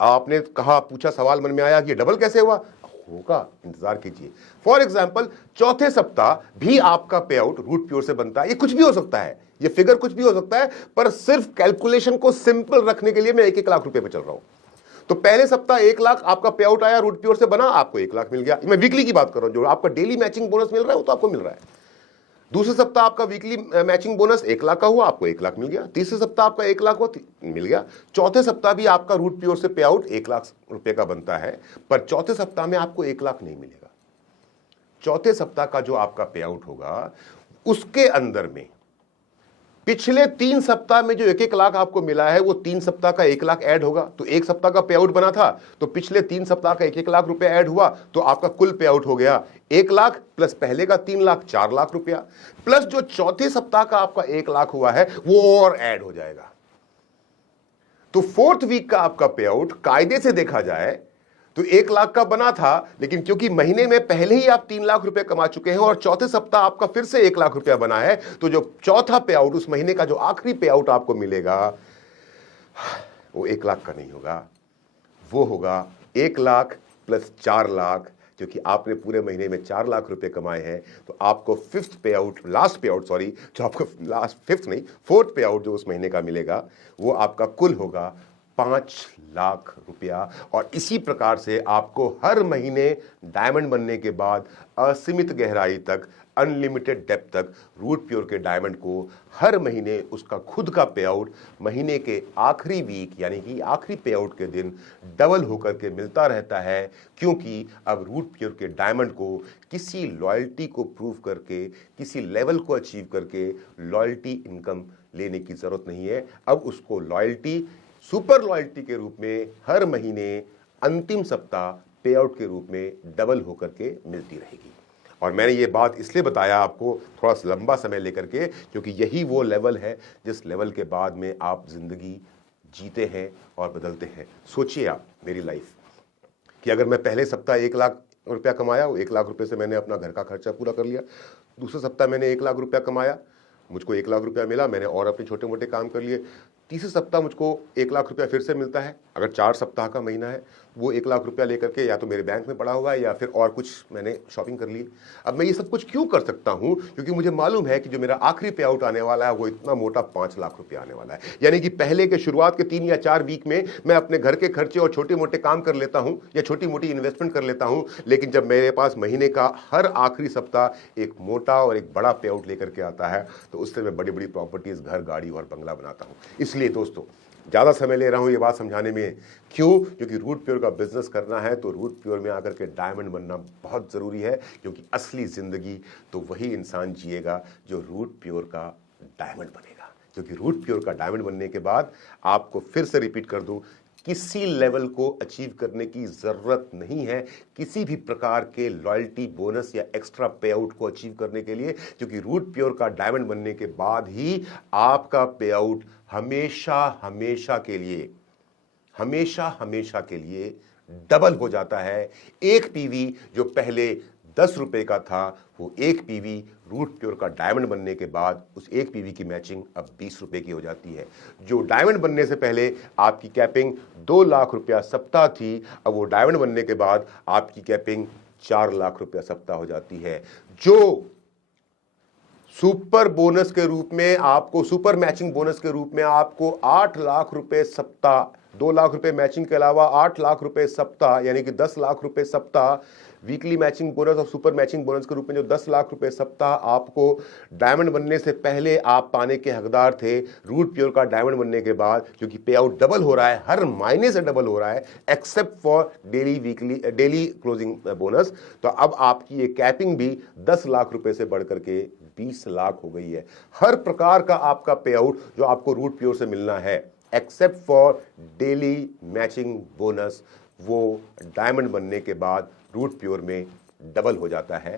आपने कहा, पूछा, सवाल मन में आया कि डबल कैसे हुआ? होगा, इंतजार कीजिए। फॉर एग्जाम्पल चौथे सप्ताह भी आपका पे आउट रूट प्योर से बनता है। ये कुछ भी हो सकता है, ये फिगर कुछ भी हो सकता है, पर सिर्फ कैलकुलेशन को सिंपल रखने के लिए मैं 1-1 लाख रुपए पे चल रहा हूं। तो पहले सप्ताह 1 लाख आपका पे आउट आया, रूट प्योर से बना, आपको 1 लाख मिल गया। मैं वीकली की बात कर रहा हूं, जो आपका डेली मैचिंग बोनस मिल रहा है वो तो आपको मिल रहा है। दूसरे सप्ताह आपका वीकली मैचिंग बोनस 1 लाख का हुआ, आपको 1 लाख मिल गया। तीसरे सप्ताह आपका 1 लाख हुआ, मिल गया। चौथे सप्ताह भी आपका रूट प्योर से पे आउट 1 लाख रुपए का बनता है, पर चौथे सप्ताह में आपको 1 लाख नहीं मिलेगा। चौथे सप्ताह का जो आपका पे आउट होगा, उसके अंदर में पिछले 3 सप्ताह में जो 1-1 लाख आपको मिला है, वो 3 सप्ताह का 1 लाख ऐड होगा। तो एक सप्ताह का पे आउट बना था, तो पिछले 3 सप्ताह का 1-1 लाख रुपए ऐड हुआ, तो आपका कुल पे आउट हो गया 1 लाख प्लस पहले का 3 लाख, 4 लाख रुपया, प्लस जो चौथे सप्ताह का आपका 1 लाख हुआ है वो और ऐड हो जाएगा। तो फोर्थ वीक का आपका पे आउट कायदे से देखा जाए तो 1 लाख का बना था, लेकिन क्योंकि महीने में पहले ही आप 3 लाख रुपए कमा चुके हैं और चौथे सप्ताह आपका फिर से 1 लाख रुपया बना है, तो जो चौथा पे आउट, उस महीने का जो आखिरी पे आउट आपको मिलेगा, वो 1 लाख का नहीं होगा, वो होगा 1 लाख प्लस 4 लाख, क्योंकि आपने पूरे महीने में 4 लाख रुपए कमाए हैं। तो आपको लास्ट पे आउट जो आपको फोर्थ पे आउट जो उस महीने का मिलेगा, वो आपका कुल होगा 5 लाख रुपया। और इसी प्रकार से आपको हर महीने डायमंड बनने के बाद असीमित गहराई तक, अनलिमिटेड डेप्थ तक रूट प्योर के डायमंड को हर महीने उसका खुद का पे आउट महीने के आखिरी वीक, यानी कि आखिरी पे आउट के दिन डबल होकर के मिलता रहता है। क्योंकि अब रूट प्योर के डायमंड को किसी लॉयल्टी को प्रूव करके, किसी लेवल को अचीव करके लॉयल्टी इनकम लेने की जरूरत नहीं है। अब उसको लॉयल्टी, सुपर लॉयल्टी के रूप में हर महीने अंतिम सप्ताह पे आउट के रूप में डबल होकर के मिलती रहेगी। और मैंने ये बात इसलिए बताया आपको थोड़ा सा लंबा समय लेकर के, क्योंकि यही वो लेवल है जिस लेवल के बाद में आप जिंदगी जीते हैं और बदलते हैं। सोचिए आप मेरी लाइफ कि अगर मैं पहले सप्ताह 1 लाख रुपया कमाया, वो 1 लाख रुपए से मैंने अपना घर का खर्चा पूरा कर लिया। दूसरे सप्ताह मैंने 1 लाख रुपया कमाया, मुझको 1 लाख रुपया मिला, मैंने और अपने छोटे मोटे काम कर लिए। तीसरे सप्ताह मुझको 1 लाख रुपया फिर से मिलता है। अगर 4 सप्ताह का महीना है, वो 1 लाख रुपया लेकर के या तो मेरे बैंक में पड़ा हुआ है या फिर और कुछ मैंने शॉपिंग कर ली। अब मैं ये सब कुछ क्यों कर सकता हूं? क्योंकि मुझे मालूम है कि जो मेरा आखिरी पे आउट आने वाला है वो इतना मोटा 5 लाख रुपया आने वाला है। यानी कि पहले के शुरुआत के 3 या 4 वीक में मैं अपने घर के खर्चे और छोटे मोटे काम कर लेता हूं या छोटी मोटी इन्वेस्टमेंट कर लेता हूं, लेकिन जब मेरे पास महीने का हर आखिरी सप्ताह एक मोटा और एक बड़ा पे आउट लेकर के आता है, तो उससे मैं बड़ी बड़ी प्रॉपर्टीज, घर, गाड़ी और बंगला बनाता हूं। इसलिए दोस्तों, ज़्यादा समय ले रहा हूँ ये बात समझाने में, क्यों? क्योंकि रूट प्योर का बिजनेस करना है तो रूट प्योर में आकर के डायमंड बनना बहुत ज़रूरी है, क्योंकि असली ज़िंदगी तो वही इंसान जिएगा जो रूट प्योर का डायमंड बनेगा। क्योंकि रूट प्योर का डायमंड बनने के बाद आपको फिर से रिपीट कर दूं, किसी लेवल को अचीव करने की ज़रूरत नहीं है किसी भी प्रकार के लॉयल्टी बोनस या एक्स्ट्रा पे आउट को अचीव करने के लिए, क्योंकि रूट प्योर का डायमंड बनने के बाद ही आपका पे आउट हमेशा हमेशा के लिए डबल हो जाता है। एक पीवी जो पहले 10 रुपए का था, वो एक पीवी रूट प्योर का डायमंड बनने के बाद उस एक पीवी की मैचिंग अब 20 रुपए की हो जाती है। जो डायमंड बनने से पहले आपकी कैपिंग 2 लाख रुपया सप्ताह थी, अब वो डायमंड बनने के बाद आपकी कैपिंग 4 लाख रुपया सप्ताह हो जाती है। जो सुपर बोनस के रूप में आपको, सुपर मैचिंग बोनस के रूप में आपको 8 लाख रुपए सप्ताह, 2 लाख रुपए मैचिंग के अलावा 8 लाख रुपए सप्ताह यानी कि 10 लाख रुपए सप्ताह वीकली मैचिंग बोनस और सुपर मैचिंग बोनस के रूप में जो 10 लाख रुपए सप्ताह आपको डायमंड बनने से पहले आप पाने के हकदार थे, रूट प्योर का डायमंड बनने के बाद क्योंकि पे आउट डबल हो रहा है, हर महीने से डबल हो रहा है except for daily closing bonus, तो अब आपकी ये कैपिंग भी 10 लाख रुपए से बढ़कर के 20 लाख हो गई है। हर प्रकार का आपका पे आउट जो आपको रूट प्योर से मिलना है except for daily matching bonus, वो डायमंड बनने के बाद रूट प्योर में डबल हो जाता है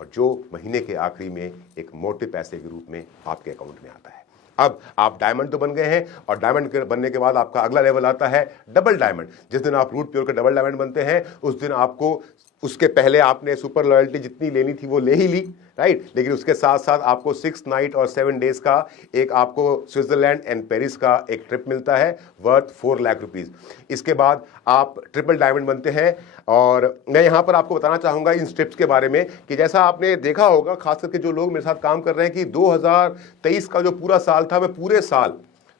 और जो महीने के आखिरी में एक मोटे पैसे के रूप में आपके अकाउंट में आता है। अब आप डायमंड तो बन गए हैं और डायमंड बनने के बाद आपका अगला लेवल आता है डबल डायमंड। जिस दिन आप रूट प्योर के डबल डायमंड बनते हैं उस दिन आपको, उसके पहले आपने सुपर लॉयल्टी जितनी लेनी थी वो ले ही ली, राइट, लेकिन उसके साथ साथ आपको 6 नाइट और 7 डेज का एक आपको स्विट्जरलैंड एंड पेरिस का एक ट्रिप मिलता है वर्थ 4 लाख रुपीस। इसके बाद आप ट्रिपल डायमंड बनते हैं और मैं यहाँ पर आपको बताना चाहूँगा इन ट्रिप्स के बारे में कि जैसा आपने देखा होगा, खास करके जो लोग मेरे साथ काम कर रहे हैं, कि 2023 का जो पूरा साल था, मैं पूरे साल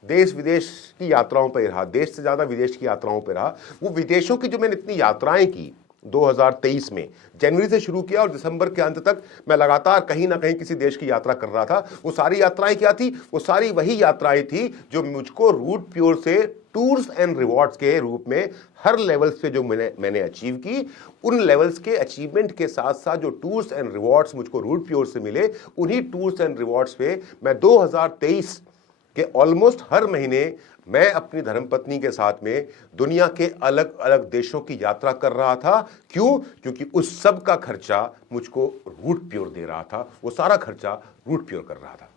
देश विदेश की यात्राओं पर रहा, देश से ज़्यादा विदेश की यात्राओं पर रहा। वो विदेशों की जो मैंने इतनी यात्राएं की 2023 में, जनवरी से शुरू किया और दिसंबर के अंत तक मैं लगातार कहीं ना कहीं किसी देश की यात्रा कर रहा था। वो सारी यात्राएं क्या थी? वो सारी वही यात्राएं थी जो मुझको रूट प्योर से टूर्स एंड रिवॉर्ड्स के रूप में हर लेवल्स पे जो मैंने अचीव की, उन लेवल्स के अचीवमेंट के साथ साथ जो टूर्स एंड रिवॉर्ड्स मुझको रूट प्योर से मिले, उन्हीं टूर्स एंड रिवॉर्ड्स पे मैं 2023 के ऑलमोस्ट हर महीने मैं अपनी धर्मपत्नी के साथ में दुनिया के अलग अलग देशों की यात्रा कर रहा था। क्यों? क्योंकि उस सब का खर्चा मुझको रूट प्योर दे रहा था, वो सारा खर्चा रूट प्योर कर रहा था।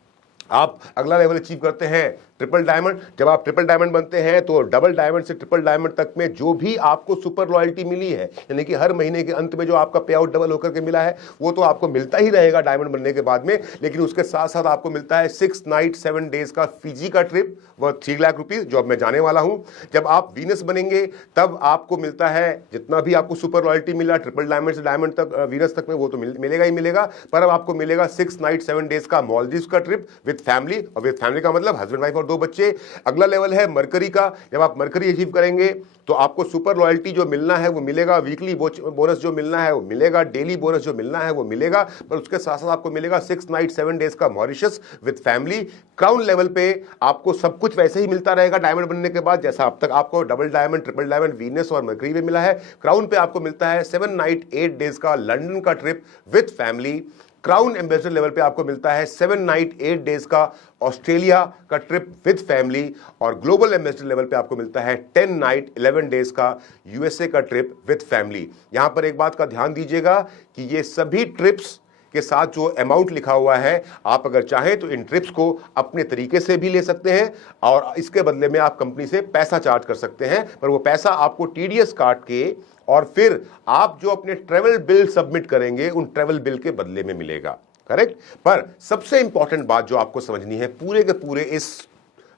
आप अगला लेवल अचीव करते हैं ट्रिपल डायमंड। जब आप ट्रिपल डायमंड बनते हैं तो डबल डायमंड से ट्रिपल डायमंड तक में जो भी आपको सुपर लॉयल्टी मिली है, यानी कि हर महीने के अंत में जो आपका पे आउट डबल होकर के मिला है, वो तो आपको मिलता ही रहेगा डायमंड बनने के बाद में, लेकिन उसके साथ साथ आपको मिलता है 6 नाइट 7 डेज का फीजी का ट्रिप वह 3 लाख रुपीज, जो अब मैं जाने वाला हूं। जब आप वीनस बनेंगे तब आपको मिलता है जितना भी आपको सुपर लॉयल्टी मिला ट्रिपल डायमंड से डायमंड तक, वीनस तक में, वो तो मिलेगा ही मिलेगा, पर अब आपको मिलेगा 6 नाइट 7 डेज का मालदीव्स का ट्रिप विद फैमिली, और विद फैमिली का मतलब हस्बैंड वाइफ और 2 बच्चे। अगला लेवल है मरकरी का। जब आप मरकरी अचीव करेंगे तो आपको सुपर लॉयल्टी जो मिलना है वो मिलेगा, वीकली बोनस जो मिलना है वो मिलेगा, डेली बोनस जो मिलना है वो मिलेगा, पर उसके साथ साथ आपको मिलेगा 6 नाइट 7 डेज का Mauritius with family. Crown level पे आपको सब कुछ वैसे ही मिलता रहेगा डायमंड बनने के बाद, जैसा अब तक आपको double diamond, triple diamond, Venus और मरकरी में मिला है। क्राउन पे आपको मिलता है 7 नाइट 8 डेज का लंदन का trip with family. Crown ambassador level पे आपको मिलता है 7 नाइट 8 डेज का ऑस्ट्रेलिया का ट्रिप विद फैमिली, और ग्लोबल एम्बेसडर लेवल पे आपको मिलता है 10 नाइट 11 डेज का यूएसए का ट्रिप विद फैमिली। यहां पर एक बात का ध्यान दीजिएगा कि ये सभी ट्रिप्स के साथ जो अमाउंट लिखा हुआ है, आप अगर चाहें तो इन ट्रिप्स को अपने तरीके से भी ले सकते हैं और इसके बदले में आप कंपनी से पैसा चार्ज कर सकते हैं, पर वो पैसा आपको टीडीएस काट के और फिर आप जो अपने ट्रेवल बिल सबमिट करेंगे उन ट्रेवल बिल के बदले में मिलेगा, करेक्ट। पर सबसे इंपॉर्टेंट बात जो आपको समझनी है पूरे के पूरे इस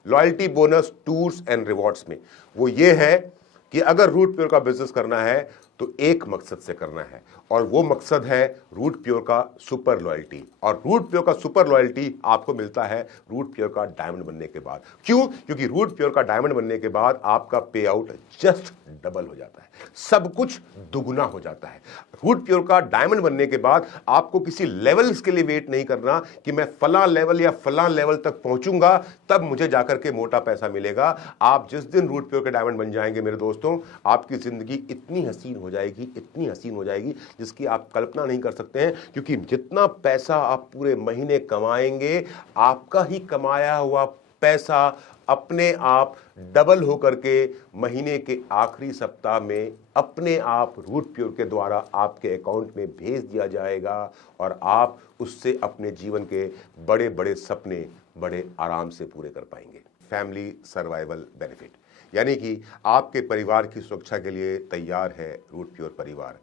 loyalty bonus tours and rewards में, वो ये है कि अगर रूट प्योर का बिजनेस करना है तो एक मकसद से करना है, और वो मकसद है रूट प्योर का सुपर लॉयल्टी। और रूट प्योर का सुपर लॉयल्टी आपको मिलता है रूट प्योर का डायमंड बनने के बाद। क्यों? क्योंकि रूट प्योर का डायमंड बनने के बाद आपका पे आउट जस्ट डबल हो जाता है, सब कुछ दुगुना हो जाता है। रूट प्योर का डायमंड बनने के बाद आपको किसी लेवल्स के लिए वेट नहीं करना कि मैं फलां लेवल या फलां लेवल तक पहुंचूंगा तब मुझे जाकर के मोटा पैसा मिलेगा। आप जिस दिन रूट प्योर के डायमंड बन जाएंगे मेरे दोस्तों, आपकी जिंदगी इतनी हसीन हो जाएगी, इतनी हसीन हो जाएगी जिसकी आप कल्पना नहीं कर सकते हैं। क्योंकि जितना पैसा आप पूरे महीने कमाएंगे, आपका ही कमाया हुआ पैसा अपने आप डबल होकर के महीने के आखिरी सप्ताह में अपने आप रूट प्योर के द्वारा आपके अकाउंट में भेज दिया जाएगा, और आप उससे अपने जीवन के बड़े बड़े सपने बड़े आराम से पूरे कर पाएंगे। फैमिली सर्वाइवल बेनिफिट, यानी कि आपके परिवार की सुरक्षा के लिए तैयार है रूट प्योर परिवार।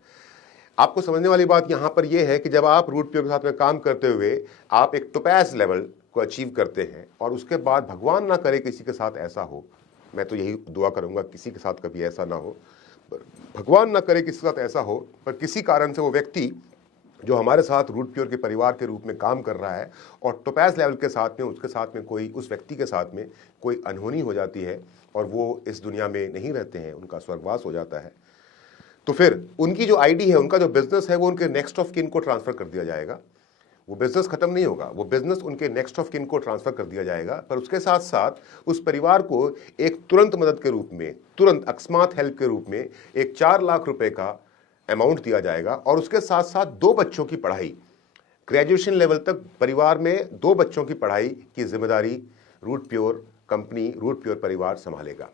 आपको समझने वाली बात यहां पर यह है कि जब आप रूट प्योर के साथ में काम करते हुए आप एक टोपैज लेवल को अचीव करते हैं, और उसके बाद भगवान ना करे किसी के साथ ऐसा हो, मैं तो यही दुआ करूंगा किसी के साथ कभी ऐसा ना हो, भगवान ना करे किसी के साथ ऐसा हो, पर किसी कारण से वो व्यक्ति जो हमारे साथ रूट प्योर के परिवार के रूप में काम कर रहा है और टोपैज लेवल के साथ में उसके साथ में कोई, उस व्यक्ति के साथ में कोई अनहोनी हो जाती है और वो इस दुनिया में नहीं रहते हैं, उनका स्वर्गवास हो जाता है, तो फिर उनकी जो आईडी है, उनका जो बिजनेस है, वो उनके नेक्स्ट ऑफ किन को ट्रांसफर कर दिया जाएगा। वो बिजनेस खत्म नहीं होगा, वो बिजनेस उनके नेक्स्ट ऑफ किन को ट्रांसफर कर दिया जाएगा, पर उसके साथ साथ उस परिवार को एक तुरंत मदद के रूप में, तुरंत अकस्मात हेल्प के रूप में एक 4 लाख रुपए का अमाउंट दिया जाएगा, और उसके साथ साथ 2 बच्चों की पढ़ाई, ग्रेजुएशन लेवल तक परिवार में 2 बच्चों की पढ़ाई की जिम्मेदारी root pure company, root pure परिवार संभालेगा।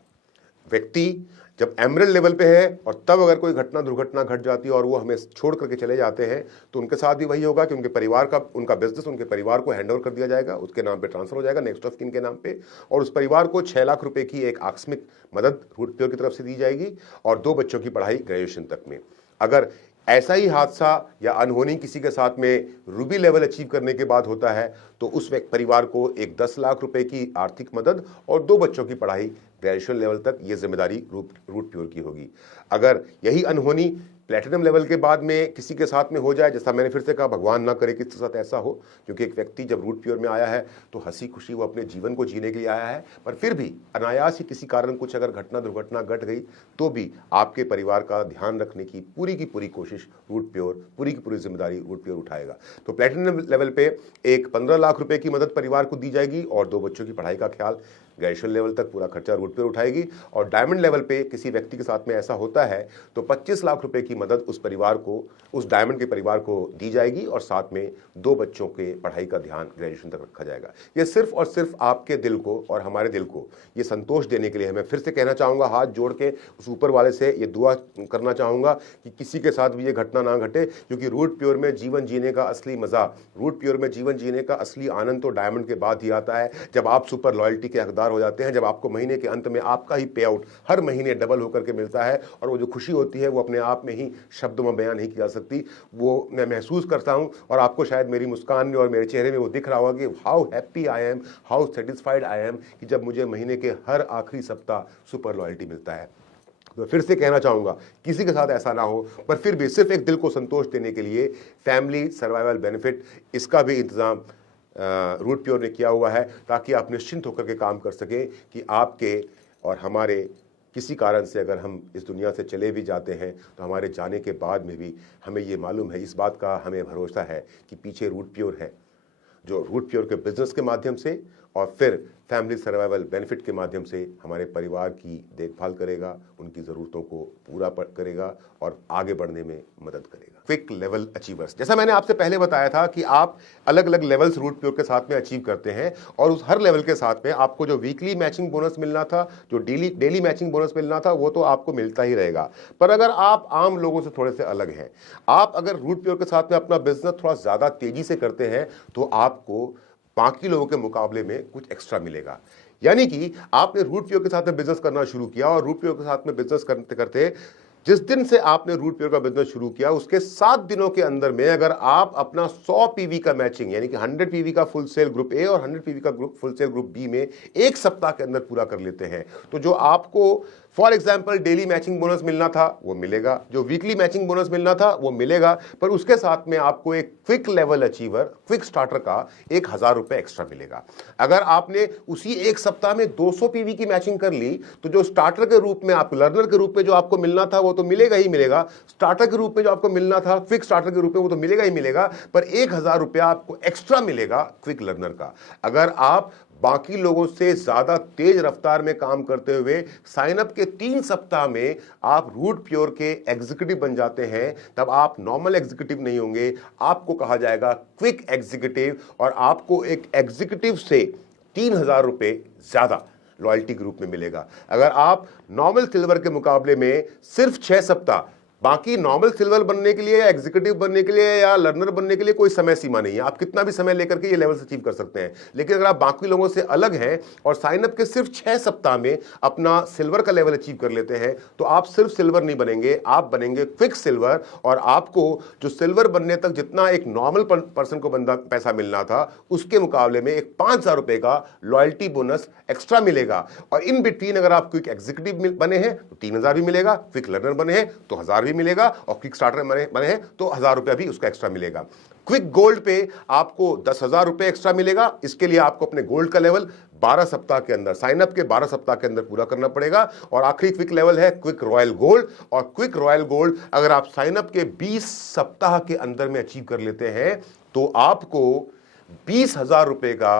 व्यक्ति जब एमरल्ड लेवल पे है और तब अगर कोई घटना दुर्घटना घट जाती है और वो हमें छोड़ करके चले जाते हैं, तो उनके साथ भी वही होगा कि उनके परिवार का, उनका बिजनेस उनके परिवार को हैंड ओवर कर दिया जाएगा, उसके नाम पे ट्रांसफर हो जाएगा नेक्स्ट ऑफ किन के नाम पे, और उस परिवार को 6 लाख रुपए की एक आकस्मिक मदद रूट प्योर की तरफ से दी जाएगी, और 2 बच्चों की पढ़ाई ग्रेजुएशन तक में। अगर ऐसा ही हादसा या अनहोनी किसी के साथ में रूबी लेवल अचीव करने के बाद होता है, तो उस परिवार को एक 10 लाख रुपए की आर्थिक मदद और 2 बच्चों की पढ़ाई ग्रेजुएशन लेवल तक, ये जिम्मेदारी रूट प्योर की होगी। अगर यही अनहोनी प्लेटिनम लेवल के बाद में किसी के साथ में हो जाए, जैसा मैंने फिर से कहा, भगवान ना करे किसी के साथ ऐसा हो, क्योंकि एक व्यक्ति जब रूट प्योर में आया है तो हंसी खुशी वो अपने जीवन को जीने के लिए आया है, पर फिर भी अनायास ही किसी कारण कुछ अगर घटना दुर्घटना घट गई तो भी आपके परिवार का ध्यान रखने की पूरी कोशिश रूट प्योर, पूरी की पूरी जिम्मेदारी रूट प्योर उठाएगा। तो प्लेटिनम लेवल पे एक 15 लाख रुपए की मदद परिवार को दी जाएगी, और 2 बच्चों की पढ़ाई का ख्याल ग्रेजुएशन लेवल तक पूरा खर्चा रूट प्योर उठाएगी। और डायमंड लेवल पे किसी व्यक्ति के साथ में ऐसा होता है तो 25 लाख रुपए की मदद उस परिवार को, उस डायमंड के परिवार को दी जाएगी, और साथ में 2 बच्चों के पढ़ाई का ध्यान ग्रेजुएशन तक रखा जाएगा। ये सिर्फ और सिर्फ आपके दिल को और हमारे दिल को ये संतोष देने के लिए है। मैं फिर से कहना चाहूंगा, हाथ जोड़ के उस ऊपर वाले से ये दुआ करना चाहूंगा कि किसी के साथ भी ये घटना ना घटे, क्योंकि रूट प्योर में जीवन जीने का असली मजा, रूट प्योर में जीवन जीने का असली आनंद तो डायमंड के बाद ही आता है, जब आप सुपर लॉयल्टी के हकदार हो जाते हैं, जब आपको महीने के अंत में आपका ही पे आउट हर महीने डबल होकर के मिलता है, और वो जो खुशी होती है वो अपने आप में ही शब्दों में बयान नहीं की जा सकती। वो मैं महसूस करता हूं, और आपको शायद मेरी मुस्कान में और मेरे चेहरे में वो दिख रहा होगा कि how happy I am, how satisfied I am, कि जब मुझे महीने के हर आखिरी सप्ताह सुपर लॉयल्टी मिलता है। तो फिर से कहना चाहूंगा, किसी के साथ ऐसा ना हो, पर फिर भी सिर्फ एक दिल को संतोष देने के लिए फैमिली सर्वाइवल बेनिफिट, इसका भी इंतजाम रूट प्योर ने किया हुआ है, ताकि आप निश्चिंत होकर के काम कर सकें कि आपके और हमारे किसी कारण से अगर हम इस दुनिया से चले भी जाते हैं तो हमारे जाने के बाद में भी हमें ये मालूम है, इस बात का हमें भरोसा है कि पीछे रूट प्योर है, जो रूट प्योर के बिजनेस के माध्यम से और फिर फैमिली सर्वाइवल बेनिफिट के माध्यम से हमारे परिवार की देखभाल करेगा, उनकी ज़रूरतों को पूरा करेगा और आगे बढ़ने में मदद करेगा। क्विक लेवल अचीवर्स, जैसा मैंने आपसे पहले बताया था कि आप अलग अलग लेवल्स रूट प्योर के साथ में अचीव करते हैं, और उस हर लेवल के साथ में आपको जो वीकली मैचिंग बोनस मिलना था, जो डेली मैचिंग बोनस मिलना था, वो तो आपको मिलता ही रहेगा। पर अगर आप आम लोगों से थोड़े से अलग हैं, आप अगर रूट प्योर के साथ में अपना बिजनेस थोड़ा ज़्यादा तेजी से करते हैं, तो आपको बाकी लोगों के मुकाबले में कुछ एक्स्ट्रा मिलेगा। यानी कि आपने रूट प्योर के साथ में बिजनेस करना शुरू किया, और रूट प्योर के साथ में बिजनेस करते करते जिस दिन से आपने रूट प्योर का बिजनेस शुरू किया उसके 7 दिनों के अंदर में अगर आप अपना 100 पीवी का मैचिंग यानी कि 100 पीवी का फुल सेल ग्रुप ए और 100 पीवी का फुल सेल ग्रुप बी में एक सप्ताह के अंदर पूरा कर लेते हैं, तो जो आपको for example daily matching bonus मिलना था वो मिलेगा, जो वीकली मैचिंग बोनस मिलना था वो मिलेगा, पर उसके साथ में आपको एक quick level achiever quick starter का 1000 रुपए एक्स्ट्रा मिलेगा। अगर आपने उसी एक सप्ताह में 200 पीवी की मैचिंग कर ली तो जो स्टार्टर के रूप में आपको लर्नर के रूप में जो आपको मिलना था वो तो मिलेगा ही मिलेगा, स्टार्टर के रूप में जो आपको मिलना था क्विक स्टार्टर के रूप में वो तो मिलेगा ही मिलेगा, पर 1000 रुपया आपको एक्स्ट्रा मिलेगा क्विक लर्नर का। अगर आप बाकी लोगों से ज्यादा तेज रफ्तार में काम करते हुए साइन अप के 3 सप्ताह में आप रूट प्योर के एग्जीक्यूटिव बन जाते हैं, तब आप नॉर्मल एग्जीक्यूटिव नहीं होंगे, आपको कहा जाएगा क्विक एग्जीक्यूटिव, और आपको एक एग्जीक्यूटिव से 3000 रुपए ज्यादा लॉयल्टी ग्रुप में मिलेगा। अगर आप नॉर्मल सिल्वर के मुकाबले में सिर्फ 6 सप्ताह, बाकी नॉर्मल सिल्वर बनने के लिए या एग्जीक्यूटिव बनने के लिए या लर्नर बनने के लिए कोई समय सीमा नहीं है, आप कितना भी समय लेकर के ये लेवल अचीव कर सकते हैं। लेकिन अगर आप बाकी लोगों से अलग हैं और साइन अप के सिर्फ 6 सप्ताह में अपना सिल्वर का लेवल अचीव कर लेते हैं, तो आप सिर्फ सिल्वर नहीं बनेंगे, आप बनेंगे क्विक सिल्वर, और आपको जो सिल्वर बनने तक जितना एक नॉर्मल पर्सन को पैसा मिलना था उसके मुकाबले में एक 5000 रुपए का लॉयल्टी बोनस एक्स्ट्रा मिलेगा। और इन बिटवीन अगर आप क्विक एग्जीक्यूटिव बने हैं तो 3000 भी मिलेगा, क्विक लर्नर बने हैं तो 1000 मिलेगा, और क्विक स्टार्टर बने हैं तो 1000 रुपया भी उसका एक्स्ट्रा मिलेगा। क्विक गोल्ड पे आपको 10,000 रुपए एक्स्ट्रा मिलेगा। इसके लिए आपको अपने गोल्ड का लेवल 12 सप्ताह के अंदर, साइन अप के 12 सप्ताह के अंदर पूरा करना पड़ेगा। और आखिरी क्विक लेवल है क्विक रॉयल गोल्ड, और क्विक रॉयल गोल्ड अगर आप साइन अप के 20 सप्ताह के अंदर में अचीव कर लेते हैं तो आपको 20,000 रुपए का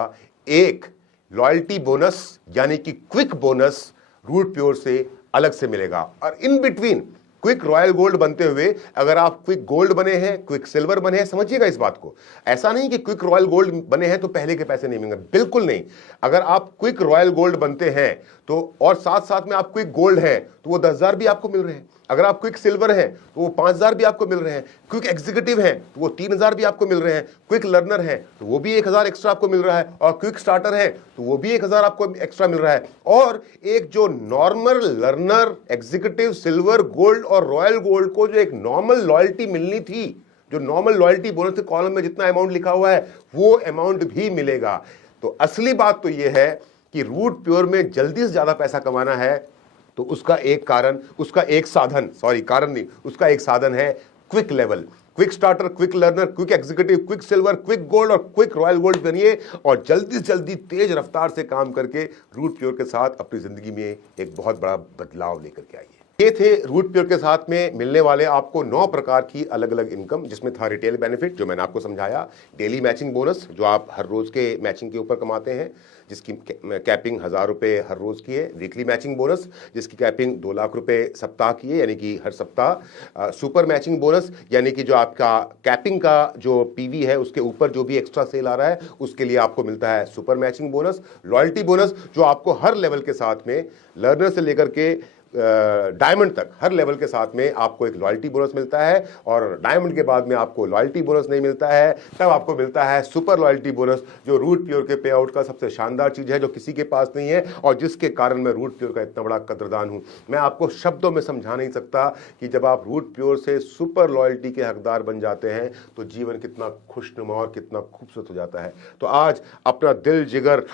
एक लॉयल्टी बोनस यानी कि क्विक बोनस रूट प्योर से अलग से मिलेगा। और in between quick royal gold बनते हुए अगर आप क्विक गोल्ड बने हैं, क्विक सिल्वर बने हैं, समझिएगा इस बात को, ऐसा नहीं कि क्विक रॉयल गोल्ड बने हैं तो पहले के पैसे नहीं मिलेंगे, बिल्कुल नहीं। अगर आप क्विक रॉयल गोल्ड बनते हैं तो और साथ साथ में आप क्विक गोल्ड हैं तो वो 10,000 भी आपको मिल रहे हैं। अगर आप क्विक सिल्वर हैं तो वो 5000 भी आपको मिल रहे हैं, क्विक एग्जीक्यूटिव हैं तो वो 3000 भी आपको मिल रहे हैं, क्विक लर्नर हैं तो वो भी 1000 एक्स्ट्रा आपको मिल रहा है, और क्विक स्टार्टर है तो वो भी 1000 आपको एक्स्ट्रा मिल रहा है। और एक जो normal learner executive silver gold और रॉयल गोल्ड को जो एक नॉर्मल लॉयल्टी मिलनी थी, जो नॉर्मल लॉयल्टी बोनस के कॉलम में जितना अमाउंट लिखा हुआ है वो अमाउंट भी मिलेगा। तो असली बात तो ये है कि रूट प्योर में जल्दी से ज्यादा पैसा कमाना है तो उसका एक कारण, उसका एक साधन, सॉरी कारण नहीं, उसका एक साधन है quick level, quick starter, quick learner, quick executive, quick silver, quick gold और क्विक रॉयल गोल्ड बनिए और जल्दी से जल्दी तेज रफ्तार से काम करके रूट प्योर के साथ अपनी जिंदगी में एक बहुत बड़ा बदलाव लेकर के आइए। ये थे रूट प्योर के साथ में मिलने वाले आपको 9 प्रकार की अलग अलग इनकम, जिसमें था रिटेल बेनिफिट जो मैंने आपको समझाया, डेली मैचिंग बोनस जो आप हर रोज के मैचिंग के ऊपर कमाते हैं जिसकी कैपिंग 1000 रुपए हर रोज की है, वीकली मैचिंग बोनस जिसकी कैपिंग 2 लाख रुपए सप्ताह की है यानी कि हर सप्ताह, सुपर मैचिंग बोनस यानी कि जो आपका कैपिंग का जो पीवी है उसके ऊपर जो भी एक्स्ट्रा सेल आ रहा है उसके लिए आपको मिलता है super matching bonus, loyalty bonus जो आपको हर लेवल के साथ में लर्नर से लेकर के डायमंड तक हर लेवल के साथ में आपको एक लॉयल्टी बोनस मिलता है, और डायमंड के बाद में आपको लॉयल्टी बोनस नहीं मिलता है, तब आपको मिलता है सुपर लॉयल्टी बोनस जो रूट प्योर के पे आउट का सबसे शानदार चीज है जो किसी के पास नहीं है और जिसके कारण मैं रूट प्योर का इतना बड़ा कदरदान हूं। मैं आपको शब्दों में समझा नहीं सकता कि जब आप रूट प्योर से सुपर लॉयल्टी के हकदार बन जाते हैं तो जीवन कितना खुशनुमा और कितना खूबसूरत हो जाता है। तो आज अपना दिल जिगर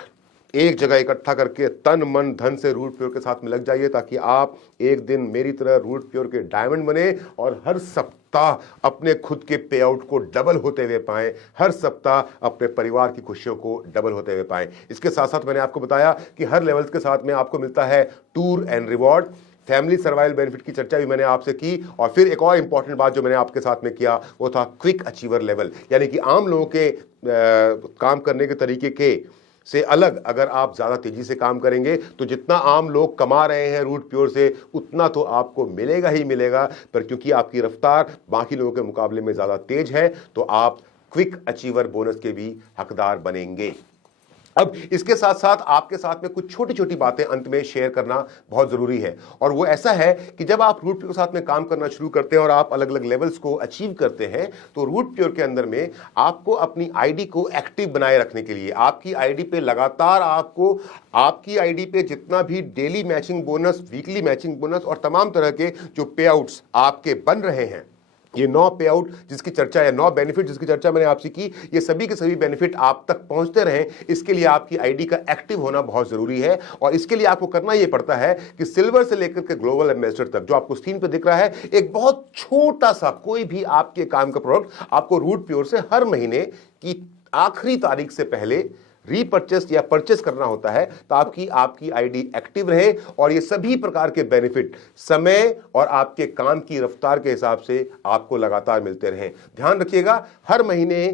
एक जगह इकट्ठा करके तन मन धन से रूट प्योर के साथ में लग जाइए ताकि आप एक दिन मेरी तरह रूट प्योर के डायमंड बने और हर सप्ताह अपने खुद के पे आउट को डबल होते हुए पाएं, हर सप्ताह अपने परिवार की खुशियों को डबल होते हुए पाएं। इसके साथ साथ मैंने आपको बताया कि हर लेवल के साथ में आपको मिलता है tour and reward, family survival benefit की चर्चा भी मैंने आपसे की, और फिर एक और इंपॉर्टेंट बात जो मैंने आपके साथ में किया वो था क्विक अचीवर लेवल, यानी कि आम लोगों के काम करने के तरीके के से अलग अगर आप ज़्यादा तेजी से काम करेंगे तो जितना आम लोग कमा रहे हैं रूट प्योर से उतना तो आपको मिलेगा ही मिलेगा, पर क्योंकि आपकी रफ्तार बाकी लोगों के मुकाबले में ज़्यादा तेज है तो आप क्विक अचीवर बोनस के भी हकदार बनेंगे। अब इसके साथ साथ आपके साथ में कुछ छोटी छोटी बातें अंत में शेयर करना बहुत जरूरी है, और वो ऐसा है कि जब आप रूट प्योर के साथ में काम करना शुरू करते हैं और आप अलग अलग लेवल्स को अचीव करते हैं, तो रूट प्योर के अंदर में आपको अपनी आईडी को एक्टिव बनाए रखने के लिए आपकी आईडी पे लगातार आपको आपकी आईडी पे जितना भी daily matching bonus, weekly matching bonus और तमाम तरह के जो पे आउट्स आपके बन रहे हैं, ये 9 पे आउट जिसकी चर्चा है, 9 बेनिफिट जिसकी चर्चा मैंने आपसे की, ये सभी के सभी बेनिफिट आप तक पहुंचते रहें, इसके लिए आपकी आईडी का एक्टिव होना बहुत जरूरी है। और इसके लिए आपको करना यह पड़ता है कि सिल्वर से लेकर के ग्लोबल एम्बेसडर तक जो आपको स्क्रीन पर दिख रहा है, एक बहुत छोटा सा कोई भी आपके काम का प्रोडक्ट आपको रूट प्योर से हर महीने की आखिरी तारीख से पहले रीपर्चेस या परचेस करना होता है, ताकि आपकी आईडी एक्टिव रहे और ये सभी प्रकार के बेनिफिट समय और आपके काम की रफ्तार के हिसाब से आपको लगातार मिलते रहें। ध्यान रखिएगा, हर महीने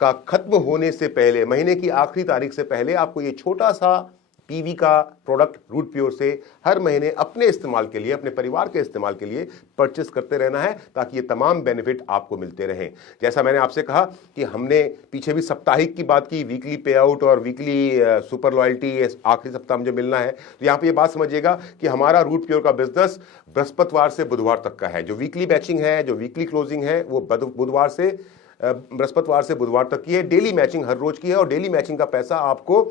का खत्म होने से पहले, महीने की आखिरी तारीख से पहले आपको ये छोटा सा पीवी का प्रोडक्ट रूट प्योर से हर महीने अपने इस्तेमाल के लिए, अपने परिवार के इस्तेमाल के लिए परचेस करते रहना है, ताकि ये तमाम बेनिफिट आपको मिलते रहें। जैसा मैंने आपसे कहा कि हमने पीछे भी साप्ताहिक की बात की, वीकली पे आउट और वीकली सुपर लॉयल्टी आखिरी सप्ताह मुझे मिलना है, तो यहाँ पे ये बात समझिएगा कि हमारा रूट प्योर का बिजनेस बृहस्पतिवार से बुधवार तक का है। जो वीकली बैचिंग है, जो वीकली क्लोजिंग है, वो बृहस्पतिवार से बुधवार तक की है। डेली मैचिंग हर रोज की है, और डेली मैचिंग का पैसा आपको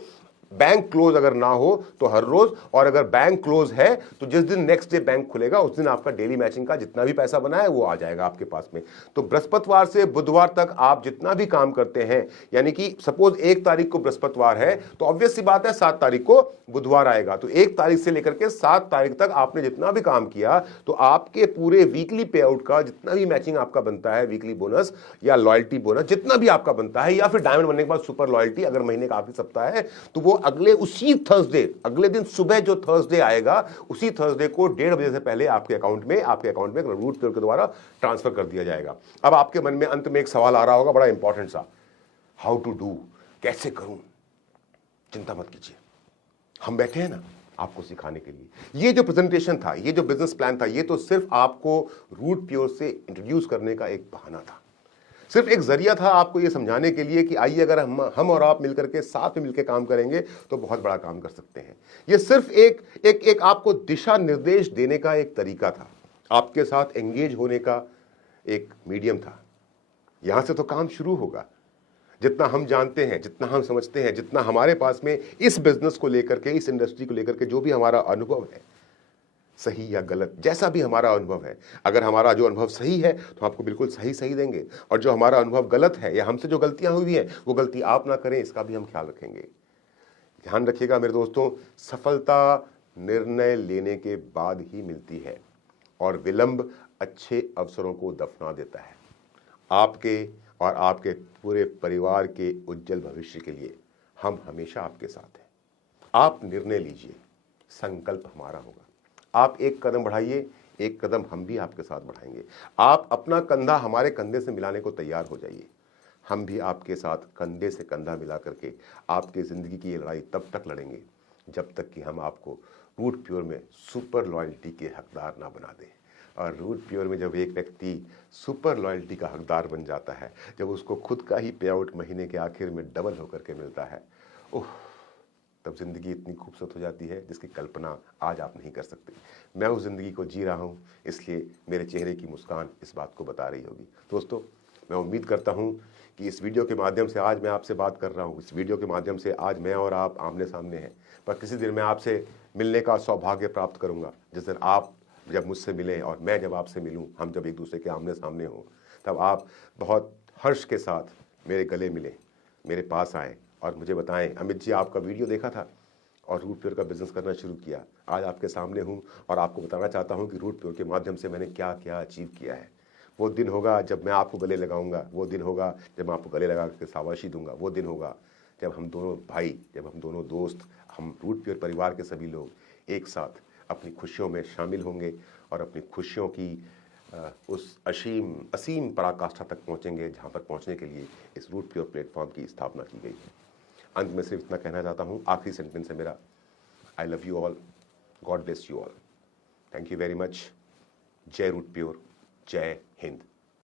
बैंक क्लोज अगर ना हो तो हर रोज, और अगर बैंक क्लोज है तो जिस दिन नेक्स्ट डे बैंक खुलेगा उस दिन आपका डेली मैचिंग का जितना भी पैसा बना है वो आ जाएगा आपके पास में। तो बृहस्पतिवार से बुधवार तक आप जितना भी काम करते हैं, यानी कि सपोज 1 तारीख को बृहस्पतिवार है तो ऑब्वियस सी बात है 7 तारीख को बुधवार आएगा, तो 1 तारीख से लेकर के 7 तारीख तक आपने जितना भी काम किया, तो आपके पूरे वीकली पे आउट का जितना भी मैचिंग आपका बनता है, वीकली बोनस या लॉयल्टी बोनस जितना भी आपका बनता है, या फिर डायमंड बनने के बाद सुपर लॉयल्टी अगर महीने का आखिरी सप्ताह है, तो वो अगले उसी थर्सडे, अगले दिन सुबह जो थर्सडे आएगा उसी थर्सडे को 1:30 बजे से पहले आपके अकाउंट में रूट प्योर के द्वारा ट्रांसफर कर दिया जाएगा। अब आपके मन में अंत में एक सवाल आ रहा होगा, बड़ा इंपॉर्टेंट सा, हाउ टू डू, कैसे करूं? चिंता मत कीजिए, हम बैठे हैं ना आपको सिखाने के लिए। ये जो प्रेजेंटेशन था, ये जो बिजनेस प्लान था, ये तो सिर्फ आपको रूट प्योर से इंट्रोड्यूस करने का एक बहाना था, सिर्फ एक जरिया था आपको ये समझाने के लिए कि आइए अगर हम और आप मिलकर के साथ में मिलकर काम करेंगे तो बहुत बड़ा काम कर सकते हैं। ये सिर्फ एक आपको दिशा निर्देश देने का एक तरीका था, आपके साथ एंगेज होने का एक मीडियम था। यहां से तो काम शुरू होगा। जितना हम जानते हैं, जितना हम समझते हैं, जितना हमारे पास में इस बिजनेस को लेकर के, इस इंडस्ट्री को लेकर के जो भी हमारा अनुभव है, सही या गलत, जैसा भी हमारा अनुभव है, अगर हमारा जो अनुभव सही है तो आपको बिल्कुल सही देंगे, और जो हमारा अनुभव गलत है या हमसे जो गलतियां हुई हैं वो गलती आप ना करें, इसका भी हम ख्याल रखेंगे। ध्यान रखिएगा मेरे दोस्तों, सफलता निर्णय लेने के बाद ही मिलती है, और विलंब अच्छे अवसरों को दफना देता है। आपके और आपके पूरे परिवार के उज्जवल भविष्य के लिए हम हमेशा आपके साथ हैं। आप निर्णय लीजिए, संकल्प हमारा होगा। आप एक कदम बढ़ाइए, एक कदम हम भी आपके साथ बढ़ाएंगे। आप अपना कंधा हमारे कंधे से मिलाने को तैयार हो जाइए, हम भी आपके साथ कंधे से कंधा मिला करके आपकी ज़िंदगी की ये लड़ाई तब तक लड़ेंगे जब तक कि हम आपको रूट प्योर में सुपर लॉयल्टी के हकदार ना बना दें। और रूट प्योर में जब एक व्यक्ति सुपर लॉयल्टी का हकदार बन जाता है, जब उसको खुद का ही पे आउट महीने के आखिर में डबल होकर के मिलता है, ओह, तब जिंदगी इतनी खूबसूरत हो जाती है जिसकी कल्पना आज आप नहीं कर सकते। मैं उस जिंदगी को जी रहा हूँ, इसलिए मेरे चेहरे की मुस्कान इस बात को बता रही होगी। दोस्तों, मैं उम्मीद करता हूँ कि इस वीडियो के माध्यम से आज मैं आपसे बात कर रहा हूँ, इस वीडियो के माध्यम से आज मैं और आप आमने सामने हैं, पर किसी दिन मैं आपसे मिलने का सौभाग्य प्राप्त करूँगा। जिस दिन आप जब मुझसे मिलें और मैं जब आपसे मिलूँ, हम जब एक दूसरे के आमने सामने हों, तब आप बहुत हर्ष के साथ मेरे गले मिलें, मेरे पास आएँ और मुझे बताएं, अमित जी आपका वीडियो देखा था और रूट प्योर का बिजनेस करना शुरू किया। आज आपके सामने हूं और आपको बताना चाहता हूं कि रूट प्योर के माध्यम से मैंने क्या क्या अचीव किया है। वो दिन होगा जब मैं आपको गले लगाऊंगा, वो दिन होगा जब मैं आपको गले लगा के शाबाशी दूंगा, वो दिन होगा जब हम दोनों भाई, जब हम दोनों दोस्त, हम रूट प्योर परिवार के सभी लोग एक साथ अपनी खुशियों में शामिल होंगे और अपनी खुशियों की उस असीम पराकाष्ठा तक पहुँचेंगे जहाँ पर पहुँचने के लिए इस रूट प्योर प्लेटफॉर्म की स्थापना की गई है। अंत में सिर्फ इतना कहना चाहता हूँ, आखिरी सेंटेंस है मेरा, I love you all, God bless you all, thank you very much, जय रूट प्योर, जय हिंद।